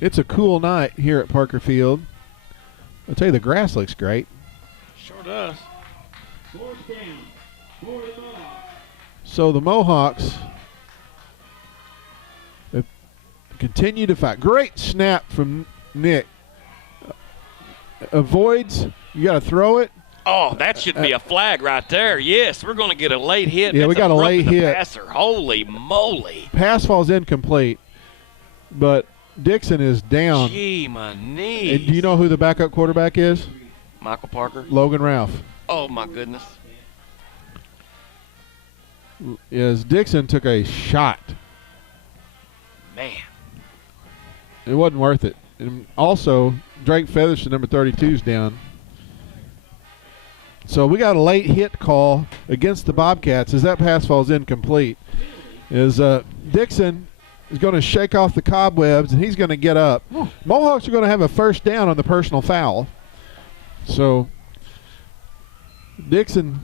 It's a cool night here at Parker Field. I'll tell you, the grass looks great. Sure does. So the Mohawks have continued to fight. Great snap from Nick. Avoids. You got to throw it. Oh, that should be a flag right there. Yes, we're going to get a late hit. Yeah, we got a late hit. Passer. Holy moly. Pass falls incomplete, but Dixon is down. Gee, my knees. And do you know who the backup quarterback is? Michael Parker. Logan Ralph. Oh, my goodness. Yes, Dixon took a shot. Man. It wasn't worth it. And also, Drake Featherston, number 32, is down. So we got a late hit call against the Bobcats as that pass falls incomplete. Dixon is going to shake off the cobwebs, and he's going to get up. Mohawks are going to have a 1st down on the personal foul. So Dixon,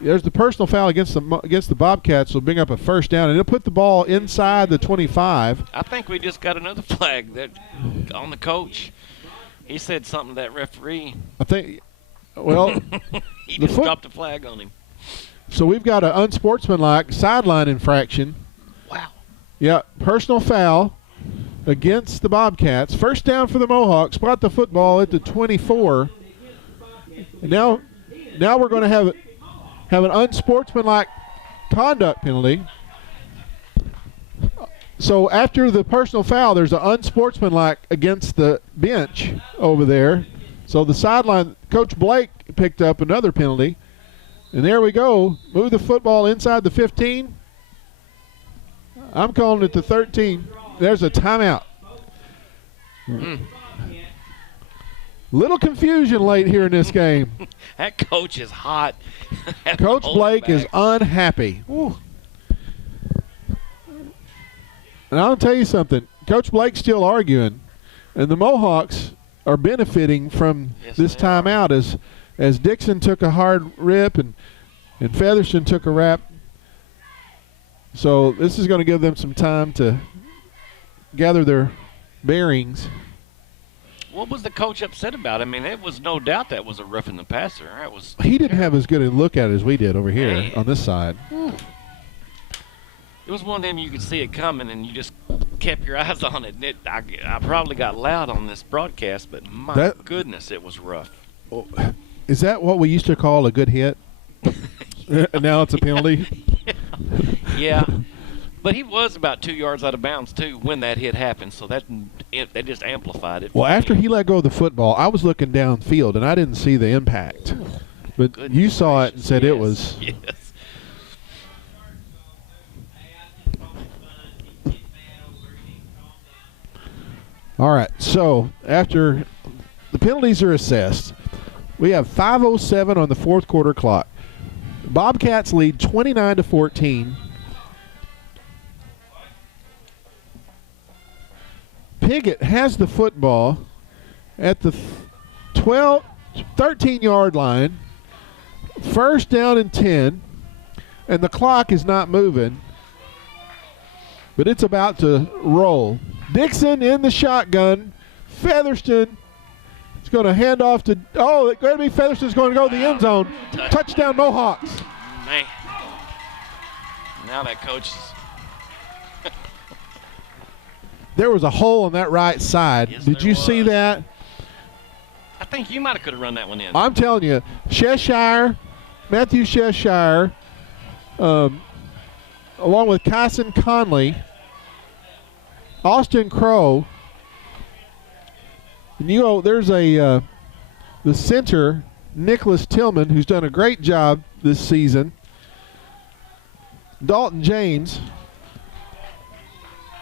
there's the personal foul against the Bobcats. Will bring up a 1st down, and it'll put the ball inside the 25. I think we just got another flag on the coach. He said something to that referee. I think, well, he just dropped a flag on him. So we've got an unsportsmanlike sideline infraction. Wow. Yeah, personal foul against the Bobcats. 1st down for the Mohawks. Spot the football at the 24. And now we're going to have an unsportsmanlike conduct penalty. So after the personal foul, there's an unsportsmanlike against the bench over there. So the sideline, Coach Blake picked up another penalty. And there we go. Move the football inside the 15. I'm calling it the 13. There's a timeout. Little confusion late here in this game. That coach is hot. Coach Blake is unhappy. Woo. And I'll tell you something. Coach Blake's still arguing, and the Mohawks are benefiting from this timeout as Dixon took a hard rip and Featherston took a wrap. So this is going to give them some time to gather their bearings. What was the coach upset about? I mean, it was no doubt that was a roughing the passer. He didn't have as good a look at it as we did over here on this side. It was one of them you could see it coming, and you just kept your eyes on it. I probably got loud on this broadcast, but my goodness, it was rough. Is that what we used to call a good hit? Now it's a penalty? Yeah. But he was about 2 yards out of bounds, too, when that hit happened, so that just amplified it. Well, after he let go of the football, I was looking downfield, and I didn't see the impact. But you saw it and said it was. Yes. All right, so after the penalties are assessed, we have 5:07 on the 4th quarter clock. Bobcats lead 29-14. Piggott has the football at the 13-yard line. 1st down and 10, and the clock is not moving, but it's about to roll. Dixon in the shotgun. Featherston is going to hand off to, it's going to be Featherston's going to go to the end zone. Touchdown Mohawks. Man. Now that coach is. There was a hole on that right side. Yes, Did you see that? I think you might have could have run that one in. I'm telling you, Matthew Cheshire, along with Kyson Conley, Austin Crow, and there's the center Nicholas Tillman, who's done a great job this season. Dalton James,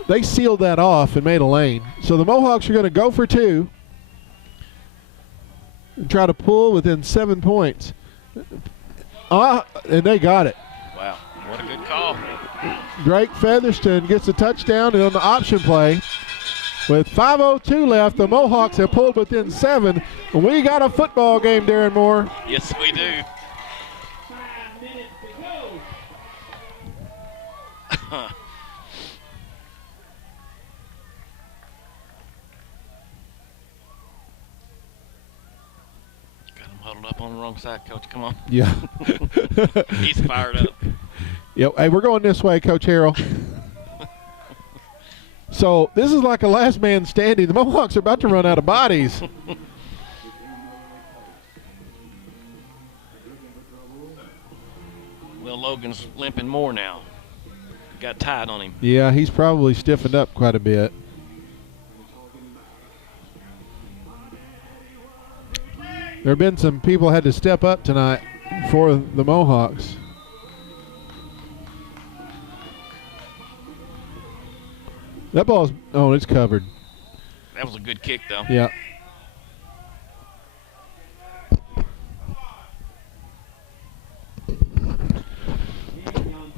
they sealed that off and made a lane. So the Mohawks are going to go for 2 and try to pull within 7 points. And they got it. Wow, what a good call. Drake Featherston gets a touchdown, and on the option play, with 5:02 left, the Mohawks have pulled within 7. And we got a football game, Darren Moore. Yes, we do. Got him huddled up on the wrong side, Coach. Come on. Yeah. He's fired up. Yep. Hey, we're going this way, Coach Harrell. So this is like a last man standing. The Mohawks are about to run out of bodies. Will Logan's limping more now. Got tied on him. Yeah, he's probably stiffened up quite a bit. There have been some people had to step up tonight for the Mohawks. That ball's, oh, it's covered. That was a good kick, though. Yeah.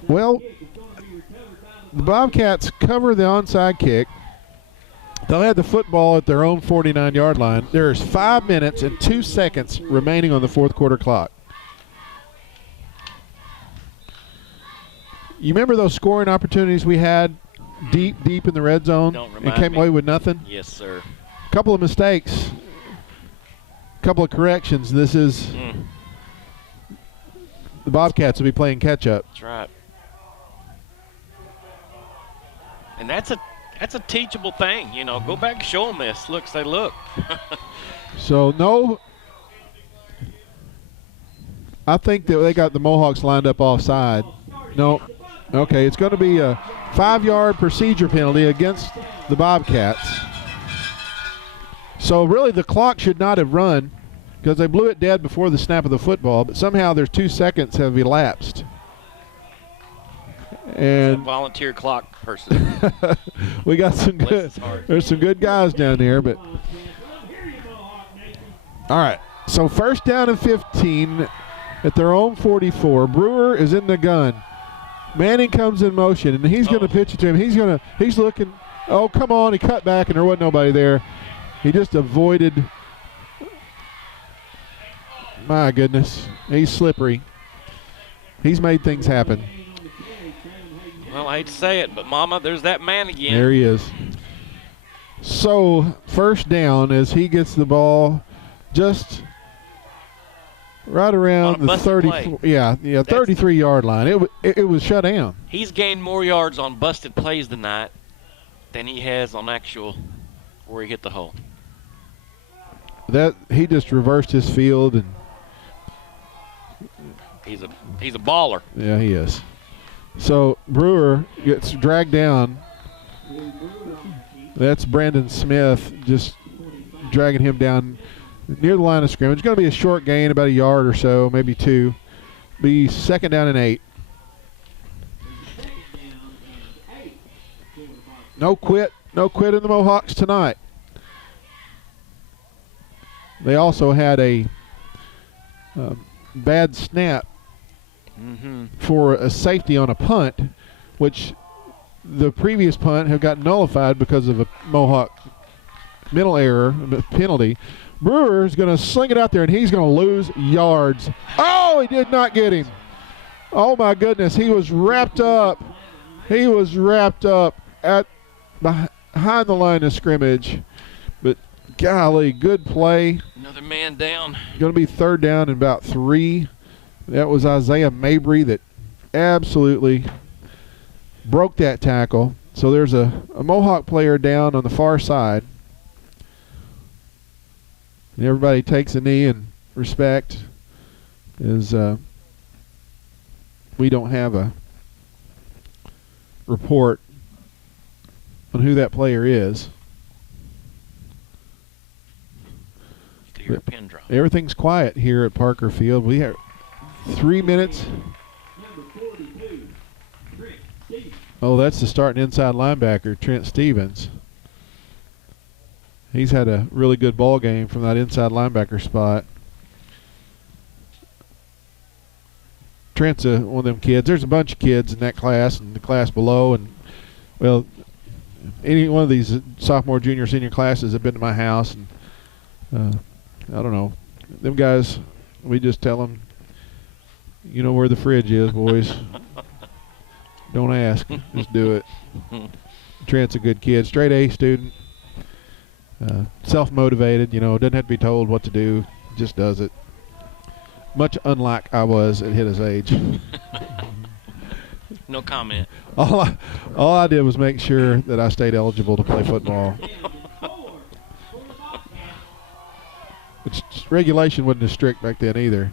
Well, the Bobcats cover the onside kick. They'll have the football at their own 49-yard line. There's 5 minutes and 2 seconds remaining on the fourth quarter clock. You remember those scoring opportunities we had deep in the red zone and came away with nothing? Yes, sir. A couple of mistakes, a couple of corrections. This is the Bobcats will be playing catch-up. That's right. And that's a teachable thing, you know. Go back and show them this. Look, say, look. So, no, I think that they got the Mohawks lined up offside. No, okay, it's going to be a 5-yard procedure penalty against the Bobcats. So, really, the clock should not have run because they blew it dead before the snap of the football, but somehow there's 2 seconds have elapsed. And volunteer clock person. We got some good. There's some good guys down there, but all right. So first down and 15 at their own 44. Brewer is in the gun. Manning comes in motion, and he's going to pitch it to him. He's looking. Oh, come on! He cut back, and there wasn't nobody there. He just avoided. My goodness, he's slippery. He's made things happen. Well, I hate to say it, but Mama, there's that man again. There he is. So first down as he gets the ball just right around the 30. Yeah, 33-yard line. It was shut down. He's gained more yards on busted plays tonight than he has on actual where he hit the hole. That he just reversed his field, and he's a baller. Yeah, he is. So Brewer gets dragged down. That's Brandon Smith just dragging him down near the line of scrimmage. It's going to be a short gain, about a yard or so, maybe 2. Be second down and 8. No quit in the Mohawks tonight. They also had a bad snap for a safety on a punt, which the previous punt had got nullified because of a Mohawk mental error, penalty. Brewer is going to sling it out there, and he's going to lose yards. Oh, he did not get him. Oh, my goodness. He was wrapped up. He was wrapped up at behind the line of scrimmage. But, golly, good play. Another man down. Going to be third down and about 3. That was Isaiah Mabry that absolutely broke that tackle. So there's a Mohawk player down on the far side. And everybody takes a knee in respect as we don't have a report on who that player is. hear a pin drop. Everything's quiet here at Parker Field. We have 3 minutes. Oh, that's the starting inside linebacker, Trent Stevens. He's had a really good ball game from that inside linebacker spot. Trent's one of them kids. There's a bunch of kids in that class and the class below, and well, any one of these sophomore, junior, senior classes have been to my house, and I don't know, them guys. We just tell them, you know where the fridge is, boys. Don't ask, just do it. Trent's a good kid, straight A student, self-motivated. You know, doesn't have to be told what to do, just does it. Much unlike I was at his age. No comment. All I did was make sure that I stayed eligible to play football. Which regulation wasn't as strict back then either.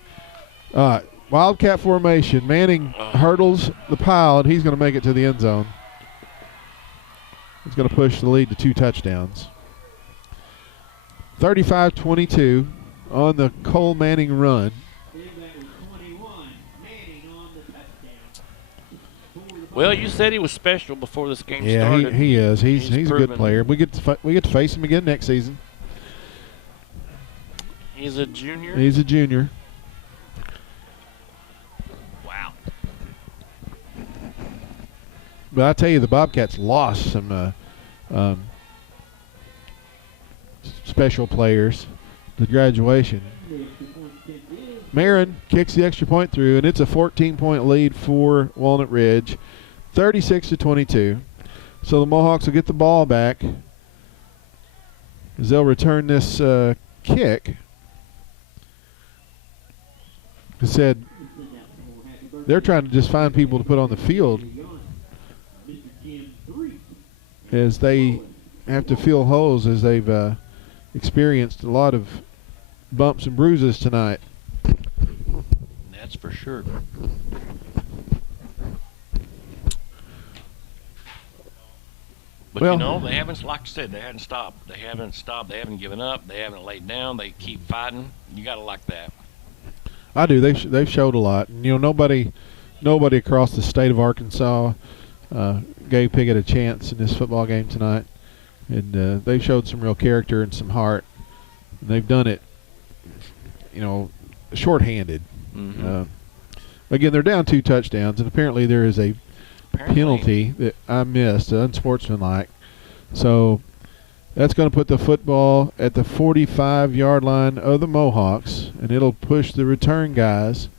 Wildcat formation. Manning hurdles the pile, and he's going to make it to the end zone. He's going to push the lead to 2 touchdowns. 35-22 on the Cole Manning run. Well, you said he was special before this game started. started. Yeah, he is. He's a good player. We get to face him again next season. He's a junior? He's a junior. Wow. But I tell you, the Bobcats lost some special players to graduation. Marin kicks the extra point through, and it's a 14-point lead for Walnut Ridge, 36-22. So the Mohawks will get the ball back as they'll return this kick. I said they're trying to just find people to put on the field as they have to fill holes as they've experienced a lot of bumps and bruises tonight. That's for sure. But well, you know, they haven't, like I said, they haven't stopped. They haven't stopped. They haven't given up. They haven't laid down. They keep fighting. You got to like that. I do. They've showed a lot. And, you know, nobody across the state of Arkansas gave Piggott a chance in this football game tonight. And they've showed some real character and some heart. And they've done it, you know, shorthanded. Mm-hmm. Again, they're down 2 touchdowns, and apparently there is a penalty that I missed, unsportsmanlike. So that's going to put the football at the 45-yard line of the Mohawks, and it'll push the return guys,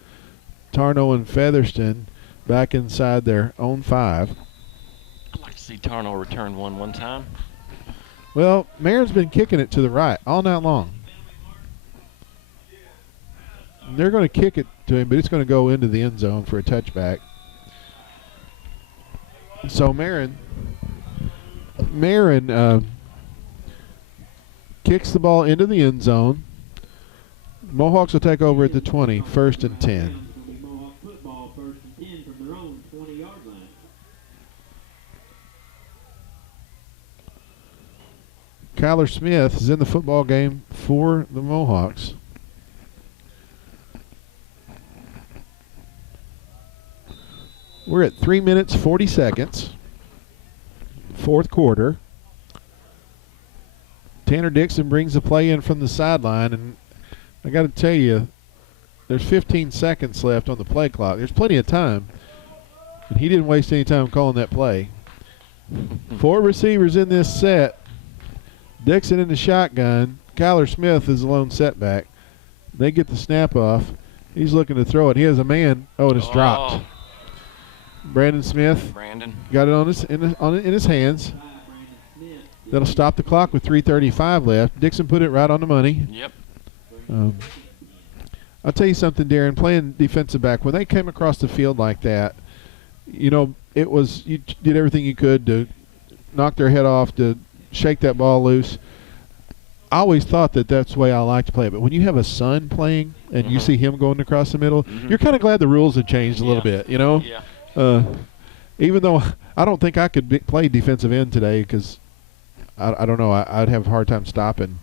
Tarno and Featherston, back inside their own 5. I'd like to see Tarno return one time. Well, Marin's been kicking it to the right all night long. They're going to kick it to him, but it's going to go into the end zone for a touchback. So Marin kicks the ball into the end zone. Mohawks will take over at the 20, 1st and 10. Kyler Smith is in the football game for the Mohawks. We're at 3 minutes, 40 seconds. 4th quarter. Tanner Dixon brings the play in from the sideline, and I got to tell you, there's 15 seconds left on the play clock. There's plenty of time, and he didn't waste any time calling that play. 4 receivers in this set. Dixon in the shotgun. Kyler Smith is the lone setback. They get the snap off. He's looking to throw it. He has a man. Oh, and it's dropped. Brandon Smith got it on in his hands. That'll stop the clock with 3:35 left. Dixon put it right on the money. Yep. I'll tell you something, Darren, playing defensive back, when they came across the field like that, you know, it was, you did everything you could to knock their head off, to shake that ball loose. I always thought that that's the way I like to play it. But when you have a son playing and you see him going across the middle, you're kind of glad the rules have changed a little bit, you know? Yeah. Even though I don't think I could play defensive end today because I don't know. I'd have a hard time stopping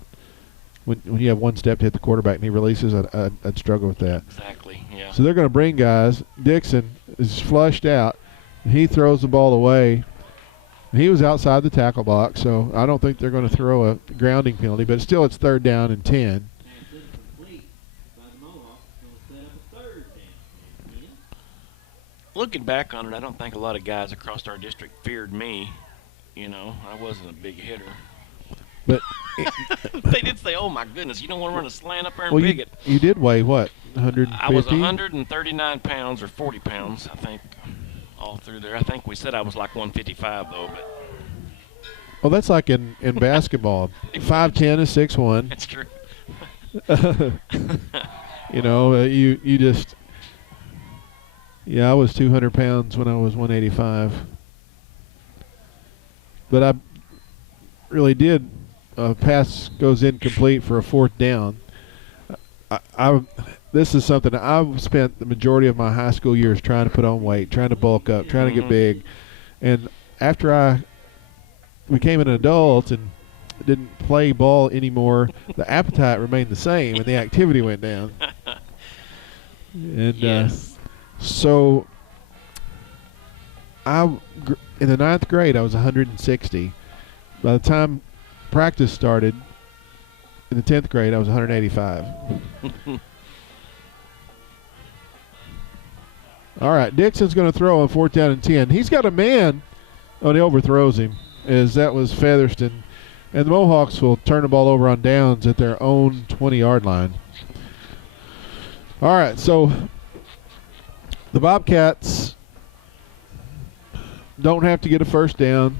when you have one step to hit the quarterback and he releases, I'd struggle with that. Exactly, yeah. So they're going to bring guys. Dixon is flushed out. He throws the ball away. He was outside the tackle box, so I don't think they're going to throw a grounding penalty, but still it's 3rd down and 10. Looking back on it, I don't think a lot of guys across our district feared me. You know, I wasn't a big hitter. But they did say, "Oh my goodness, you don't want to run a slant up there in well, Piggott." You did weigh what? 150? I was 139 pounds or 40 pounds, I think, all through there. I think we said I was like 155 though, but. Well, that's like in basketball. 5'10" is 6'1". That's true. You know, you just. Yeah, I was 200 pounds when I was 185. But I really did. Pass goes incomplete for a 4th down. This is something I've spent the majority of my high school years trying to put on weight, trying to bulk up, trying to get big. And after I became an adult and didn't play ball anymore, the appetite remained the same and the activity went down. And yes. So in the 9th grade, I was 160. By the time practice started in the 10th grade, I was 185. All right, Dixon's going to throw on 4th down and 10. He's got a man. Oh, and he overthrows him, as that was Featherston. And the Mohawks will turn the ball over on downs at their own 20-yard line. All right, so the Bobcats don't have to get a 1st down.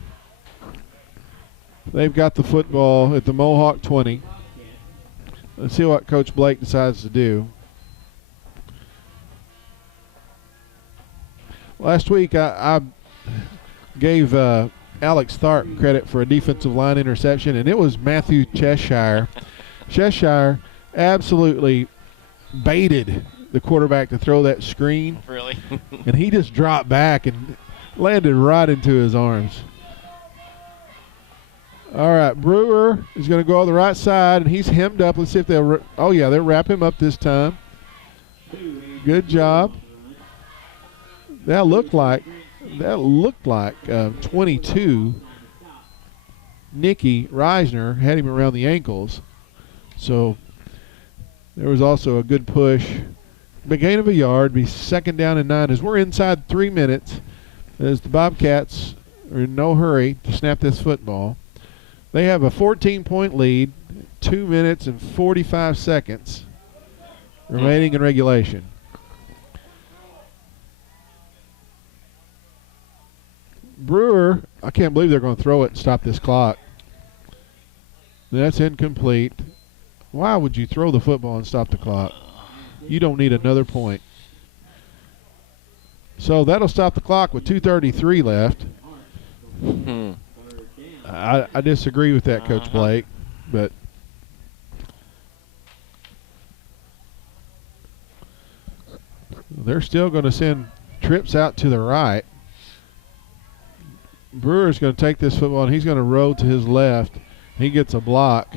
They've got the football at the Mohawk 20. Let's see what Coach Blake decides to do. Last week I gave Alex Tharp credit for a defensive line interception, and it was Matthew Cheshire. Cheshire absolutely baited the quarterback to throw that screen. Really? And he just dropped back and landed right into his arms. All right, Brewer is going to go on the right side, and he's hemmed up. Let's see if they'll they'll wrap him up this time. Good job. That looked like 22. Nicky Reisner had him around the ankles. So there was also a good push. Big gain of a yard, be 2nd down and 9 as we're inside 3 minutes as the Bobcats are in no hurry to snap this football. They have a 14-point lead, 2 minutes and 45 seconds remaining in regulation. Brewer, I can't believe they're going to throw it and stop this clock. That's incomplete. Why would you throw the football and stop the clock? You don't need another point. So that'll stop the clock with 2:33 left. I disagree with that, Coach Blake, but they're still going to send trips out to the right. Brewer's going to take this football, and he's going to roll to his left. He gets a block,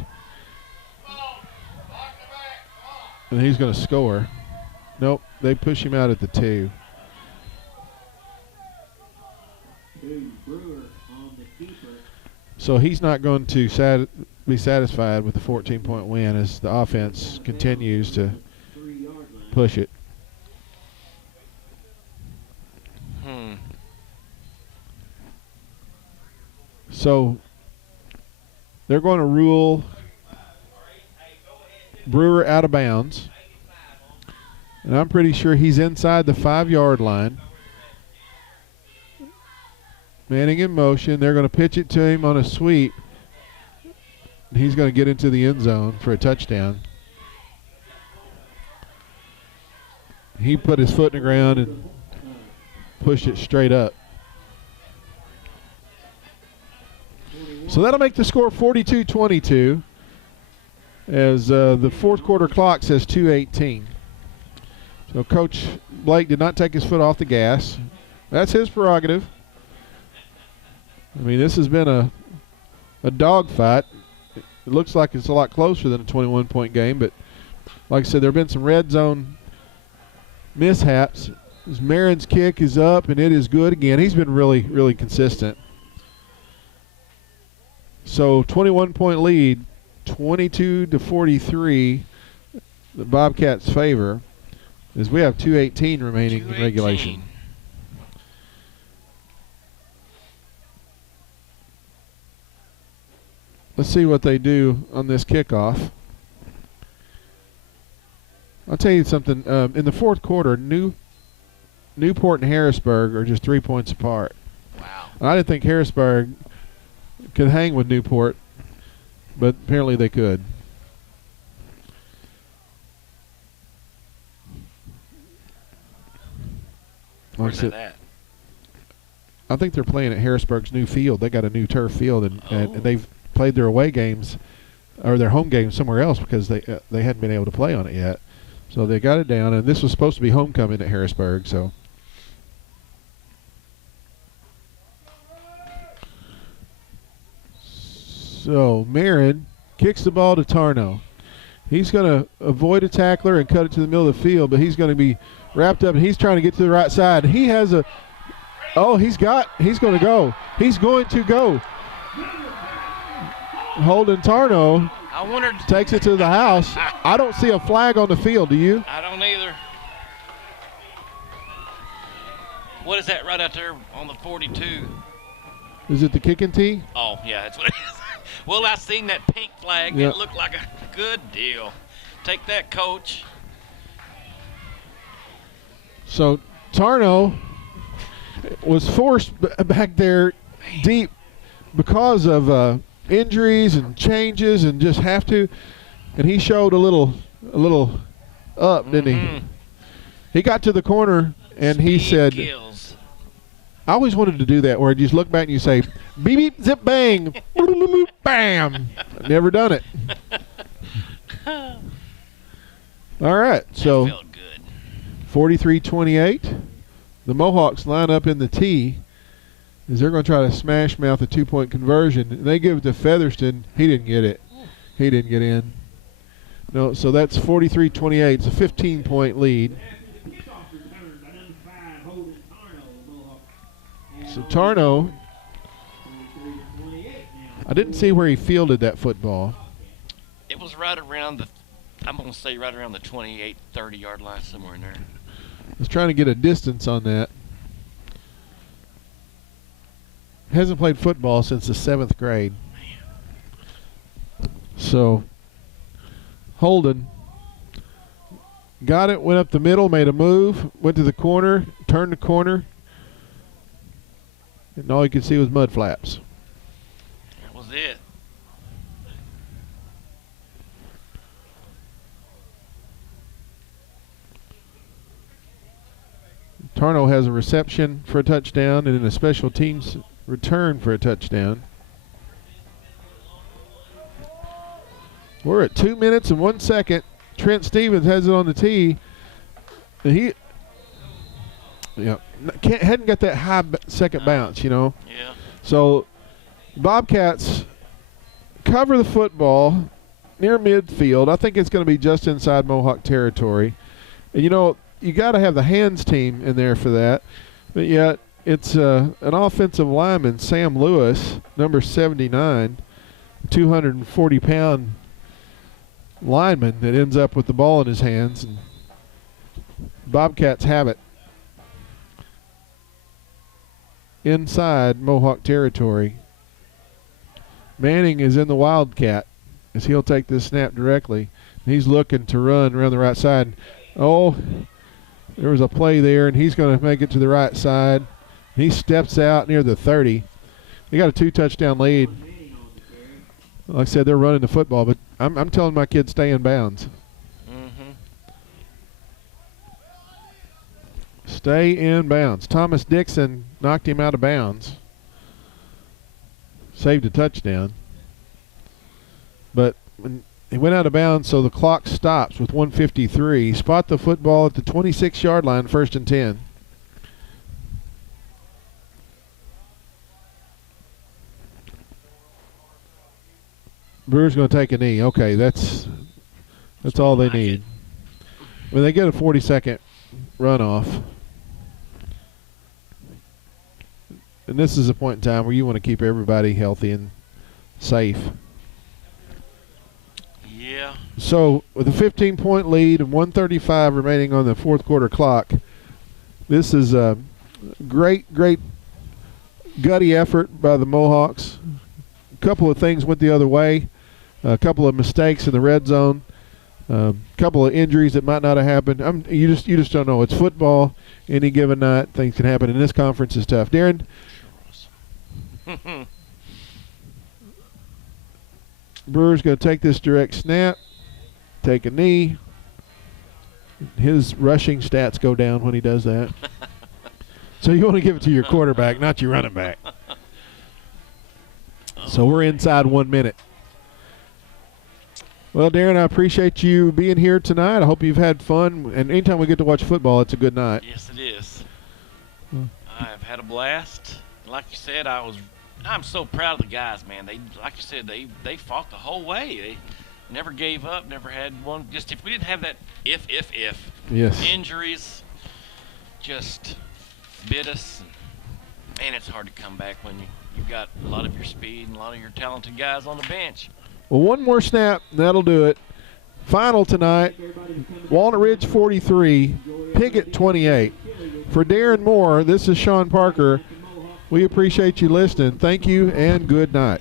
and he's going to score. Nope, they push him out at the 2. So he's not going to be satisfied with the 14-point win as the offense continues to push it. So they're going to rule Brewer out of bounds. And I'm pretty sure he's inside the 5-yard line. Manning in motion. They're going to pitch it to him on a sweep. And he's going to get into the end zone for a touchdown. He put his foot in the ground and pushed it straight up. So that'll make the score 42-22 as the fourth quarter clock says 2:18. So Coach Blake did not take his foot off the gas. That's his prerogative. I mean, this has been a dogfight it looks like it's a lot closer than a 21-point game. But like I said, there have been some red zone mishaps. Marin's kick is up, and it is good again. He's been really, really consistent. So 21-point lead, 22-43, the Bobcats' favor, as we have 2:18 remaining in regulation. Let's see what they do on this kickoff. I'll tell you something. In the fourth quarter, Newport and Harrisburg are just 3 points apart. Wow. I didn't think Harrisburg could hang with Newport, but apparently they could. Where's that at? I think they're playing at Harrisburg's new field. They got a new turf field, and they've played their away games or their home games somewhere else because they hadn't been able to play on it yet. So they got it down, and this was supposed to be homecoming at Harrisburg. So Marin kicks the ball to Tarno. He's going to avoid a tackler and cut it to the middle of the field, but he's going to be wrapped up, and he's trying to get to the right side. He has a – he's going to go. He's going to go. Holden Tarno takes it to the house. I don't see a flag on the field. Do you? I don't either. What is that right out there on the 42? Is it the kicking tee? Oh, yeah, that's what it is. Well, I seen that pink flag. Yep. It looked like a good deal. Take that, coach. So Tarno was forced back there deep because of injuries and changes and just have to. And he showed a little up, didn't he? He got to the corner and he said, kills. I always wanted to do that where you just look back and you say, beep, beep, zip, bang, bam. Never done it. All right, so 43-28. The Mohawks line up in the tee as they're going to try to smash mouth a 2-point conversion. And they give it to Featherston. He didn't get it. He didn't get in. No, so that's 43-28. It's a 15-point lead. So Tarno, I didn't see where he fielded that football. It was right around I'm going to say right around the 28, 30-yard line, somewhere in there. I was trying to get a distance on that. Hasn't played football since the 7th grade. So Holden got it, went up the middle, made a move, went to the corner, turned the corner, and all you could see was mud flaps. That was it. Tarno has a reception for a touchdown and then a special teams return for a touchdown. We're at 2 minutes and 1 second. Trent Stevens has it on the tee. And he hadn't got that high second bounce, Yeah. So Bobcats cover the football near midfield. I think it's going to be just inside Mohawk territory. And, you got to have the hands team in there for that. But yet it's an offensive lineman, Sam Lewis, number 79, 240-pound lineman that ends up with the ball in his hands. And Bobcats have it inside Mohawk territory. Manning is in the Wildcat as he'll take this snap directly. He's looking to run around the right side. Oh, there was a play there, and he's going to make it to the right side. He steps out near the 30. They got a 2-touchdown lead. Like I said, they're running the football, but I'm telling my kids stay in bounds. Stay in bounds. Thomas Dixon knocked him out of bounds. Saved a touchdown. But he went out of bounds, so the clock stops with 1:53. Spot the football at the 26-yard line, 1st and 10. Brewer's going to take a knee. Okay, that's all they need. When they get a 40-second runoff, and this is a point in time where you want to keep everybody healthy and safe. Yeah. So with a 15-point lead and 1:35 remaining on the fourth quarter clock, this is a great gutty effort by the Mohawks. A couple of things went the other way. A couple of mistakes in the red zone. A couple of injuries that might not have happened. You just don't know. It's football. Any given night, things can happen. And this conference is tough. Darren. Brewer's going to take this direct snap, take a knee. His rushing stats go down when he does that. So you want to give it to your quarterback, not your running back. So we're inside 1 minute. Well, Darren, I appreciate you being here tonight. I hope you've had fun. And anytime we get to watch football, it's a good night. Yes, it is. I've had a blast. Like you said, I'm so proud of the guys, man. Like you said, they fought the whole way. They never gave up, never had one. Just if we didn't have that if yes. Injuries just bit us. And it's hard to come back when you've got a lot of your speed and a lot of your talented guys on the bench. Well, one more snap, and that'll do it. Final tonight, Walnut Ridge 43, Piggott 28. For Darren Moore, this is Sean Parker. We appreciate you listening. Thank you and good night.